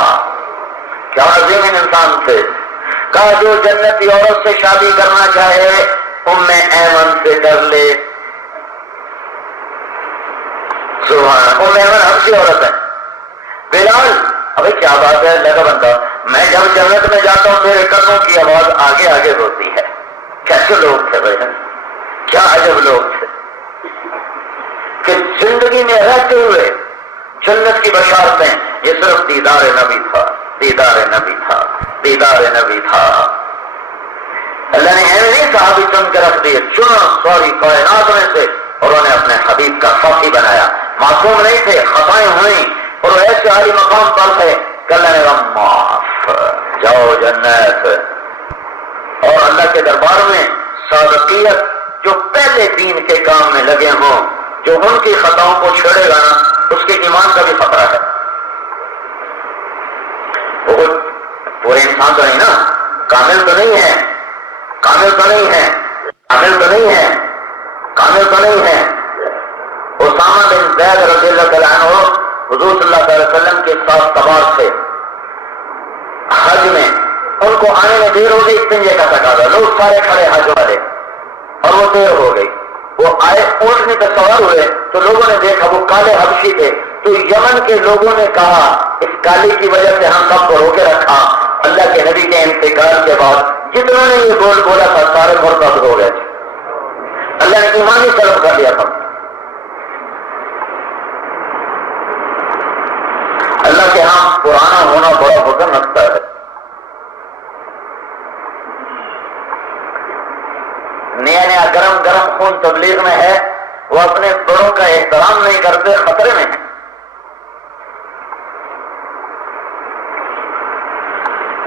کیا عظیم انسان تھے. کہا جو جنتی عورت سے شادی کرنا چاہے ام ایمن سے کر لے. سبحان, ام ایمن حبشی عورت ہے. بلال, ابھی کیا بات ہے, اللہ کا بندہ, میں جب جنت میں جاتا ہوں میرے قدموں کی آواز آگے آگے ہوتی ہے. کیسے لوگ تھے بھائی, کیا عجب لوگ تھے کہ زندگی میں رہتے ہوئے جنت کی بشارتیں. یہ صرف دیدار نبی تھا, دیدار نبی تھا, دیدار نبی تھا. اللہ نے ایسے نہیں صحابی چن کے رکھ دیے, چنا ساری کائنات میں سے, اور انہوں نے اپنے حبیب کا ساتھی بنایا. معصوم نہیں تھے, خطائیں ہوئیں, اور ایسے عالی مقام پر تھے کہ اللہ نے کہا معاف, جاؤ جنت. اور اللہ کے دربار میں صادقیت, جو پہلے دین کے کام میں لگے ہوں, جو ان کی خطاؤں کو چھیڑے گا نا, اس کے ایمان کا بھی خطرہ ہے. وہ پورے انسان تو نہیں نا, کامل تو نہیں ہے, کامل تو نہیں ہے, کامل تو نہیں ہے, کامل تو نہیں ہے. اسامہ بن زید رضی اللہ تعالیٰ عنہ حضور صلی اللہ علیہ وسلم کے ساتھ سوار تھے حج میں. ان کو آنے میں دیر ہو گئی, استنجے کا تقاضا, لوگ سارے کھڑے حج والے, اور وہ دیر ہو گئی. وہ آئے, اونٹنے پہ سوار ہوئے تو لوگوں نے دیکھا وہ کالے حبشی تھے. تو یمن کے لوگوں نے کہا اس کالی کی وجہ سے ہم سب کو روکے رکھا. اللہ کے نبی کے انتقال کے بعد جتنوں نے یہ بول بولا تھا سارے مرتد ہو گئے تھے. اللہ نے ایمانی طلب کر لیا تھا. اللہ کے ہاں پرانا ہونا بڑا حکم رکھتا ہے. نیا نیا گرم گرم خون تبلیغ میں ہے, وہ اپنے بڑوں کا احترام نہیں کرتے, خطرے میں ہیں.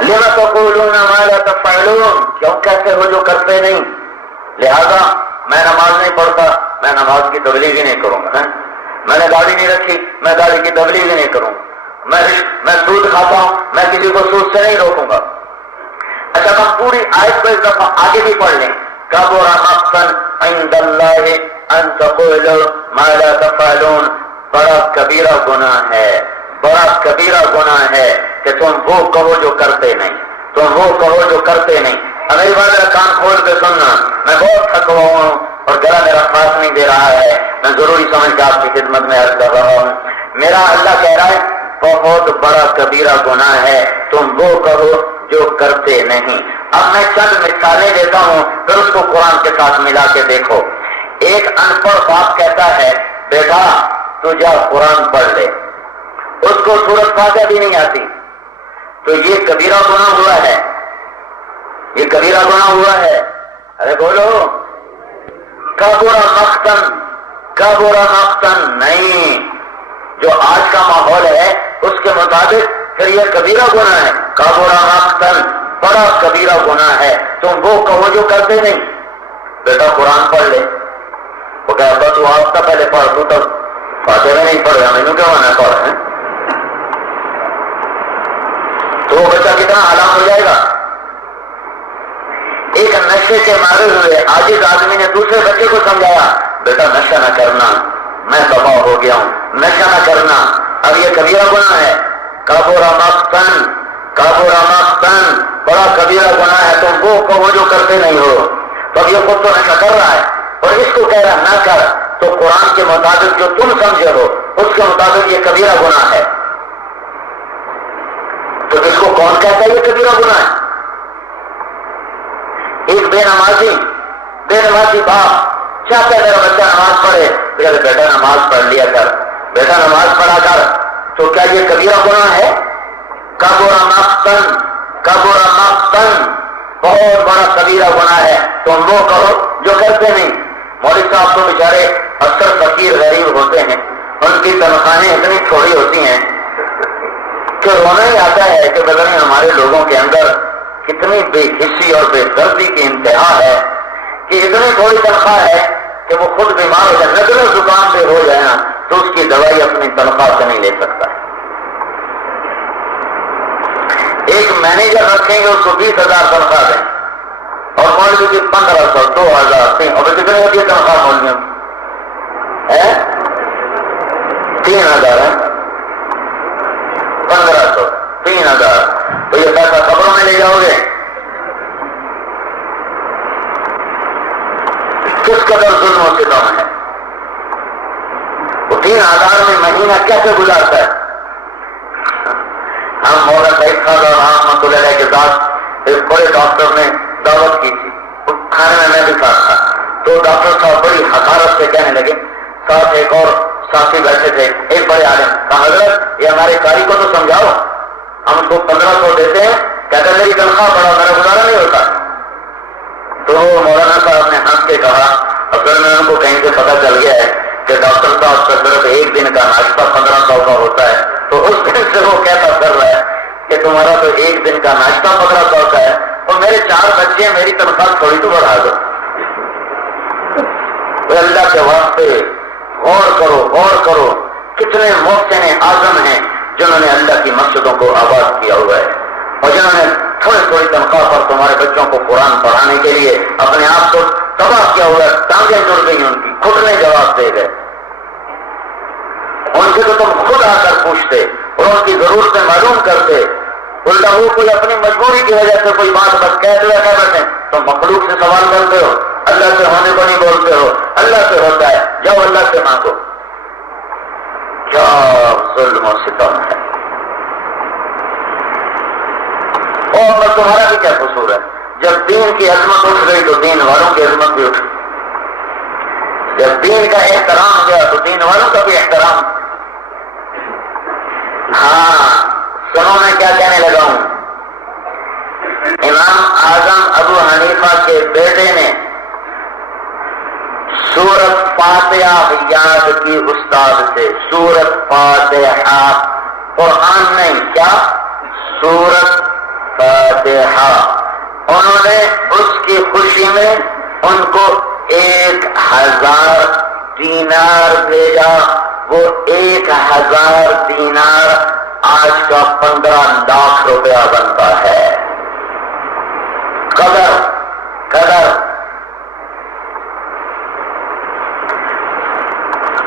لما تقولون ما لا تفعلون, کیوں کہتے ہو جو کرتے نہیں. لہذا میں نماز نہیں پڑھتا, میں نماز کی تبلیغ ہی نہیں کروں گا. میں نے گاڑی نہیں رکھی, میں گاڑی کی تبلیغ ہی نہیں کروں. میں سود کھاتا ہوں, میں کسی کو سود سے نہیں روکوں گا. اچھا, ہم پوری آیت کو ایک دفعہ آگے بھی پڑھ لیں. کبر مقتا عند اللہ ان تقولوا ما لا تفعلون, بڑا کبیرہ گناہ ہے, بڑا کبیرہ گناہ ہے کہ تم وہ کہو جو کرتے نہیں, تم وہ کہو جو کرتے نہیں. میری بات کان کھول کے سننا, میں بہت تھکا ہوا ہوں اور گلا میرا ساتھ نہیں دے رہا ہے, میں ضروری سمجھ کے آپ کی خدمت میں عرض کر رہا ہوں. میرا اللہ کہہ رہا ہے بہت بڑا کبیرہ گناہ ہے تم وہ کہو جو کرتے نہیں. اب میں چند مثالیں دیتا ہوں, پھر اس کو قرآن کے ساتھ ملا کے دیکھو. ایک ان پڑھ باپ کہتا ہے بیٹا تو جا قرآن پڑھ لے, اس کو سورۃ فاتحہ بھی نہیں آتی, تو یہ کبیرہ گناہ ہوا ہے, یہ کبیرہ گناہ ہوا ہے. ارے بولو, کبر مقتن, کبر مقتن نہیں. جو آج کا ماحول ہے اس کے مطابق پھر یہ کبیرہ گناہ ہے. کبر مقتن, بڑا کبیرہ گناہ ہے تم وہ کہو جو کرتے نہیں. بیٹا قرآن پڑھ لے. وہ کہتا تو آپ کا پہلے پڑھ, تو تب فاتحہ میں نہیں پڑھ رہا, میں کیا ہونا پڑھ ہے. تو وہ بچہ کتنا ہلاک ہو جائے گا. ایک نشے کے مارے ہوئے عاجز آدمی نے دوسرے بچے کو سمجھایا, بیٹا نشہ نہ کرنا، میں تباہ ہو گیا ہوں، نشہ نہ کرنا، اب یہ کبیرہ گناہ ہے، کبیرہ مقتن، کبیرہ مقتن، بڑا کبیرہ گناہ ہے، تم وہ کہو جو کرتے نہیں ہو۔ تو اب یہ خود تو نشہ کر رہا ہے اور اس کو کہہ رہا نہ کر، تو قرآن کے مطابق جو تم سمجھے ہو اس کے مطابق یہ کبیرہ گناہ ہے، تو اس کو کون کہتا ہے یہ کبیرہ گناہ ہے؟ ایک بے نمازی باپ چاہتا ہے میرا بچہ نماز پڑھے، بیٹا نماز پڑھ لیا کر، بیٹا نماز پڑھا کر، تو کیا یہ کبیرہ گناہ ہے؟ کبیرہ مقتن، کبیرہ مقتن، بہت بڑا کبیرہ گناہ ہے، تم وہ کرو جو کرتے نہیں۔ مولوی صاحب تو بیچارے اکثر فقیر غریب ہوتے ہیں، ان کی تنخواہیں اتنی تھوڑی ہوتی ہیں کہ رونا ہی آتا ہے کہ پتہ نہیں ہمارے لوگوں کے اندر کتنی بے حسی اور بے دردی کی انتہا ہے کہ اتنی تھوڑی تنخواہ ہے کہ وہ خود بیمار ہو جائے، نزلہ زکام پہ ہو جائے نا تو اس کی دوائی اپنی تنخواہ سے نہیں لے سکتا ہے۔ ایک مینیجر رکھیں گے اس کو 20,000 تنخواہ دیں اور مولوی کی 1,500 2,000 3، اور کتنے ہوتی ہے تنخواہ مولویوں ہے؟ 3,000 ہے، 1,500 3,000، تو یہ پیسہ خبروں میں لے جاؤ گے؟ کس قدر ظلم و ستم ہے؟ وہ 3,000 میں مہینہ کیسے گزارتا ہے؟ ہم مولانا سعید خان اور رحمۃ اللہ علیہ کے ساتھ ایک بڑے ڈاکٹر نے دعوت کی تھی، کھانے میں بھی ساتھ تھا، تو ڈاکٹر صاحب بڑی حقارت سے کہنے لگے، ساتھ ایک اور ساتھی بیٹھے تھے، ایک بڑے عالم، کہا حضرت یہ ہمارے قاری کو تو سمجھاؤ، ہم اس کو 1,500 دیتے ہیں، کہتے میری تنخواہ بڑا میرا گزارا نہیں ہوتا۔ تو مولانا صاحب نے ہنس کے کہا، اصل میں ان کو کہیں سے پتہ چل گیا ہے کہ ڈاکٹر صاحب کا صرف ایک دن کا ناشتہ 1,500 کا ہوتا ہے، تو اس دن سے وہ کہتا کر رہا ہے کہ تمہارا تو ایک دن کا ناشتہ 1,500 کا ہے اور میرے 4 بچے، میری تنخواہ تھوڑی تو بڑھا دو۔ اللہ کے واسطے غور کرو، کتنے محسن اعظم ہیں جنہوں نے اللہ کی مسجدوں کو آباد کیا ہوا ہے اور جنہوں نے تھوڑی تنخواہ پر تمہارے بچوں کو قرآن پڑھانے کے لیے اپنے آپ کو تباہ کیا ہوا ہے، ٹانگیں جڑ گئی ان کی، گھٹنے جواب دے گئے۔ ان سے تو تم خود آ کر پوچھتے اور ان کی ضرورتیں معلوم کرتے، الٹا وہ کوئی اپنی مجبوری کی وجہ سے کوئی بات بس کہہ دیا کر بیٹھے، تو مخلوق سے سوال کرتے ہو، اللہ سے ہونے کو نہیں بولتے ہو، اللہ سے ہوتا ہے جاؤ اللہ سے مانگو۔ کیا ظلم و ستم ہے، اور تمہارا بھی کیا قصور ہے؟ جب دین کی عظمت اٹھ گئی تو دین والوں کی عظمت بھی اٹھ گئی، جب دین کا احترام گیا تو دین والوں کا بھی احترام۔ ہاں سنو میں کیا کہنے لگا ہوں، امام اعظم ابو حنیفہ کے بیٹے نے سورت فاتحہ یاد کی استاد سے، سورت فاتحہ، قرآن نہیں، کیا سورت فاتحہ، انہوں نے اس کی خوشی میں ان کو 1,000 دینار بھیجا۔ وہ 1,000 دینار آج کا 15 لاکھ روپیہ بنتا ہے۔ قدر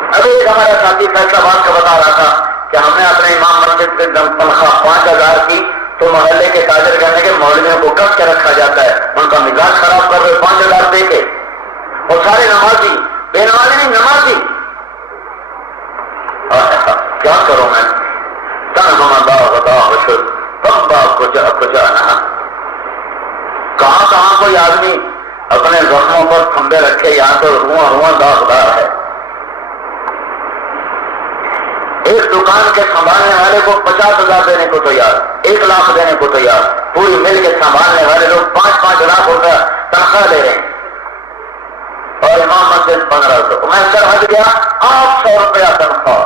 ابھی ایک ہمارا ساتھی فیصلہ باد کا بتا رہا تھا کہ ہم نے اپنے امام مسجد سے تنخواہ 5,000 کی، تو محلے کے تاجر کہنے کے مولویوں کو کس کے رکھا جاتا ہے، ان کا مزاج خراب کر رہے 5,000 دے کے، اور سارے نمازی، بے نمازی نہیں نمازی۔ کیا کروں میں، کہاں کوئی آدمی اپنے زخموں پر کھمبے رکھے، یہاں تو رواں داغدار ہے۔ ایک دکان کے سنبھالنے والے کو 50,000 دینے کو تیار، 1 لاکھ دینے کو تیار، پوری مل کے سنبھالنے والے لوگ 5-5 لاکھ روپیہ تنخواہ لے رہے ہیں، اور امام مسجد 1,500۔ میں سرحد گیا 800 روپیہ تنخواہ،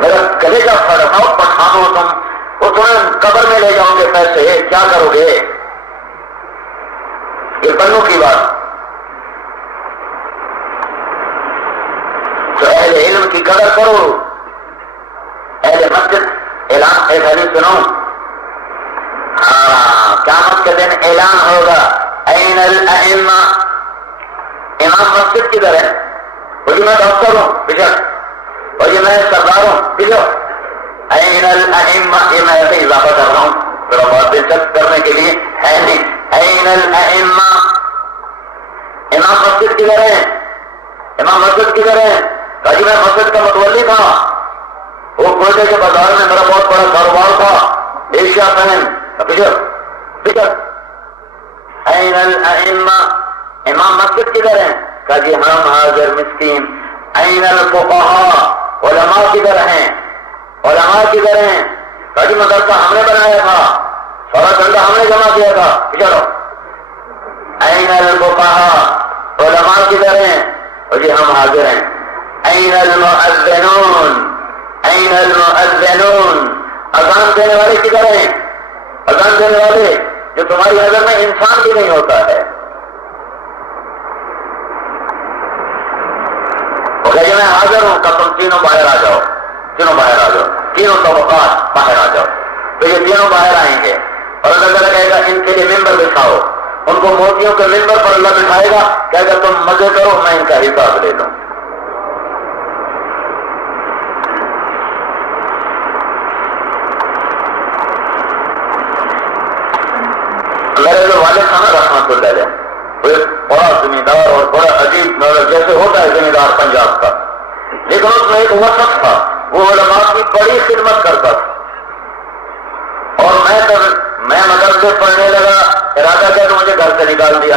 میرا کلیجہ پھٹ، پٹھانو تم، وہ تمہیں قبر میں لے جاؤ گے پیسے، کیا کرو گے؟ یہ بنوں کی بات۔ تو اہل علم کی قدر کرو، اہل مسجد اعلان، ایک حدیث سنو، قیامت کے دن اعلان ہوگا، این الائمہ، امام مسجد کدھر ہے؟ وہ جی میں ڈاکٹر ہوں بشک، اور یہ میں سردار ہوں بشک۔ این الائمہ، یہ میں ایسے اضافہ کر رہا ہوں ذرا بات دلچسپ کرنے کے لیے، ہے نہیں۔ این الائمہ، امام مسجد کدھر ہے؟ امام مسجد کدھر ہے؟ کہا جی میں مسجد کا متولی تھا، وہ کوئٹے کے بازار میں میرا بہت بڑا کاروبار تھا، ایشیا فین بشک بشک۔ این الائمہ، امام مسجد کدھر ہے؟ کہا جی ہم حاضر مسکین۔ این الفقہاء، علماء کدھر ہیں؟ علماء کدھر ہیں؟ کہا جی مدرسہ ہم نے بنایا تھا، سارا ڈنڈا ہم نے جمع کیا تھا، چلو۔ این الفقہاء، علماء کدھر ہیں؟ اور جی ہم حاضر ہیں۔ این المؤذنون، این المؤذنون، اذان دینے والے کدھر ہیں؟ اذان دینے والے جو تمہاری نظر میں انسان بھی نہیں ہوتا ہے۔ کہ میں حاضر ہوں، کہ تم تینوں باہر آ جاؤ، تینوں باہر آ جاؤ، تینوں طبقات باہر آ جاؤ۔ تو یہ تینوں باہر آئیں گے اور اللہ تعالیٰ کہے گا ان کے لیے ممبر بچھاؤ، ان کو موتیوں کے ممبر پر اللہ بٹھائے گا، کہے گا تم مزے کرو، میں ان کا حساب لے لوں۔ میرے جو والد تھا نا رحمت اللہ علیہ، وہ بڑا زمیندار اور بڑا عجیب جیسے ہوتا ہے زمیندار پنجاب کا، لیکن اس میں ایک وسط تھا، وہ علماء کی بڑی خدمت کرتا تھا۔ اور میں مدرسے پڑھنے لگا، ارادہ کیا کہ مجھے گھر سے نکال دیا۔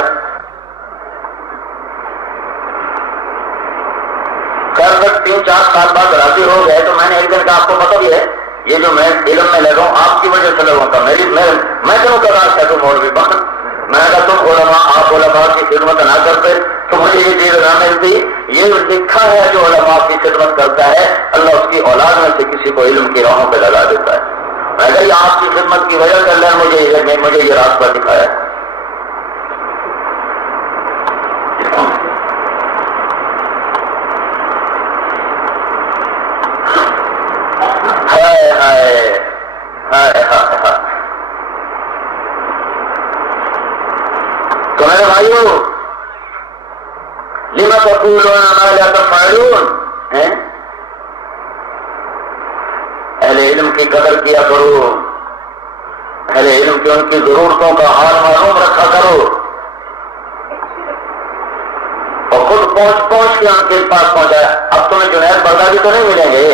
گھر تک 3-4 سال بعد راضی ہو گئے تو میں نے ایک دن کہا آپ کو پتہ بھی ہے یہ جو میں علم میں لگا ہوں آپ کی وجہ سے لگوں گا، میں کیوں کر رہا تھا تم مولوی بن، میں نے کہا تم علماء، آپ علماء کی خدمت نہ کرتے تو مجھے یہ چیز نہ ملتی۔ یہ لکھا ہے جو علماء کی خدمت کرتا ہے اللہ اس کی اولاد میں سے کسی کو علم کی راہوں پہ لگا دیتا ہے۔ میں نے کہا یہ آپ کی خدمت کی وجہ سے اللہ نے مجھے یہ راستہ دکھایا۔ تو میرے بھائیو لما تقولون ما لا تفعلون، اہل علم کی قدر کیا کرو، اہل علم کی ان کی ضرورتوں کا حال معلوم رکھا کرو، اور خود پہنچ کے ان کے پاس پہنچایا۔ اب تمہیں جنید بغدادی تو نہیں ملیں گے،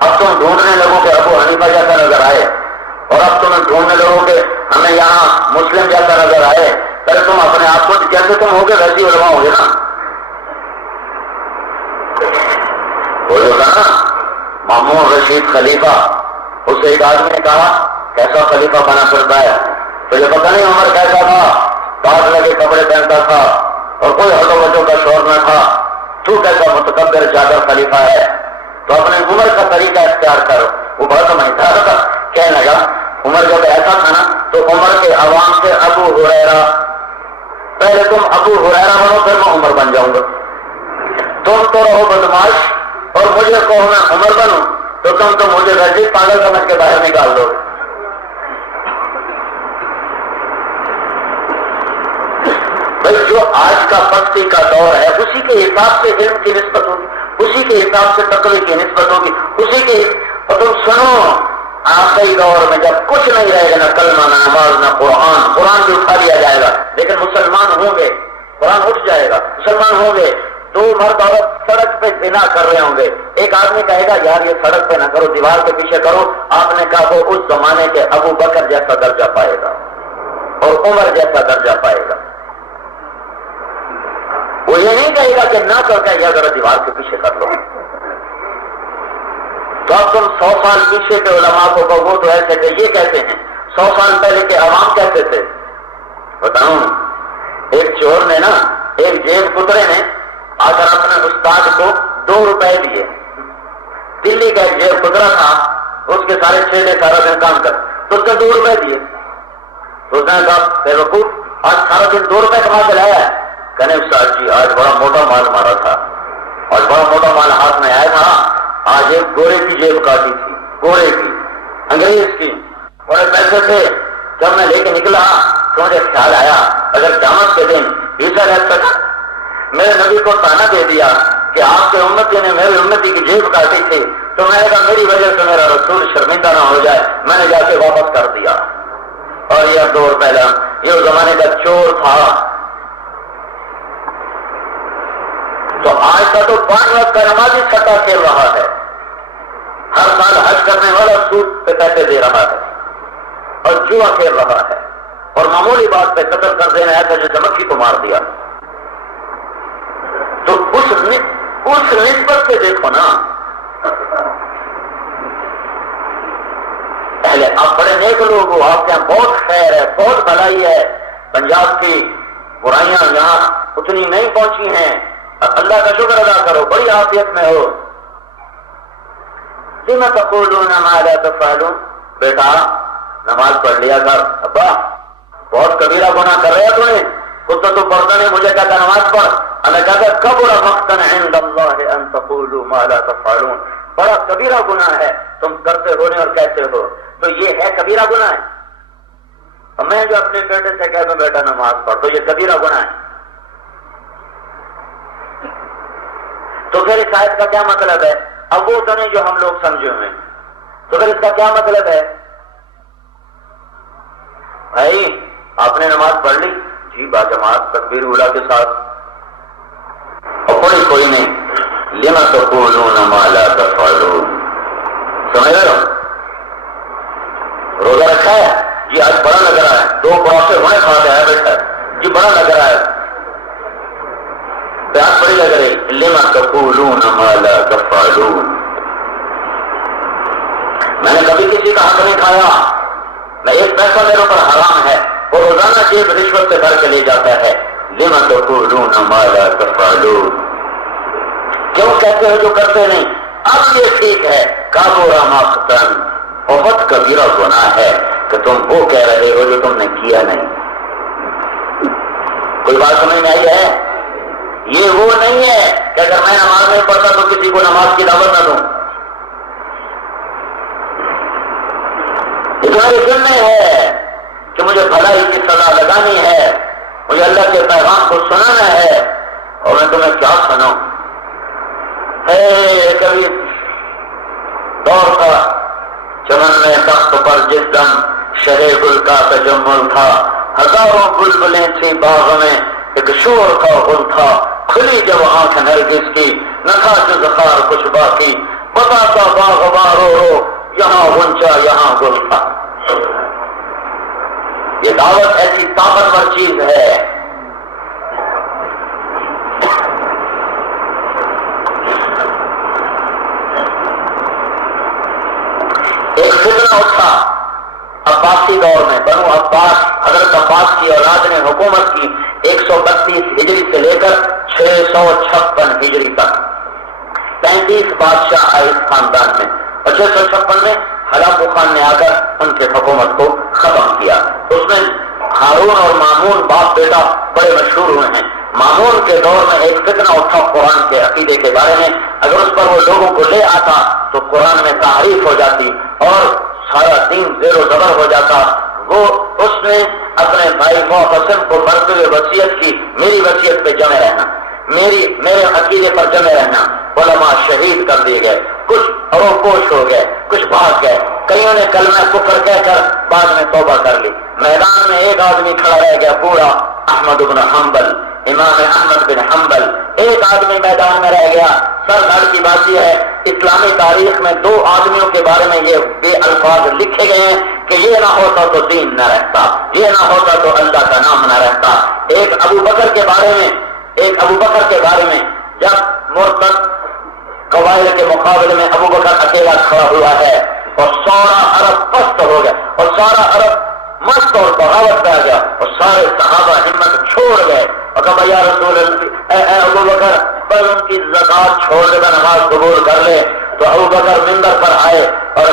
اب تم ڈھونڈنے لگو کہ ابو حنیفہ جیسا نظر آئے، اور اب تمہیں ڈھونڈنے لگو کہ ہمیں یہاں مسلم جیسا نظر آئے، پہلے تم اپنے آپ کو جیسے تم ہوگے ویسی علماء ہوگے نا۔ وہ جو تھا نا مامون رشید خلیفہ، اس سے ایک آدمی نے کہا کیسا خلیفہ بنا کرتا ہے، تجھے پتہ نہیں عمر کیسا تھا، کاٹ لگے کپڑے پہنتا تھا اور کوئی ہٹو بچوں کا شور نہ تھا، تو کیسا متکبر جادر خلیفہ ہے، تو اپنے عمر کا طریقہ اختیار کر۔ وہ بڑا سمجھتا تھا، کہنے لگا عمر جب ایسا تھا نا تو عمر کے عوام سے ابو ہریرہ، پہلے تم ابو ہریرہ بنو پھر میں عمر بن جاؤں گا، تم تو رہو بدماش اور مجھے کہو میں عمر بنوں تو تم تو مجھے ویسے پاگل سمجھ کے باہر نکال دو۔ بھائی جو آج کا پستی کا دور ہے اسی کے حساب سے علم کی نسبت ہوگی، اسی کے حساب سے تقوی کی نسبت ہوگی، اسی کے اور تم سنو آخری دور میں جب کچھ نہیں رہے گا، نہ کلمہ نہ نماز نہ قرآن بھی اٹھا لیا جائے گا، لیکن مسلمان ہوں گے، قرآن اٹھ جائے گا، مسلمان ہوں گے، دو مرد عورت سڑک پہ زنا کر رہے ہوں گے، ایک آدمی کہے گا یار یہ سڑک پہ نہ کرو دیوار کے پیچھے کرو، آپ نے کہا وہ اس زمانے کے ابو بکر جیسا درجہ پائے گا اور عمر جیسا درجہ پائے گا، وہ یہ نہیں کہے گا کہ نہ کر کے یا ذرا دیوار کے پیچھے کر لو۔ تو اب تم 100 سال پیچھے کے علماء کو وہ تو ایسے کہ یہ کہتے ہیں، 100 سال پہلے کے عوام کہتے تھے۔ بتاؤں ایک چور نے نا، ایک جیب کترے نے آ کر اپنے استاد کو 2 روپے دیے، دلی کا ایک جیب کترا تھا، اس کے سارے چیلے سارا دن کام کر تو اس کو 2 روپے دیے، تو اس نے کہا بے وقوف آج سارا دن 2 روپے کما کے لایا ہے، کہنے استاد جی آج بڑا موٹا مال مارا تھا، آج بڑا موٹا مال ہاتھ میں آیا تھا، آج ایک گورے کی جیب کاٹی تھی، گورے کی انگریز کی، بڑے پیسے تھے، جب میں لے کے نکلا تو مجھے خیال آیا اگر قیامت کے دن عیسیٰ علیہ السلام میرے نبی کو تانا دے دیا کہ آپ کے امتی نے میری امتی کی جیب کاٹی تھی، تو میں نے کہا میری وجہ سے میرا رسول شرمندہ نہ ہو جائے، میں نے جا کے واپس کر دیا۔ اور یہ دور پہلا یہ زمانے کا چور تھا، تو آج کا تو 5 وقت کا نمازی سٹا کھیل رہا ہے، ہر سال حج کرنے والا سود پہ پیسے دے رہا ہے اور جوا کھیل رہا ہے، اور معمولی بات پہ قتل کر دینا ایسا جیسے مکھی کو مار دیا۔ تو اس نسبت سے دیکھو نا، پہلے آپ بڑے نیک لوگ ہو، آپ کے یہاں بہت خیر ہے، بہت بھلائی ہے، پنجاب کی برائیاں یہاں اتنی نہیں پہنچی ہیں، اللہ کا شکر ادا کرو، بڑی عافیت میں ہو۔ لِمَ تَقُولُونَ مَا لَا تَفْعَلُونَ، بیٹا نماز پڑھ لیا کر، ابا بہت کبیرہ گناہ کر رہا تو نے، خود تو پڑھتا نہیں، مجھے کہتا نماز پڑھ، اللہ کہتا کبر مقتا عند اللہ ان تقولوا ما لا تفعلون، بڑا کبیرہ گناہ ہے تم کرتے ہو نہیں اور کہتے ہو، تو یہ ہے کبیرہ گناہ ہے۔ اور میں جو اپنے بیٹے سے کہتا ہوں بیٹا نماز پڑھ، تو یہ کبیرہ گناہ ہے۔ تو پھر اس آیت کا کیا مطلب ہے؟ اب وہ تو نہیں جو ہم لوگ سمجھے ہوئے، تو پھر اس کا کیا مطلب ہے؟ بھائی آپ نے نماز پڑھ لی، جی باجماعت تکبیر اولیٰ کے ساتھ، اور پڑھی کوئی نہیں، لِمَ تَقُولُونَ مَا لَا تَفْعَلُونَ، سمجھ رہے ہو؟ روزہ رکھا ہے، جی آج بڑا لگ رہا ہے، 2 پراٹھے ہونے کھاتے ہیں بیٹا، جی بڑا لگ رہا ہے، پیاس بڑی لگ رہی، لِمَ تَقُولُونَ مَا لَا تَفْعَلُونَ۔ میں نے کبھی کسی کا حق نہیں کھایا، میں 1 پیسہ میرے اوپر حرام ہے، وہ روزانہ جیب رشوت سے بھر کے لے جاتا ہے، لِمَ تَقُولُونَ مَا لَا تَفْعَلُونَ، کیوں کہتے ہو جو کرتے نہیں؟ اب یہ ٹھیک ہے، کَبُرَ مَقْتًا، بہت کبیرہ گناہ ہے کہ تم وہ کہہ رہے ہو جو تم نے کیا نہیں۔ کوئی بات سمجھ میں آئی ہے؟ یہ وہ نہیں ہے کہ اگر میں نماز نہیں پڑھتا تو کسی کو نماز کی دعوت نہ دوں، یہ تمہارے دل میں ہے کہ مجھے بھلائی کی سزا لگانی ہے، مجھے اللہ کے پیغام کو سنانا ہے، اور میں تمہیں کیا سناؤں؟ کبھی دور تھا چمن میں تخت پر جس دم شہ گل کا تجمل تھا، ہزاروں بلبلیں تھی باغ میں، ایک شور کا غل تھا، کھلی جب آنکھ نرگس کی، نہ تھا جز خار کچھ باقی، بتاتا باغ رو رو، یہاں غنچہ یہاں گل تھا۔ یہ دعوت ایسی طاقتور چیز ہے، ایک فتنہ اٹھا عباسی دور میں، بنو عباس، حضرت عباس کی اولاد نے حکومت کی 132 ہجری سے لے کر 656 ہجری تک، 35 بادشاہ آئے اس خاندان میں، اور 656 میں ہلاکو خان نے آ کر ان کے حکومت کو ختم کیا۔ اس میں ہارون اور مامون باپ بیٹا بڑے مشہور ہوئے ہیں۔ مامون کے دور میں ایک فتنہ اٹھا قرآن کے عقیدے کے بارے میں، اگر اس پر وہ لوگوں کو لے آتا تو قرآن میں تحریف ہو جاتی اور سارا دین زیر و زبر ہو جاتا۔ وہ اس نے اپنے بھائی معتصم کو مرتے ہوئے وصیت کی، میری وصیت پہ جمے رہنا، میرے عقیدے پر جمے رہنا۔ علماء شہید کر دیے گئے، کچھ روپوش ہو گئے، کچھ بھاگ گئے، کئیوں نے کلمہ کفر کہہ کر بعد میں توبہ کر لی۔ میدان میں ایک آدمی کھڑا رہ گیا پورا، احمد بن حنبل، امام احمد بن حنبل، ایک آدمی میدان میں رہ گیا۔ سر دھڑ کی بات یہ ہے، اسلامی تاریخ میں 2 آدمیوں کے بارے میں یہ الفاظ لکھے گئے ہیں کہ یہ نہ ہوتا تو دین نہ رہتا، یہ نہ ہوتا تو اللہ کا نام نہ رہتا۔ ایک ابو بکر کے بارے میں جب مرتد قبائل کے مقابلے میں ابو بکر اکیلا کھڑا ہوا ہے اور سارا عرب پست ہو گیا اور سارا عرب مست اور بغاوت پہ آ گیا اور سارے صحابہ ہمت چھوڑ گئے اور کہا یا رسول اللہ، اے ابو بکر پر ان کی زکات چھوڑ دے کر نماز قبول کر لے۔ تو ابو بکر منبر پر آئے اور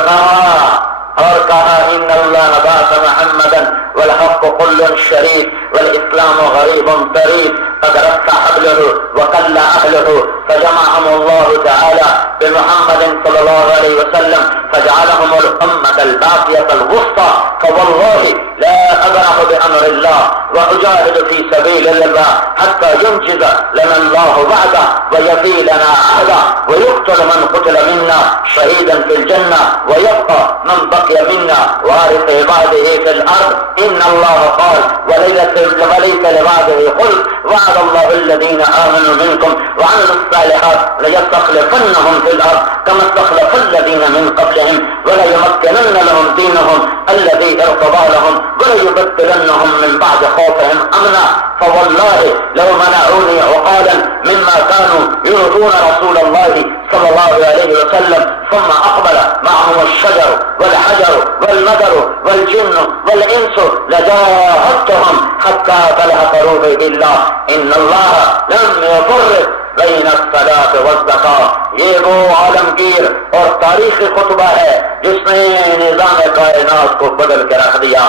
کہا ان اللہ بعث محمدا والحق كل شريك والاسلام غريب طريق قد رفع حبله وقل اهل وجاهده فجمعهم الله تعالى بمحمد صلى الله عليه وسلم فجعلهم الأمة الباقية الوسطى. فوالله لا أبرح بأمر الله وأجاهد في سبيل الله حتى ينجز لنا الله وعده ويفي لنا عهده ويقتل من قتل منا شهيدا في الجنة ويبقى من بقي منا وارث عباده في الأرض. إن الله قال وليس لعباده خلق وعد الله الذين آمنوا منكم وعملوا الصالحات ليستخلفنهم في الأرض كما استخلف الذين من قبلهم وليمكنن لهم دينهم الذي ارتضى لهم وليبدلنهم من بعد خوفهم أمنا. فوالله لو منعوني عقالا مما كانوا يرضون رسول الله صلى الله عليه وسلم ثم أقبل معهم الشجر والحجر والمدر والجن والإنس لجاهدتهم حتى بلغ روحي الله. إن الله لم يفرق بین الصلاۃ والزکاۃ. یہ وہ عالمگیر اور تاریخی خطبہ ہے جس نے نظام کائنات کو بدل کے رکھ دیا.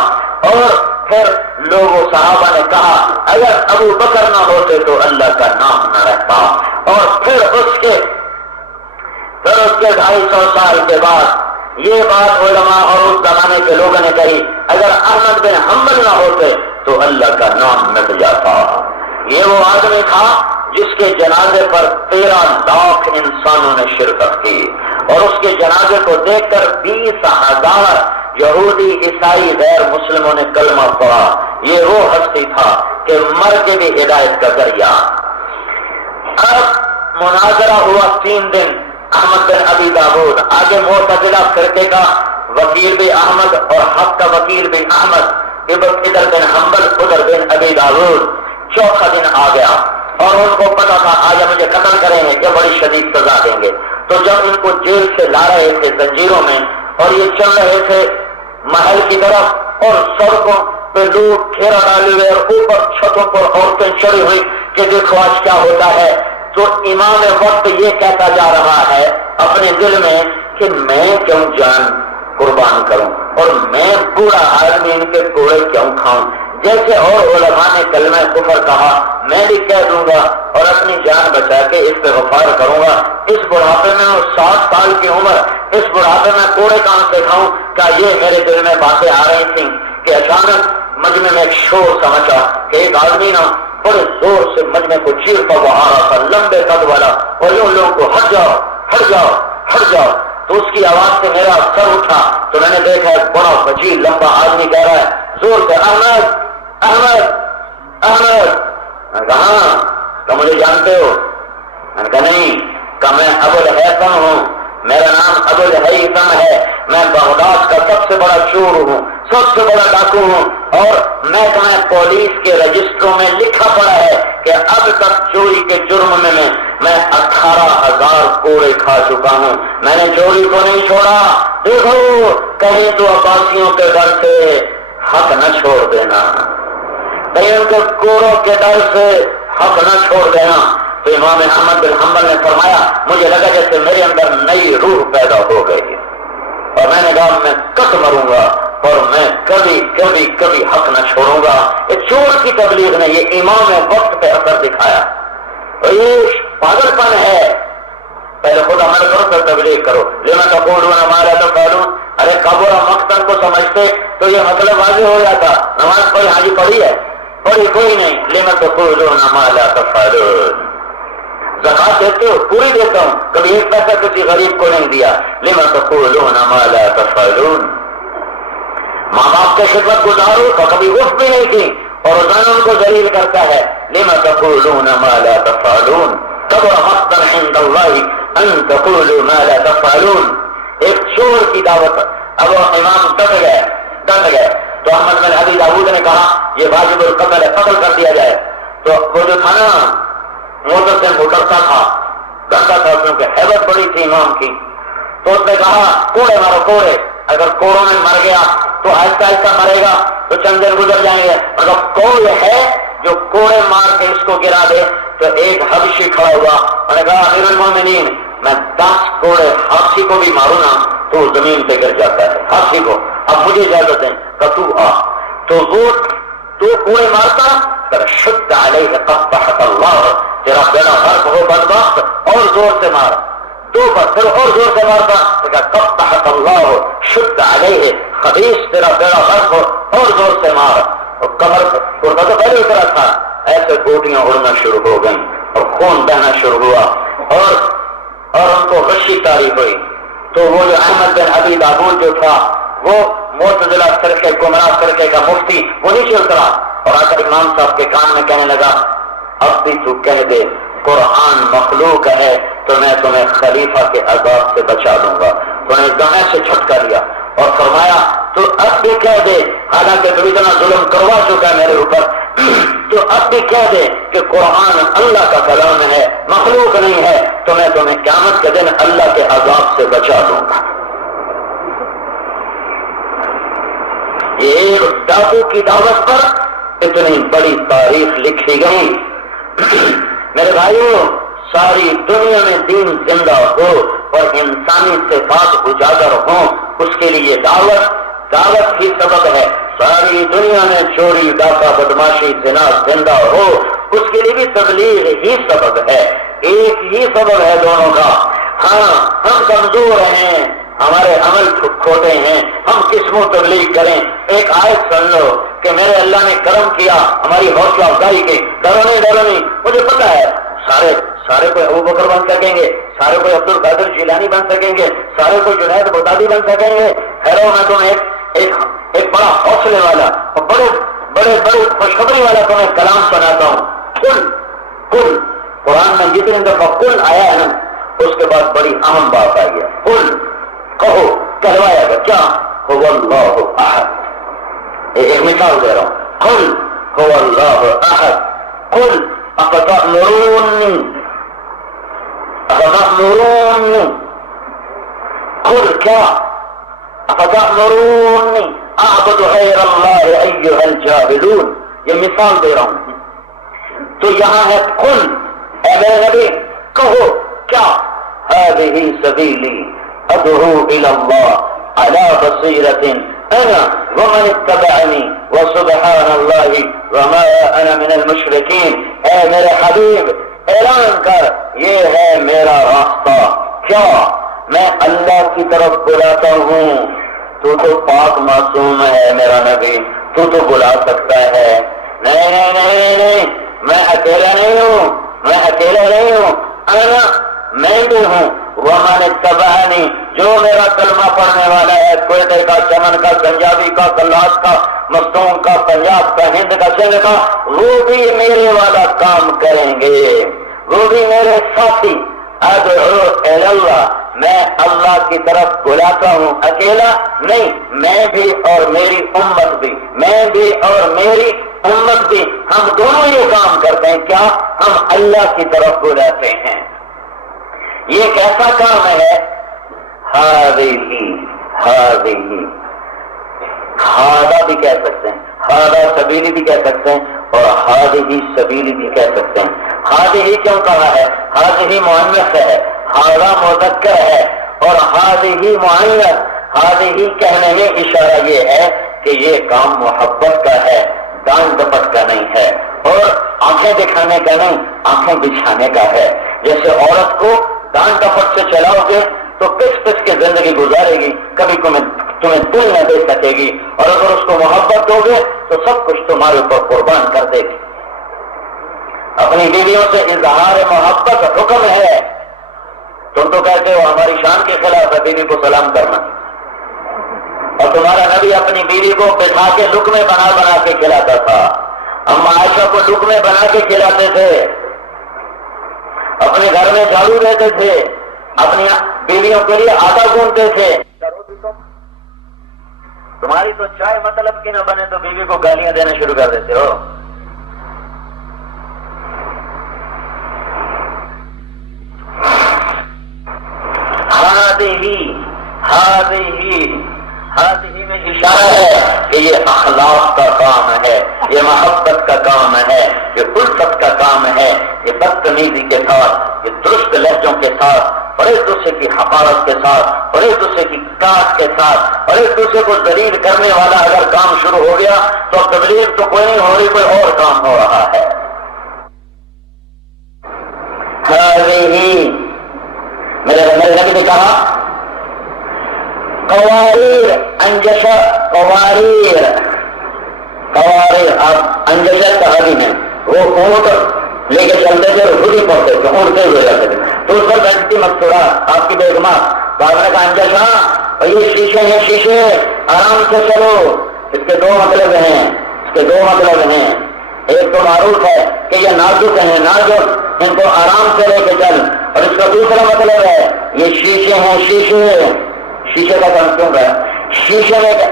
اور پھر لوگوں صحابہ نے کہا اگر ابو بکر نہ ہوتے تو اللہ کا نام نہ رہتا. اور پھر اس کے 250 سال کے بعد یہ بات علماء اور اس زمانے کے لوگوں نے کہی اگر احمد بن حنبل نہ ہوتے تو اللہ کا نام مٹ جاتا. یہ وہ آدمی تھا جس کے جنازے پر 13 لاکھ انسانوں نے شرکت کی اور اس کے جنازے کو دیکھ کر 20,000 یہودی عیسائی غیر مسلموں نے کلمہ پڑھا. یہ وہ ہستی تھا کہ مر کے بھی ہدایت کا ذریعہ. اب مناظرہ ہوا 3 دن احمد بن ابی داؤد. آگے معتزلہ فرقے کا وکیل بھی احمد اور حق کا وکیل بھی احمد. ادھر بن حنبل ادھر بن ابی داؤد. چوتھا دن آ گیا اور ان کو پتا تھا آج مجھے قتل کریں گے کہ بڑی شدید سزا دیں گے. تو جب ان کو جیل سے لا رہے تھے زنجیروں میں اور یہ چل رہے تھے محل کی طرف اور سڑکوں پہ لوگ گھیرا ڈالے ہوئے اور اوپر چھتوں پر عورتیں چڑھی ہوئی کہ دیکھو آج کیا ہوتا ہے. تو امام وقت یہ کہتا جا رہا ہے اپنے دل میں کہ میں کیوں جان قربان کروں اور میں بوڑھا آدمی ان کے کوڑے کیوں کھاؤں. جیسے اور علماء نے کلمہ کفر کہا میں بھی کہہ دوں گا اور اپنی جان بچا کے استغفار کروں گا. اس بڑھاپے میں 60 سال کی عمر اس بڑھاپے میں کوڑے کام سے کھاؤں. کیا یہ میرے دل میں باتیں آ رہی تھیں کہ اچانک مجمع میں ایک شور سمجھا کہ ایک آدمی نا بڑے زور سے مجمع کو چیرتا ہوا آ رہا تھا لمبے قد والا اور ان لوگوں کو ہٹ جاؤ ہٹ جاؤ ہٹ جاؤ. تو اس کی آواز سے میرا سر اٹھا تو میں نے دیکھا ایک بڑا وجیل لمبا آدمی کہہ رہا ہے زور سے احمد احمد احمد. میں نے کہا ہاں تو مجھے جانتے ہو؟ میں نے کہا نہیں. کہ میں ابو الہیثم ہوں میرا نام ابو الہیثم ہے. میں بغداد کا سب سے بڑا چور ہوں سب سے بڑا ڈاکو ہوں اور محکمہ پولیس کے رجسٹروں میں لکھا پڑا ہے کہ اب تک چوری کے جرم میں 18,000 کوڑے کھا چکا ہوں. میں نے چوری کو نہیں چھوڑا. دیکھو کہیں تو عباسیوں کے گھر سے حق نہ چھوڑ دینا کہیں ان کے کوڑوں کے ڈر سے حق نہ چھوڑ دینا. تو امام احمد بن حنبل نے فرمایا مجھے لگا جیسے میرے اندر نئی روح پیدا ہو گئی اور میں نے کہا میں کٹ مروں گا اور میں کبھی کبھی کبھی حق نہ چھوڑوں گا. یہ چور کی تبلیغ نے یہ امام وقت پہ اثر دکھایا اور یہ پاگل پن ہے. پہلے خود عمل کرو پھر تبلیغ کرو. لما تقولون ما لا تفعلون. ارے قبر مقتن کو سمجھتے تو یہ مطلب واضح ہو جاتا. نماز پڑھی حاجی پڑھی ہے پڑھی کوئی نہیں. لما تقولون ما لا تفعلون. زکات دیتے ہو پوری دیتا ہوں کبھی ایک پیسہ کسی غریب کو نہیں دیا. لما تقولون ما لا تفعلون. ماں باپ کے خدمت گزارو تو کبھی اف بھی نہیں کی اور روزانہ ان کو ذلیل کرتا ہے. لما تقولون ما لا تفعلون. کبر مقتا عند اللہ ان تقولوا ما لا تفعلون. ایک چور کی دعوت. اب امام ڈٹ گئے تو احمد بن ابی داؤد نے کہا یہ واجب القتل ہے قتل کر دیا جائے. تو وہ جو تھا نا موٹر سے ڈرتا تھا کیونکہ حیبت بڑی تھی امام کی. تو اس نے کہا کوڑے مارو کوڑے. اگر کوڑوں میں مر گیا تو آہستہ آہستہ مرے گا تو چند دن گزر جائیں گے. اگر کوئی ہے جو کوڑے مار کے اس کو گرا دے. تو ایک حبشی کھڑا ہوا اور نے کہا امیر المومنین میں 10 کوڑے ہاتھی کو بھی ماروں نا تو زمین پہ گر جاتا ہے ہاتھی کو. اب مجھے اجازت ہے کہ تو آ. تو وہ تو کوڑے مارتا شد علیہ قبحۃ اللہ تیرا بیڑا غرق ہو بدبخت، اور زور سے مار، دو پر پھر اور زور سے مارتا، کب تحت اللہ شد علیہ خبیث، تیرا بیڑا غرق ہو اور زور سے مار. اور کمر کرتا تو پہلے اترا تھا، ایسے گوٹیاں اڑنا شروع ہو گئیں اور خون بہنا شروع ہوا اور ان کو غشی طاری ہوئی. تو وہ جو احمد بن ابی داؤد جو تھا، وہ معتزلہ فرقے گمراہ فرقے کا مفتی، وہ نیچے اترا اور آ کر امام صاحب کے کان میں کہنے لگا اب بھی تو کہہ دے قرآن مخلوق ہے تو میں تمہیں خلیفہ کے عذاب سے بچا دوں گا. تو نے گانے سے چھٹکا لیا اور فرمایا تو اب بھی کہہ دے، حالانکہ تو اتنا ظلم کروا چکا ہے میرے اوپر، تو اب بھی کہہ دے کہ قرآن اللہ کا کلام ہے، مخلوق نہیں ہے، تو میں تمہیں قیامت کے دن اللہ کے عذاب سے بچا دوں گا. یہ ایک ڈاکو کی دعوت پر اتنی بڑی تاریخ لکھی گئی. میرے بھائیوں، ساری دنیا میں دین زندہ ہو اور انسانی صفات اجاگر ہوں، اس کے لیے دعوت ہی سبب ہے. ساری دنیا میں چوری ڈاکہ بدماشی زنا زندہ ہو، اس کے لیے بھی تبلیغ ہی سبب ہے. ایک ہی سبب ہے دونوں کا. ہاں ہم کمزور ہیں، ہمارے عمل کھوٹے ہیں، ہم کس منہ تبلیغ کریں. ایک آیت سن لو کہ میرے اللہ نے کرم کیا، ہماری حوصلہ افزائی کی، ڈرو نہیں، مجھے پتا ہے سارے کوئی ابو بکر بن سکیں گے، سارے کوئی عبد القادر جیلانی بن سکیں گے، سارے کوئی جنید بغدادی بن سکیں گے. خیرو میں تمہیں ایک بڑا حوصلے والا اور بڑے خوشخبری والا تمہیں کلام سناتا ہوں. کل قرآن میں جتنے دفعہ کل آیا ہے نا، اس کے بعد بڑی اہم بات آئی ہے. کل کہو، کہلوایا گا کیا؟ هو اللہ احد. ایک مثال دے رہا ہوں. قل هو اللہ احد. قل افتأمرونی قل کیا افتأمرونی اعبد غیر اللہ ایھا الجاہلون. یہ مثال دے رہا ہوں. تو یہاں ہے قل، اے میرے نبی کہو کیا، هذه سبیلی ادعو الی اللہ علی بصیرۃ انا ومن اتبعنی وسبحان اللہ وما انا من المشرکین. اے میرے حبیب اعلان کر یہ ہے میرا راستہ، کیا میں اللہ کی طرف بلاتا ہوں. تو پاک معصوم ہے میرا نبی، تو بلا سکتا ہے. نہیں، میں اکیلا نہیں ہوں، انا میں بھی ہوں، ومن اتبعنی جو میرا کلمہ پڑھنے والا ہے، کوئٹے کا، چمن کا، پنجابی کا، کلاس کا، مستون کا، پنجاب کا، ہند کا، سندھ کا، وہ بھی میرے والا کام کریں گے، وہ بھی میرے ساتھی. ادعو الی اللہ، میں اللہ کی طرف بلاتا ہوں، اکیلا نہیں، میں بھی اور میری امت بھی، میں بھی اور میری امت بھی، ہم دونوں یہ کام کرتے ہیں. کیا؟ ہم اللہ کی طرف بلاتے ہیں. یہ کیسا کام ہے؟ ہاذا بھی کہہ سکتے ہیں، ہاذا سبیلی بھی کہہ سکتے ہیں، اور ہذہ سبیلی بھی کہہ سکتے ہیں. ہذہ کیوں کہا ہے؟ ہذہ مؤنث ہے، ہاذا مذکر ہے، اور ہذہ مؤنث. ہذہ کہنے میں اشارہ یہ ہے کہ یہ کام محبت کا ہے، ڈانٹ ڈپٹ کا نہیں ہے، اور آنکھیں دکھانے کا نہیں، آنکھیں بچھانے کا ہے. جیسے عورت کو ڈانٹ ڈپٹ سے چلاؤ گے تو پس کے زندگی گزارے گی، کبھی تمہیں دل نہ دے سکے گی، اور اگر اس کو محبت دو گے تو سب کچھ تمہارے اوپر قربان کر دے گی. اپنی بیویوں سے اظہار محبت حکم ہے. تم تو کہتے ہو ہماری شان کے خلاف ہے بیوی کو سلام کرنا، اور تمہارا نبی اپنی بیوی کو بٹھا کے لقمے بنا کے کھلاتا تھا. ہم عائشہ کو لقمے بنا کے کھلاتے تھے، اپنے گھر میں جھاڑو دیتے تھے، اپنی بیویوں کے لیے آٹا گوندتے تھے. تمہاری تو چائے مطلب کی نہ بنے تو بیوی کو گالیاں دینا شروع کر دیتے ہو. ہذہ میں اشارہ ہے کہ یہ اخلاق کا کام ہے، یہ محبت کا کام ہے، یہ الفت کا کام ہے، یہ بدتمیزی کے ساتھ، یہ درست لہجوں کے ساتھ، اور ایک دوسرے کی حقارت کے ساتھ، اور ایک دوسرے کی کاٹ کے ساتھ، اور ایک دوسرے کو ذلیل کرنے والا اگر کام شروع ہو گیا تو تبلیغ تو کوئی نہیں ہو رہی، کوئی اور کام ہو رہا ہے. هذه میرے نبی نے کہا قواریر انجشہ قواریر آپ انجشہ کہانی ہے وہ اونٹ لے کے چلتے تھے اور خود ہی پڑھتے تھے اونٹتے ہوئے جاتے تھے تو اس پر بیٹھتی مقصورہ آپ کی بیگمہ بابا کا انجشہ اور یہ شیشے ہیں شیشے آرام سے چلو اس کے دو مطلب ہیں ایک تو معروف ہے کہ یہ نازک ہیں نازک ان کو آرام سے لے کے چل اور اس کا دوسرا مطلب ہے یہ شیشے ہیں شیشے کا کام کیوں ہے شیشے میں ایک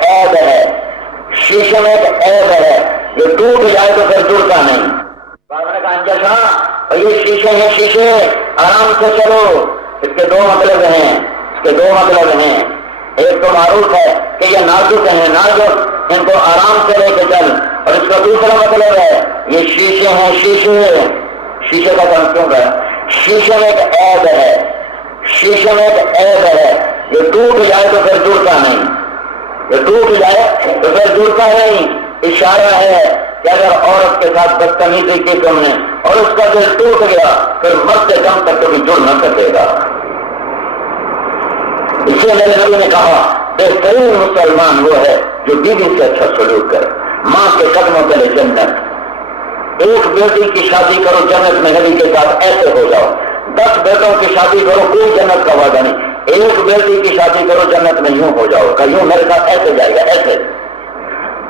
عیب ہے یہ ٹوٹ جائے تو پھر جڑتا نہیں بابا کا انجشا اور یہ شیشے ہیں شیشے آرام سے چلو اس کے دو مطلب ہیں ایک تو معروف ہے کہ یہ نازک ہیں نازک ان کو آرام سے لے کے چل اور اس کا دوسرا مطلب ہے یہ شیشے ہیں شیشے کا کام کیوں ہے شیشے میں ایک عیب ہے یہ ٹوٹ جائے تو پھر جڑتا نہیں اشارہ ہے کہ اگر عورت کے ساتھ بدتمیزی کی تم نے اور اس کا دل ٹوٹ گیا پھر مرتے دم تک کبھی جڑ نہ سکے گا اس لیے میرے نبی نے کہا بہترین مسلمان وہ ہے جو بیوی سے اچھا سلوک کرے ماں کے قدموں تلے جنت ایک بیٹی کی شادی کرو جنت میں نبی کے ساتھ ایسے ہو جاؤ 10 بیٹوں کی شادی کرو کوئی جنت کا وعدہ نہیں ایک بیٹی کی شادی کرو جنت میں یوں ہو جاؤ کہ یوں میرے ساتھ ایسے جائے گا ایسے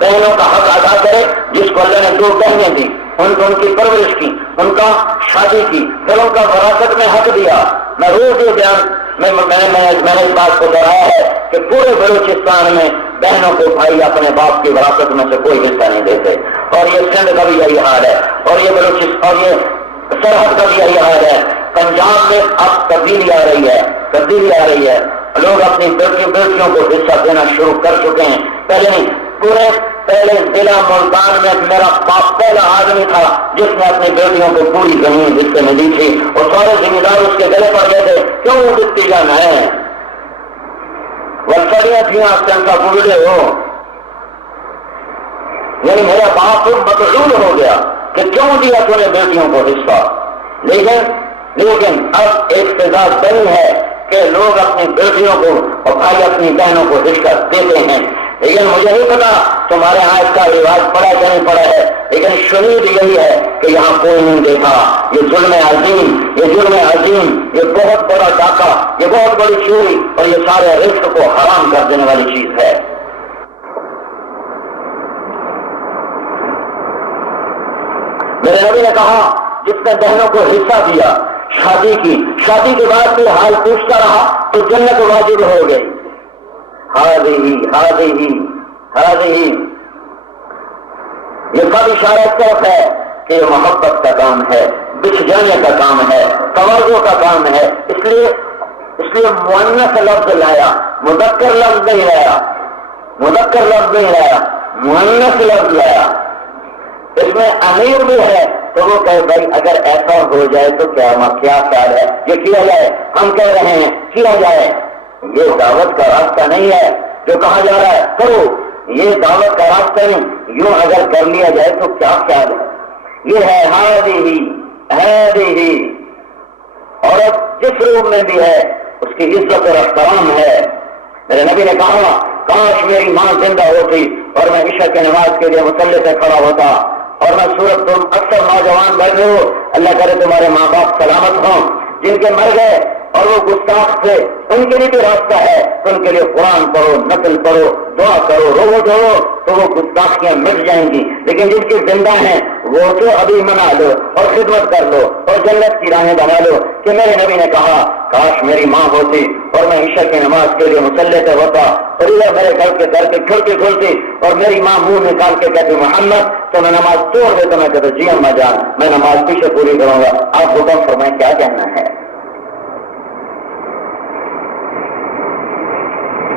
بہنوں کا حق ادا کرے جس کو اللہ نے 2 بہنیں دی ان کو ان کی پرورش کی ان کا شادی کی پھر ان کا وراثت میں حق دیا میں روز یہ بیان میں نے اس بات کو دہرایا ہے کہ پورے بلوچستان میں بہنوں کو بھائی اپنے باپ کی وراثت میں سے کوئی حصہ نہیں دیتے اور یہ سندھ کا بھی یہی حال ہے اور یہ بلوچستان اور یہ سرحد کا بھی یہی حال ہے پنجاب میں اب تبدیلی آ رہی ہے لوگ اپنی بیٹیوں کو حصہ دینا شروع کر چکے ہیں پہلے نہیں پہلے ضلع ملتان میں میرا باپ پہلا آدمی تھا جس نے اپنی بیٹیوں کو پوری زمین حصے میں دی تھی اور سارے ذمہ دار اس کے گلے پڑ گئے تھے کیوں وہ دکھتی جانا ہے ورسڑیاں تھیں آپ سے کا بگڑے ہو یعنی میرا باپ مطلوب ہو گیا کہ کیوں دیا تو نے بیٹیوں کو حصہ لیکن اب ایک سزا بنی ہے کہ لوگ اپنی بیٹیوں کو اور بھائی اپنی بہنوں کو حصہ دیتے ہیں لیکن مجھے نہیں پتا تمہارے ہاں اس کا رواج پڑا کہ نہیں پڑا ہے لیکن شنید یہی ہے کہ یہاں کوئی نہیں دیکھا یہ ظلم عظیم یہ بہت بڑا ڈاکہ یہ بہت بڑی چوری اور یہ سارے رزق کو حرام کر دینے والی چیز ہے میرے نبی نے کہا جس نے بہنوں کو حصہ دیا شادی کے بعد بھی حال پوچھتا رہا تو جنت واجب ہو گئی ہی یہ کب اشارہ طرف ہے کہ یہ محبت کا کام ہے بچھ جانے کا کام ہے توازو کا کام ہے اس لیے مؤنث لفظ لایا مذکر لفظ نہیں لایا مؤنث لفظ لایا اس میں امیر بھی ہے تو وہ کہے بھائی اگر ایسا ہو جائے تو کیا خیال ہے یہ کیا جائے ہم کہہ رہے ہیں کیا جائے یہ دعوت کا راستہ نہیں ہے جو کہا جا رہا ہے کرو یہ دعوت کا راستہ نہیں یوں اگر کر لیا جائے تو کیا خیال ہے یہ ہے ہی عورت جس روپ میں بھی ہے اس کی عزت اور احترام ہے میرے نبی نے کہا کاش میری ماں زندہ ہوتی اور میں عشاء کی نماز کے لیے مصلی پہ کھڑا ہوتا اور میں سورت تم اکثر نوجوان بیٹھے ہو اللہ کرے تمہارے ماں باپ سلامت ہوں جن کے مر گئے اور وہ گستاخ تھے ان کے لیے بھی راستہ ہے تو ان کے لیے قرآن پڑھو نقل پڑھو دعا کرو رو دھو تو وہ گستاخیاں مٹ جائیں گی لیکن جن کی زندہ ہیں وہ تو ابھی منا لو اور خدمت کر لو اور جنت کی راہیں بنا لو کہ میرے نبی نے کہا کاش میری ماں ہوتی اور میں عشاء کی نماز کے لیے مصلی پہ ہوتا اور ادھر میرے گھر کے در کے کھلتی اور میری ماں منہ نکال کے کہتی محمد تو میں نماز توڑ دے تو میں کہتا جی اما جان میں نماز پیچھے پوری کروں گا آپ حکم فرمائیں کیا کہنا ہے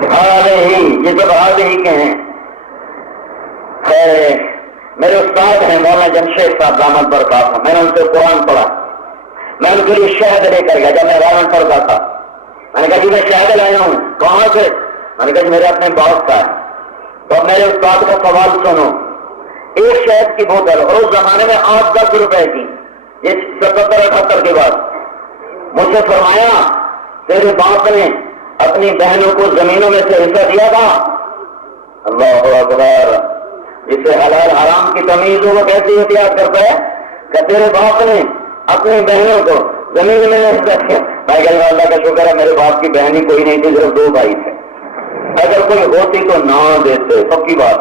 یہ سب ہی کے ہیں میرے استاد ہیں مولانا جمشید صاحب دامت برکات میں نے ان سے قرآن پڑھا میں ان کے لیے شہد لے کر گیا جب میں رامن پڑھتا تھا میں نے کہا جی میں شہد لایا ہوں کہاں سے میں نے کہا جی میرے اپنے باپ کا ہے تو میرے استاد کا سوال سنو ایک شہد کی بوتل اور اس زمانے میں 8-10 روپے کی یہ 77-78 کے بعد مجھ سے فرمایا تیرے باپ نے اپنی بہنوں کو زمینوں میں سے حصہ دیا تھا. اللہ اکبر. جسے حلال حرام کی تمیز ہو وہ کیسی احتیاط کرتا ہے کہ تیرے باپ نے اپنی بہنوں کو زمین میں حصہ دیا. میں کہوں گا اللہ کا شکر ہے میرے باپ کی بہن ہی کوئی نہیں تھی, صرف 2 بھائی تھے. اگر کوئی ہوتی تو نہ دیتے, سب کی بات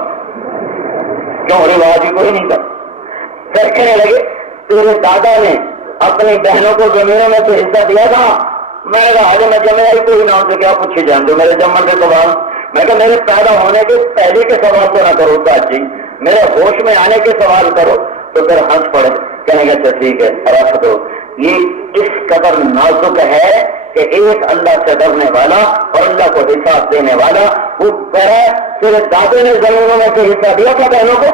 کیوں, رواج ہی کوئی نہیں تھا. پھر کہنے لگے تیرے دادا نے اپنی بہنوں کو زمینوں میں سے حصہ دیا تھا. میں نے کہا حاجی میں جمع ہی کوئی نہ ہو سکے, آپ پوچھے جان دو میرے جمن کے سوال. میں کہا میرے پیدا ہونے کے پہلے کے سوال تو نہ کرو چاچی, میرے ہوش میں آنے کے سوال کرو. تو پھر ہنس پڑے, کہنے کا اچھا ٹھیک ہے رکھ دو. یہ اس قدر نازک ہے کہ ایک اللہ سے ڈرنے والا اور اللہ کو حساب دینے والا وہ کہہ رہا ہے تیرے دادے نے زمینوں میں سے حصہ دیا تھا بہنوں کو.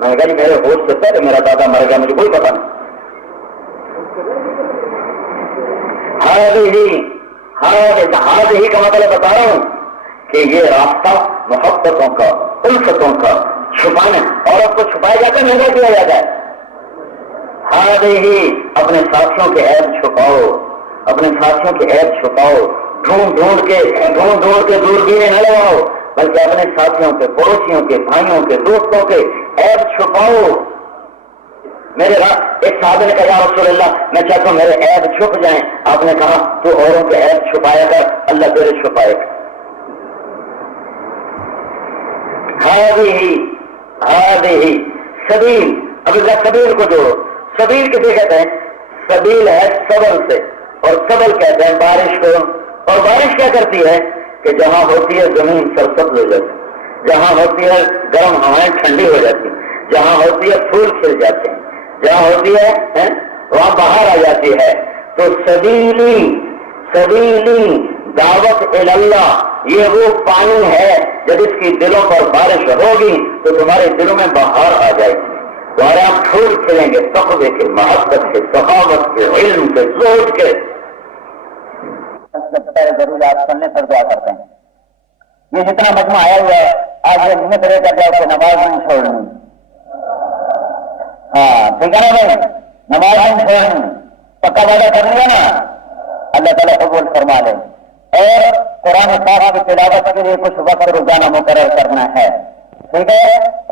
میں نے کہا جی میرے ہوش سے پہلے میرا دادا مر گیا, مجھے کوئی پتا نہیں. ہاتھ ہی کا مطلب بتا رہا ہوں کہ یہ راستہ محبتوں کا, الفتوں کا چھپانے, عورت کو چھپایا جاتا ہے, مہنگا کیا جاتا ہے. ہاتھ ہی اپنے ساتھیوں کے عیب چھپاؤ, اپنے ساتھیوں کے عیب چھپاؤ, ڈھونڈ ڈھونڈ کے دوربینیں نہ لگاؤ, بلکہ اپنے ساتھیوں کے, پڑوسیوں کے, بھائیوں کے, دوستوں کے عیب چھپاؤ. میرے ایک صحابی نے کہا یا رسول اللہ میں چاہتا ہوں میرے عیب چھپ جائیں. آپ نے کہا تو اوروں کے عیب چھپایا کر, اللہ تیرے چھپائے گا. ہی سبیل. اب اس سبیل کو جوڑو. سبیل کسے کہتے ہیں؟ سبیل ہے سبل سے, اور سبل کہتے ہیں بارش کو. اور بارش کیا کرتی ہے کہ جہاں ہوتی ہے زمین سرسبز ہو جاتی, جہاں ہوتی ہے گرم ہوائیں ٹھنڈی ہو جاتی, جہاں ہوتی ہے پھول کھل جاتے ہیں, جہاں ہوتی ہے وہاں باہر آ جاتی ہے. تو سبیلی دعوت اللہ یہ وہ پانی ہے جب اس کی دلوں پر بارش ہوگی تو تمہارے دلوں میں بہار آ جائے گی, تمہارے آپ پھول کھلیں گے تقوی کے, محبت کے, سخاوت کے, علم کے, زہد کے. ضروریات سننے پر دعا کرتے ہیں. یہ جتنا مجمع آیا ہوا ہے آج یہ محنت رہے کر جاؤ کہ نماز نہیں چھوڑنی. ہاں ٹھیک ہے نا بھائی, نماز نہیں چھوڑنی, پکا وعدہ کر لیا نا, اللہ تعالیٰ قبول فرما لے. اور قرآن پاک کی تلاوت کے لیے کچھ وقت روزانہ مقرر کرنا ہے. ٹھیک ہے,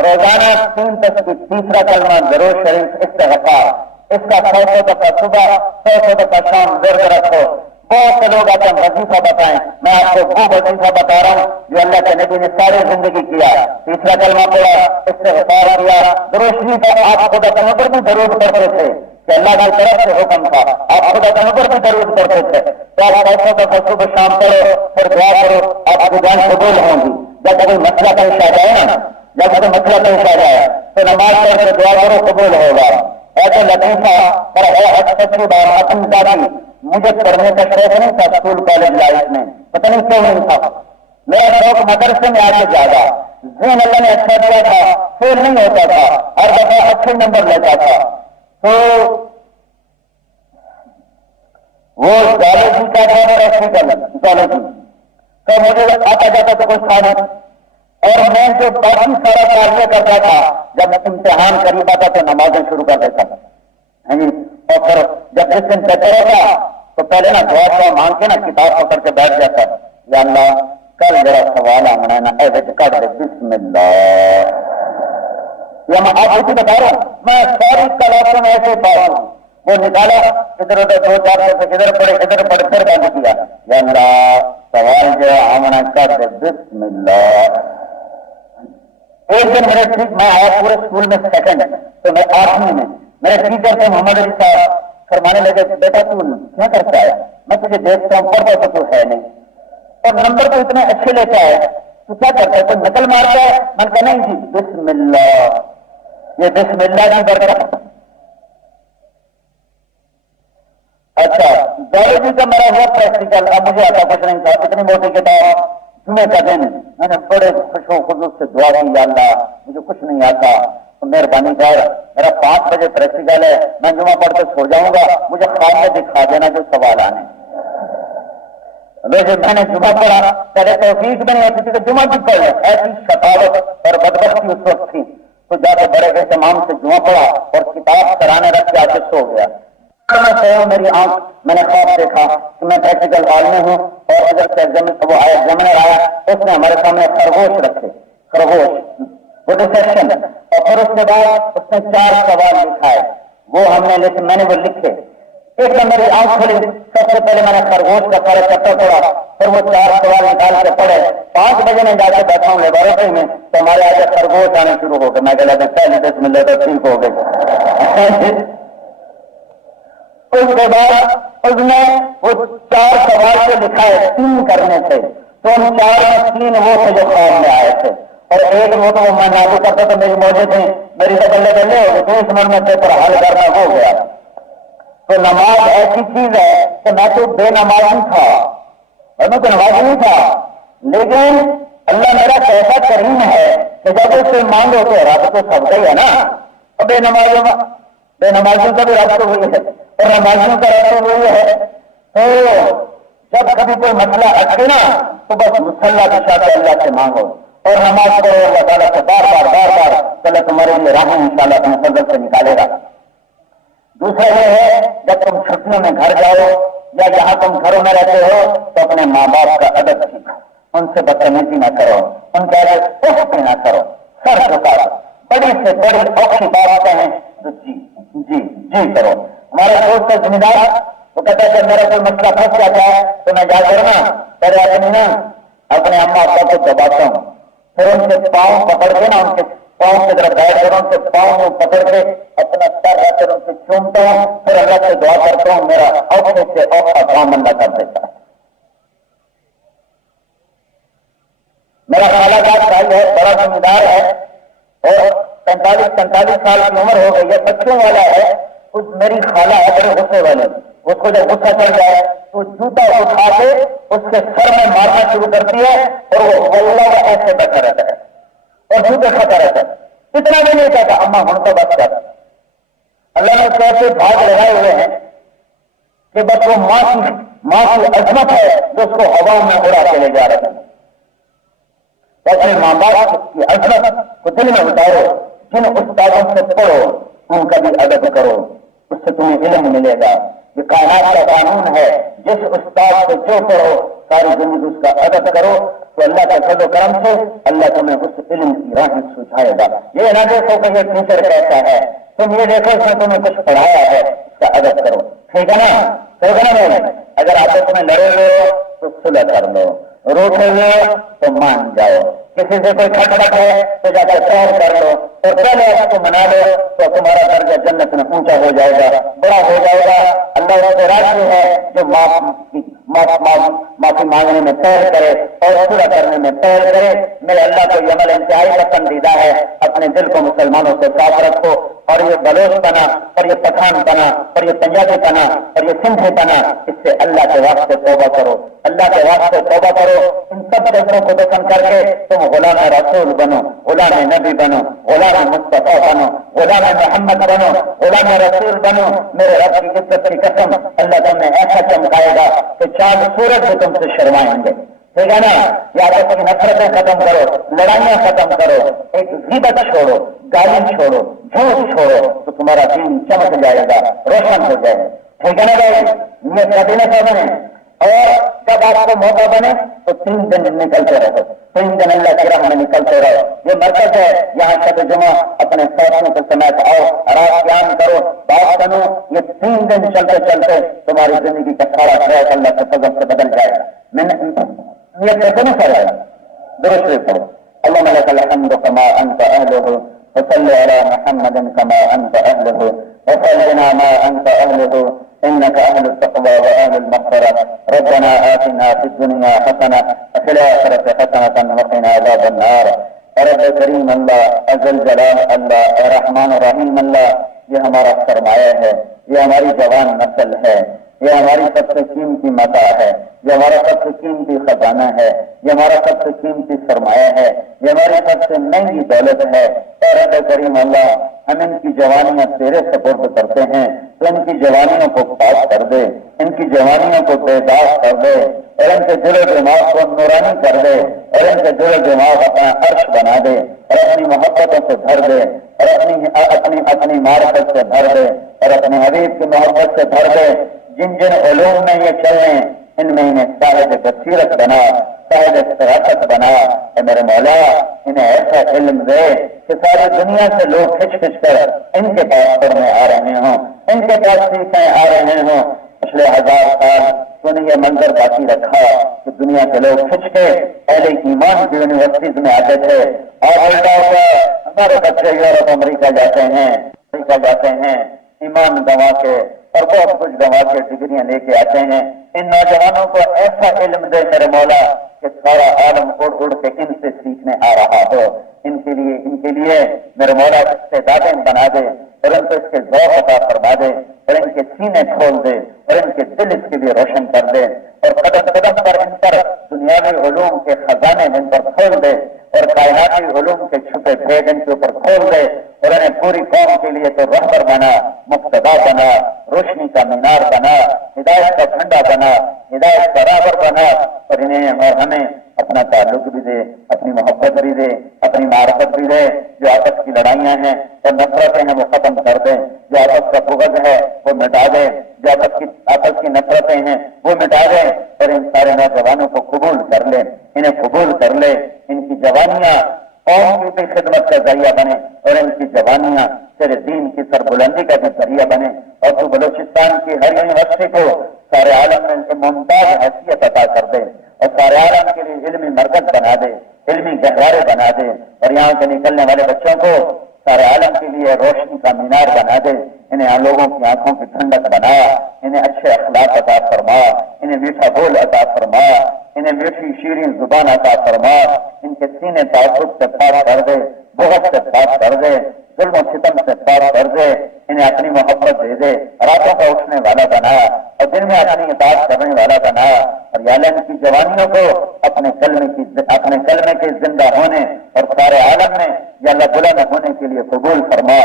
روزانہ 3 تسبیح, تیسرا کلمہ, درود شریف, استغفار, اس کا 100 دفعہ صبح, 100 دفعہ شام ضرور رکھو. بہت سے لوگ آتے ہیں وظیفہ بتائیں, میں آپ کو وہ وظیفہ بتا رہا ہوں جو اللہ کے نبی نے ساری زندگی کیا. تیسرا کلمہ پڑھا, استغفار کیا, درود شریف. آپ خود اپنے اوپر بھی درود پڑھتے تھے کہ اللہ کی طرف سے حکم تھا, آپ خود اپنے اوپر بھی درود پڑھتے تھے. تو آپ 100 دفعہ صبح شام پڑھو, پھر دعا کرو, آپ کی جان قبول ہوں گی. جب کوئی مسئلہ پیش آ جائے نا, جب کوئی مسئلہ پیش آ جائے تو نماز پڑھ کے دعا کرو, قبول ہوگا. ایسا لطیفہ پر اچھی بات اپنی دادی, مجھے پڑھنے کا شوق نہیں تھا اسکول کالج لائف میں, پتہ نہیں کیوں نہیں تھا. میرا شوق مدرسے میں آگے زیادہ, ذہن اللہ نے اچھا دیا تھا, فیل نہیں ہوتا تھا, ہر دفعہ اچھے نمبر لیتا تھا. تو وہ کالج کا کالج تو مجھے آتا جاتا تو کچھ تھا نہیں. اور میں جو باقی سارا کاریہ کرتا تھا, جب امتحان قریب آتا تو نمازیں شروع کر دیتا تھا. اور پھر جب جس دن پیپر ہوتا تو پہلے نا دعا مانگ کے نا کتاب پکڑ کے بیٹھ جاتا, یا اللہ کل ذرا سوال آنا نا ایسے کر دے, بسم اللہ. یا میں آپ کو بتا رہا ہوں, میں ساری کلاسوں میں ایسے پڑھا ہوں, وہ نکالا ادھر ادھر 2-4 ادھر پڑے پھر بند کیا, یا اللہ سوال جو آمنا کر دے, بسم اللہ. ایک دن میں آیا پورے اسکول میں سیکنڈ, تو میں 8ویں میں میرے ٹیچر تھے محمد علی صاحب, فرمانے لگے بیٹا تو کیا کرتا ہے, میں تجھے دیکھتا ہوں پڑھتا تو ہے نہیں, اور نمبر تو اتنے اچھے لیتا ہے, تو کیا کرتا ہے, تو نقل مارتا ہے. میں نے کہا نہیں جی بسم اللہ, یہ بسم اللہ کی برکت. اچھا بایولوجی کا میرا ہوا پریکٹیکل, اب مجھے آتا کچھ نہیں تھا, اتنی موٹی کتاب, جمعے کا دن میں نے بڑے خوش و خصوص سے دعا کی, یا اللہ مجھے کچھ نہیں آتا, مہربانی کر, میرا 5 بجے پریکٹیکل ہے, میں جمعہ پڑھ کے سو جاؤں گا, مجھے خواب میں دکھا دینا جو سوال آنے. ویسے میں نے جمعہ پڑھا, پہلے توفیق بھی نہیں ہوتی تھی کہ جمعہ بھی پڑھ لیں, ایسی شقاوت اور بدبختی اس وقت تھی. تو جا کے بڑے اہتمام سے جمعہ پڑھا اور کتاب کرانے رکھ کے آ کے سو گیا. میں سویا, میری آنکھ میں نے خواب دیکھا کہ میں پریکٹیکل ہال میں ہوں اور ادھر سے وہ ایگزامنر آیا، اس نے ہمارے سامنے خرگوش رکھے، خرگوش وہ ڈسیکشن، اور پھر اس کے بعد اس نے 4 سوال لکھائے، وہ ہم نے لکھے، میں نے وہ لکھے۔ ایک دم میری آنکھ کھلی، سب سے پہلے میں نے خرگوش کا سارا چیپٹر پڑھا، پھر وہ 4 سوال نکال کے پڑھے۔ 5 بجے میں جا کے بیٹھا ہوں لیبوریٹری میں، تو ہمارے آگے خرگوش آنے شروع ہو گئے۔ میں کہا پہلے 10 منٹ تو ٹھیک ہو گئی۔ اس کے بعد اس نے وہ 4 سوال جو لکھائے 3 کرنے تھے، تو ان 4 میں 3 وہ تھے جو خواب میں آئے تھے، اور ایک وہ تو میں نابو کرتا تو میری موجے تھی، میری تو بلے بلے ہو گئی، 20 منٹ میں پیپر حل کرنا ہو گیا۔ تو نماز ایسی چیز ہے کہ میں تو بے نمازی تھا اور میں تو نمازی نہیں تھا، لیکن اللہ میرا کیسا کریم ہے کہ جب اس سے مانگو تو رب تو سب کا ہی ہے نا، اور بے نمازیوں کا بھی رب ہوئی ہے اور نمازیوں کا رب ہوئی ہے۔ تو جب کبھی کوئی مسئلہ اٹکے نا تو بس مسلح کے ساتھ اللہ سے مانگو اور نماز کرو، اللہ تعالیٰ سے بار بار اللہ تمہارے لیے راہیں انشاءاللہ اپنے فضل سے نکالے گا۔ دوسرا یہ ہے جب تم چھٹیوں میں گھر جاؤ یا جہاں تم گھروں میں رہتے ہو تو اپنے ماں باپ کا ادب سیکھو، ان سے بدتمیزی نہ کرو، ان کے آگے اف نہ کرو، سر جھکا دو، بڑی سے بڑی اوکھی بات کہیں تو جی جی جی کرو۔ ہمارا دوست ہے ذمہ دار، وہ کہتا ہے کہ میرا کوئی مسئلہ پھنس جاتا ہے تو میں جا کر نا پہلے اپنے اما ابا کو دباتا ہوں، پھر ان کے پاؤں پکڑ کے نا ان کے پاؤں کی طرف بیٹھ کر ان کے پاؤں کو پکڑ کے اپنا سر رکھ کر ان سے چومتا ہوں، پھر اللہ سے دعا کرتا ہوں میرا اوکھے سے اوکھا کام اللہ کر دیتا ہے۔ میرا خالہ کا بھائی ہے، بڑا ذمہ دار ہے اور 45 سال کی عمر ہو گئی ہے، بچوں والا ہے۔ اس میری خالہ ہے بڑے غصے والی، اس کو جب غصہ چڑھ جائے تو جوتا اٹھا کے اس کے سر میں مارنا شروع کرتی ہے اور وہ اللہ ایسے بیٹھا رہتا ہے اور جوتے کھاتا رہتا ہے، اتنا بھی نہیں کہتا اما ہم تو بچ جاتا۔ اللہ نے کیسے بھاگ لگائے ہوئے ہیں کہ بس وہ ماں کی عظمت ہے جو اس کو ہوا میں اڑا کے لے جا رہے ہیں۔ اپنے ماں باپ کی عظمت کو دل میں اتارو، جن استادوں سے پڑھو ان کا بھی ادب کرو، اس سے تمہیں علم ملے گا۔ یہ کائنات کا قانون ہے، جس استاد سے جو پڑھو ساری زندگی اس کا ادب کرو تو اللہ کے فضل و کرم سے اللہ تمہیں اس علم کی راہ سجھائے گا۔ یہ نہ دیکھو کہ یہ ٹیچر کیسا ہے، تم یہ دیکھو اس نے تمہیں کچھ پڑھایا ہے، اس کا ادب کرو، ٹھیک ہے نا؟ ٹھیک ہے نا؟ اگر آپس میں لڑے ہوئے ہو تو صلح کر لو، روکے ہوئے ہو تو مان جاؤ، کسی سے کوئی کھٹپٹ ہے تو جا کر سیر کر لو اور پہلے اس کو منا لو تو تمہارا درجہ جنت میں اونچا ہو جائے گا، بڑا ہو جائے گا۔ اللہ سے راضی ہے جو معافی مانگنے میں پہل کرے اور صلح کرنے میں پہل کرے۔ میرے اللہ کو یہ عمل انتہائی پسندیدہ ہے۔ اپنے دل کو مسلمانوں سے صاف رکھو اور یہ بلوچ بنا اور یہ پٹھان بنا اور یہ پنجابی بنا اور یہ سندھی بنا، اس سے اللہ کے واسطے توبہ کرو، اللہ کے واسطے توبہ کرو۔ ان سب چیزوں کو دفن کر کے تم غلام رسول بنو، غلام نبی بنو، غلام مصطفیٰ بنو، غلام محمد بنو، غلام رسول بنو۔ میرے رب کی عزت کی قسم اللہ تمہیں ایسا چمکائے گا کہ چاند سورج بھی تم سے شرمائیں گے، ٹھیک ہے نا؟ یا تو اپنی نفرتیں ختم کرو، لڑائیاں ختم کرو، ایک غیبت چھوڑو، گالی چھوڑو، جھوٹ چھوڑو تو تمہارا دین چمک جائے گا، روشن ہو جائے گا، ٹھیک ہے نا بھائی؟ یہ کبھی نہ بنے، اور جب آپ کو موقع بنے تو 3 دن نکلتے رہو، 3 دن اللہ کی راہ میں نکلتے رہو۔ یہ مرکز ہے، یہاں شب جمعہ اپنے ساتھیوں کے سمیت آؤ، رات قیام کرو، بات بنو۔ یہ 3 دن چلتے چلتے تمہاری زندگی کا سارا خیال اللہ کے فضل سے بدل جائے گا۔ میں نے یہ کیسے نہیں کرا درست شریف پڑھو، اللہم لک الحمد کما انت اہلہ وصلی علی محمد کما انت اہلہ وصلنا ما انت اہلہ انك اهل التقوى واهل المغفرة ربنا آتنا في الدنيا حسنة وفي الآخرة حسنة وقنا عذاب النار۔ رب کریم اللہ، عزل جلال اللہ، رحمان الرحیم اللہ، یہ ہمارا سرمایہ ہے، یہ ہماری جوان نسل ہے، یہ ہماری سب سے قیمتی متاع ہے، یہ ہمارا سب سے قیمتی خزانہ ہے، یہ ہمارا سب سے قیمتی سرمایہ ہے، یہ ہماری سب سے مہنگی دولت ہے۔ اے رب کریم اللہ، ہم ان کی جوانیاں تیرے سپرد کرتے ہیں، تو ان کی جوانیوں کو پاک کر دے، ان کی جوانیوں کو بیدار کر دے اور ان کے دل و دماغ کو نورانی کر دے اور ان کے دل و دماغ اپنا عرش بنا دے اور اپنی محبتوں سے بھر دے اور اپنی معرفت سے بھر دے اور اپنے حبیب کی محبت سے بھر دے۔ جن جن علوم میں یہ چلیں ان میں انہیں صاحب بصیرت بنا، صاحب صراحت بنا، اے میرے مولا انہیں ایسا علم دے کہ ساری دنیا سے لوگ کھچ کھچ کر ان کے پاس پڑھنے آ رہے ہوں، ان کے پاس سیکھنے آ رہے ہوں۔ پچھلے 1000 سال تو نے یہ منظر باقی رکھا کہ دنیا کے لوگ کھچ کے اہل ایمان کی یونیورسٹیز میں آتے تھے، اور الٹا ہوا ہمارے بچے یورپ امریکہ جاتے ہیں ایمان گنوا کے اور بہت کچھ گنوا کے ڈگریاں لے کے آتے ہیں۔ ان نوجوانوں کو ایسا علم دے میرے مولا کہ سارا عالم اڑ اڑ کے ان سے سیکھنے آ رہا ہو۔ ان کے لیے میرے مولا استعدادیں بنا دے اور ان کو اس کے ذوق عطا فرما دے اور ان کے سینے کھول دے اور ان کے دل اس کے لیے روشن کر دے، اور قدم قدم پر ان پر دنیاوی علوم کے خزانے ان پر کھول دے اور کائناتی علوم کے چھپے بھید ان کے اوپر کھول دے، اور انہیں پوری قوم کے لیے تو رہبر بنا، مقتدا بنا، روشنی کا مینار بنا، ہدایت کا جھنڈا بنا، ہدایت کا راہبر بنا، اور انہیں اور ہمیں اپنا تعلق بھی دے، اپنی محبت بھی دے، اپنی معرفت بھی دے۔ جو آپس کی لڑائیاں ہیں اور نفرتیں ہیں وہ ختم کر دے، جو آپس کا بغض ہے وہ مٹا دے، جو آپس کی نفرتیں ہیں وہ مٹا دے، اور ان سارے نوجوانوں کو قبول کر لے، انہیں قبول کر لے۔ ان کی جوانیاں قوم کی بھی خدمت کا ذریعہ بنے اور ان کی جوانیاں تیرے دین کی سربلندی کا بھی ذریعہ بنے، اور تو بلوچستان کی ہر یونیورسٹی کو سارے عالم میں ان کے ممتاز حیثیت عطا کر دے اور سارے عالم کے لیے علمی مرکز بنا دے، علمی گہوارے بنا دے، اور یہاں سے نکلنے والے بچوں کو سارے عالم کے لیے روشنی کا مینار بنا دے۔ انہیں لوگوں کی آنکھوں کی ٹھنڈک بنا، انہیں اچھے اخلاق عطا فرما، انہیں میٹھا بول عطا فرما، انہیں میٹھی شیریں زبان عطا فرما، ان کے سینے تعصب سے پاک کر دے، بغض سے پاک کر دے، ظلم و ستم سے پاک کر دے، انہیں اپنی محبت دے دے، راتوں کا اٹھنے والا بنا اور دن میں اپنی اطاعت کرنے والا بنا، اور یا اللہ ان کی جوانیوں کو اپنے کلمے کے زندہ ہونے اور سارے عالم میں یا اللہ بلند ہونے کے لیے قبول فرما۔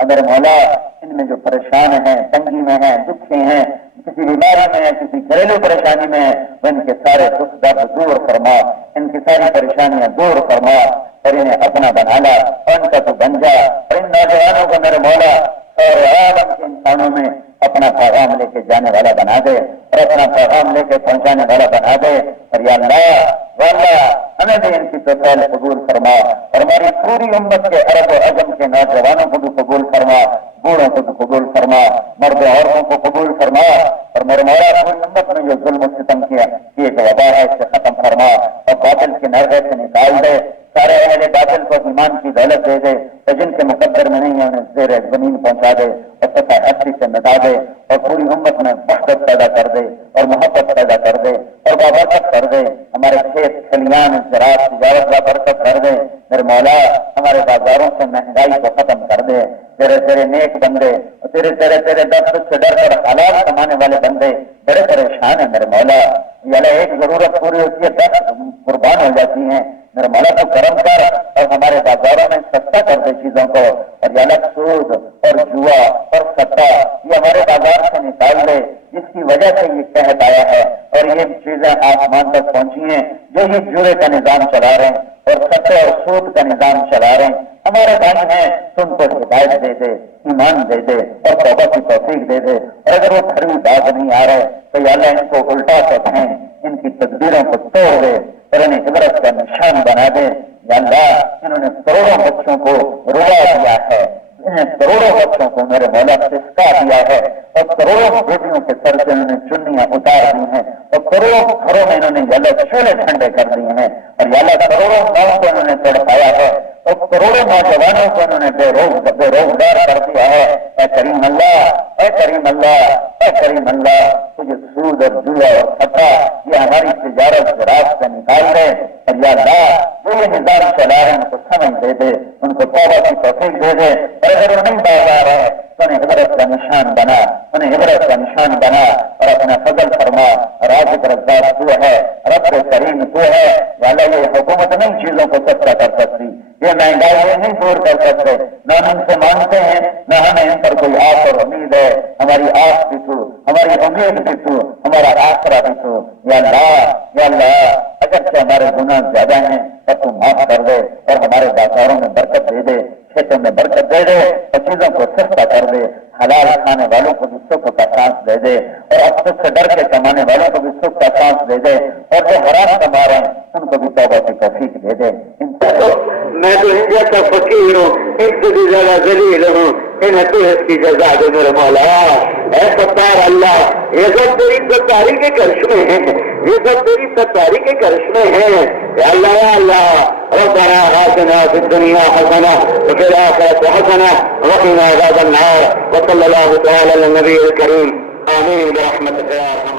اگر مولا ان میں جو پریشان ہیں، تنگی میں ہیں، دکھی ہیں، کسی بیماری میں ہے، کسی گھریلو پریشانی میں ہے، وہ ان کے سارے دکھ درد دور فرما، ان کی ساری پریشانیاں دور فرما، اور انہیں اپنا بنا لا، اور ان کا تو بن جا، اور ان نوجوانوں کو میرے مولا اور عالم کے انسانوں میں اپنا پیغام لے کے جانے والا بنا دے اور اپنا پیغام لے کے پہنچانے والا بنا دے۔ اور یا اللہ ہمیں بھی ان کی توفیل قبول فرما، اور ہماری پوری امت کے عرب و عجم کے نوجوانوں کو بھی قبول فرما، بوڑھوں کو بھی قبول فرما، مرد و عورتوں کو قبول فرما، اور میرے مولا پوری امت میں جو ظلم و ستم کیا یہ ایک وبا ہے، اسے ختم فرما اور باطل کے نرغے سے نکال دے، سارے اہل باطل کو ایمان کی دولت دے دے، اور جن کے مقدر میں نہیں ہے انہیں زیر زمین پہنچا دے اور سفا ہستی سے مٹا دے، اور پوری امت میں وحدت پیدا کر دے اور محبت پیدا کر دے اور بابرکت کر دے، ہمارے کھیت کھلیان زراعت تجارت کا برکت کر دے، میرے مولا ہمارے بازاروں سے مہنگائی کو ختم کر دے، تیرے نیک بندے تیرے درد سے ڈر کر حلال کمانے والے بندے بڑے پریشان ہیں میرے مولا، یعنی ایک ضرورت پوری ہوتی ہے 10 قربان ہو جاتی ہیں، میرے مولا تو کرم کر اور ہمارے بازاروں میں سستا کر دے چیزوں کو، اور یہ الگ سود اور جوا اور سٹا یہ ہمارے بازار سے نکال دے، جس کی وجہ سے یہ قحط آیا ہے اور یہ چیزیں آسمان تک پہنچی ہیں، جو یہ جوئے کا نظام چلا رہے ہیں اور سٹے اور سود کا نظام چلا رہے ہیں، ہمارے بھائی ہیں تم کو ہدایت دے دے، ایمان دے دے اور توبہ کی توفیق دے دے، اور اگر وہ کھڑی باز نہیں آ رہے تو یا اللہ ان کو الٹا سکھیں، ان کی تدبیروں کو توڑ دے اور انہیں عبرت کا نشان بنا دے، یا اللہ انہوں نے کروڑوں بچوں کو روا دیا ہے، انہیں کروڑوں بچوں کو میرے مولا سسکا دیا ہے، اور کروڑوں بیٹیوں کے سر سے انہوں نے چنیاں اتار دی ہیں، اور کروڑوں گھروں میں انہوں نے یلا چولہے ٹھنڈے کر دیے ہیں، اور یلا کروڑوں گاؤں کو انہوں نے تڑپایا ہے، اور کروڑوں نوجوانوں کو انہوں نے بے روزگار کر دیا ہے۔ اے کریم اللہ، اے کریم اللہ، اے کریم اللہ، تجھے سود اور جوا اور سٹا یہ ہماری تجارت زراعت سے نکال دے، اور یا اللہ جو یہ نظام چلا رہے ہیں ان کو سمجھ دے دے، ان کو توبہ کی توفیق دے دے، اور اگر وہ نہیں باز آ رہے تو انہیں عبرت کا نشان بنا، انہیں عبرت کا نشان بنا، اور اپنا فضل فرما، رازق رزاق تو ہے، رب کریم تو ہے، یا اللہ یہ حکومت نہیں چیزوں کو سستا کر سکتی، یہ مہنگائی نہیں دور کر سکتے، نہ ہم ان سے مانگتے ہیں نہ ہمیں ان پر کوئی آس اور امید ہے، ہماری آس بھی تو، ہماری امید بھی تو، ہمارا آسرا بھی تو، یا اللہ اگرچہ ہمارے گناہ زیادہ ہیں تو تم معاف کر دے اور ہمارے بازاروں میں برکت دے دے، کھیتوں میں برکت دے دے اور چیزوں کو سستا کر دے، حلال کھانے والوں کو بھی سکھ کا سانس دے دے، والوں کو بھی سکھ کا سانس دے دے اور جو حرام کما رہے ہیں ان کو بھی توبہ کی توفیق دے دے. میں تو ان جیسا فقیر ہوں، ان سے بھی زیادہ ذلیل ہوں، انہیں تو اس کی جزا دے میرے مولا. اے ستار اللہ، یہ سب تیری ستاری کے کرشمے ہیں، یہ سب تیری ستاری کے کرشمے ہیں. یا اللہ ربنا آتنا فی الدنیا حسنہ وفی الآخرۃ حسنہ وقنا عذاب النار. وصلی اللہ تعالی علی النبی الکریم. آمین برحمتک یا ارحم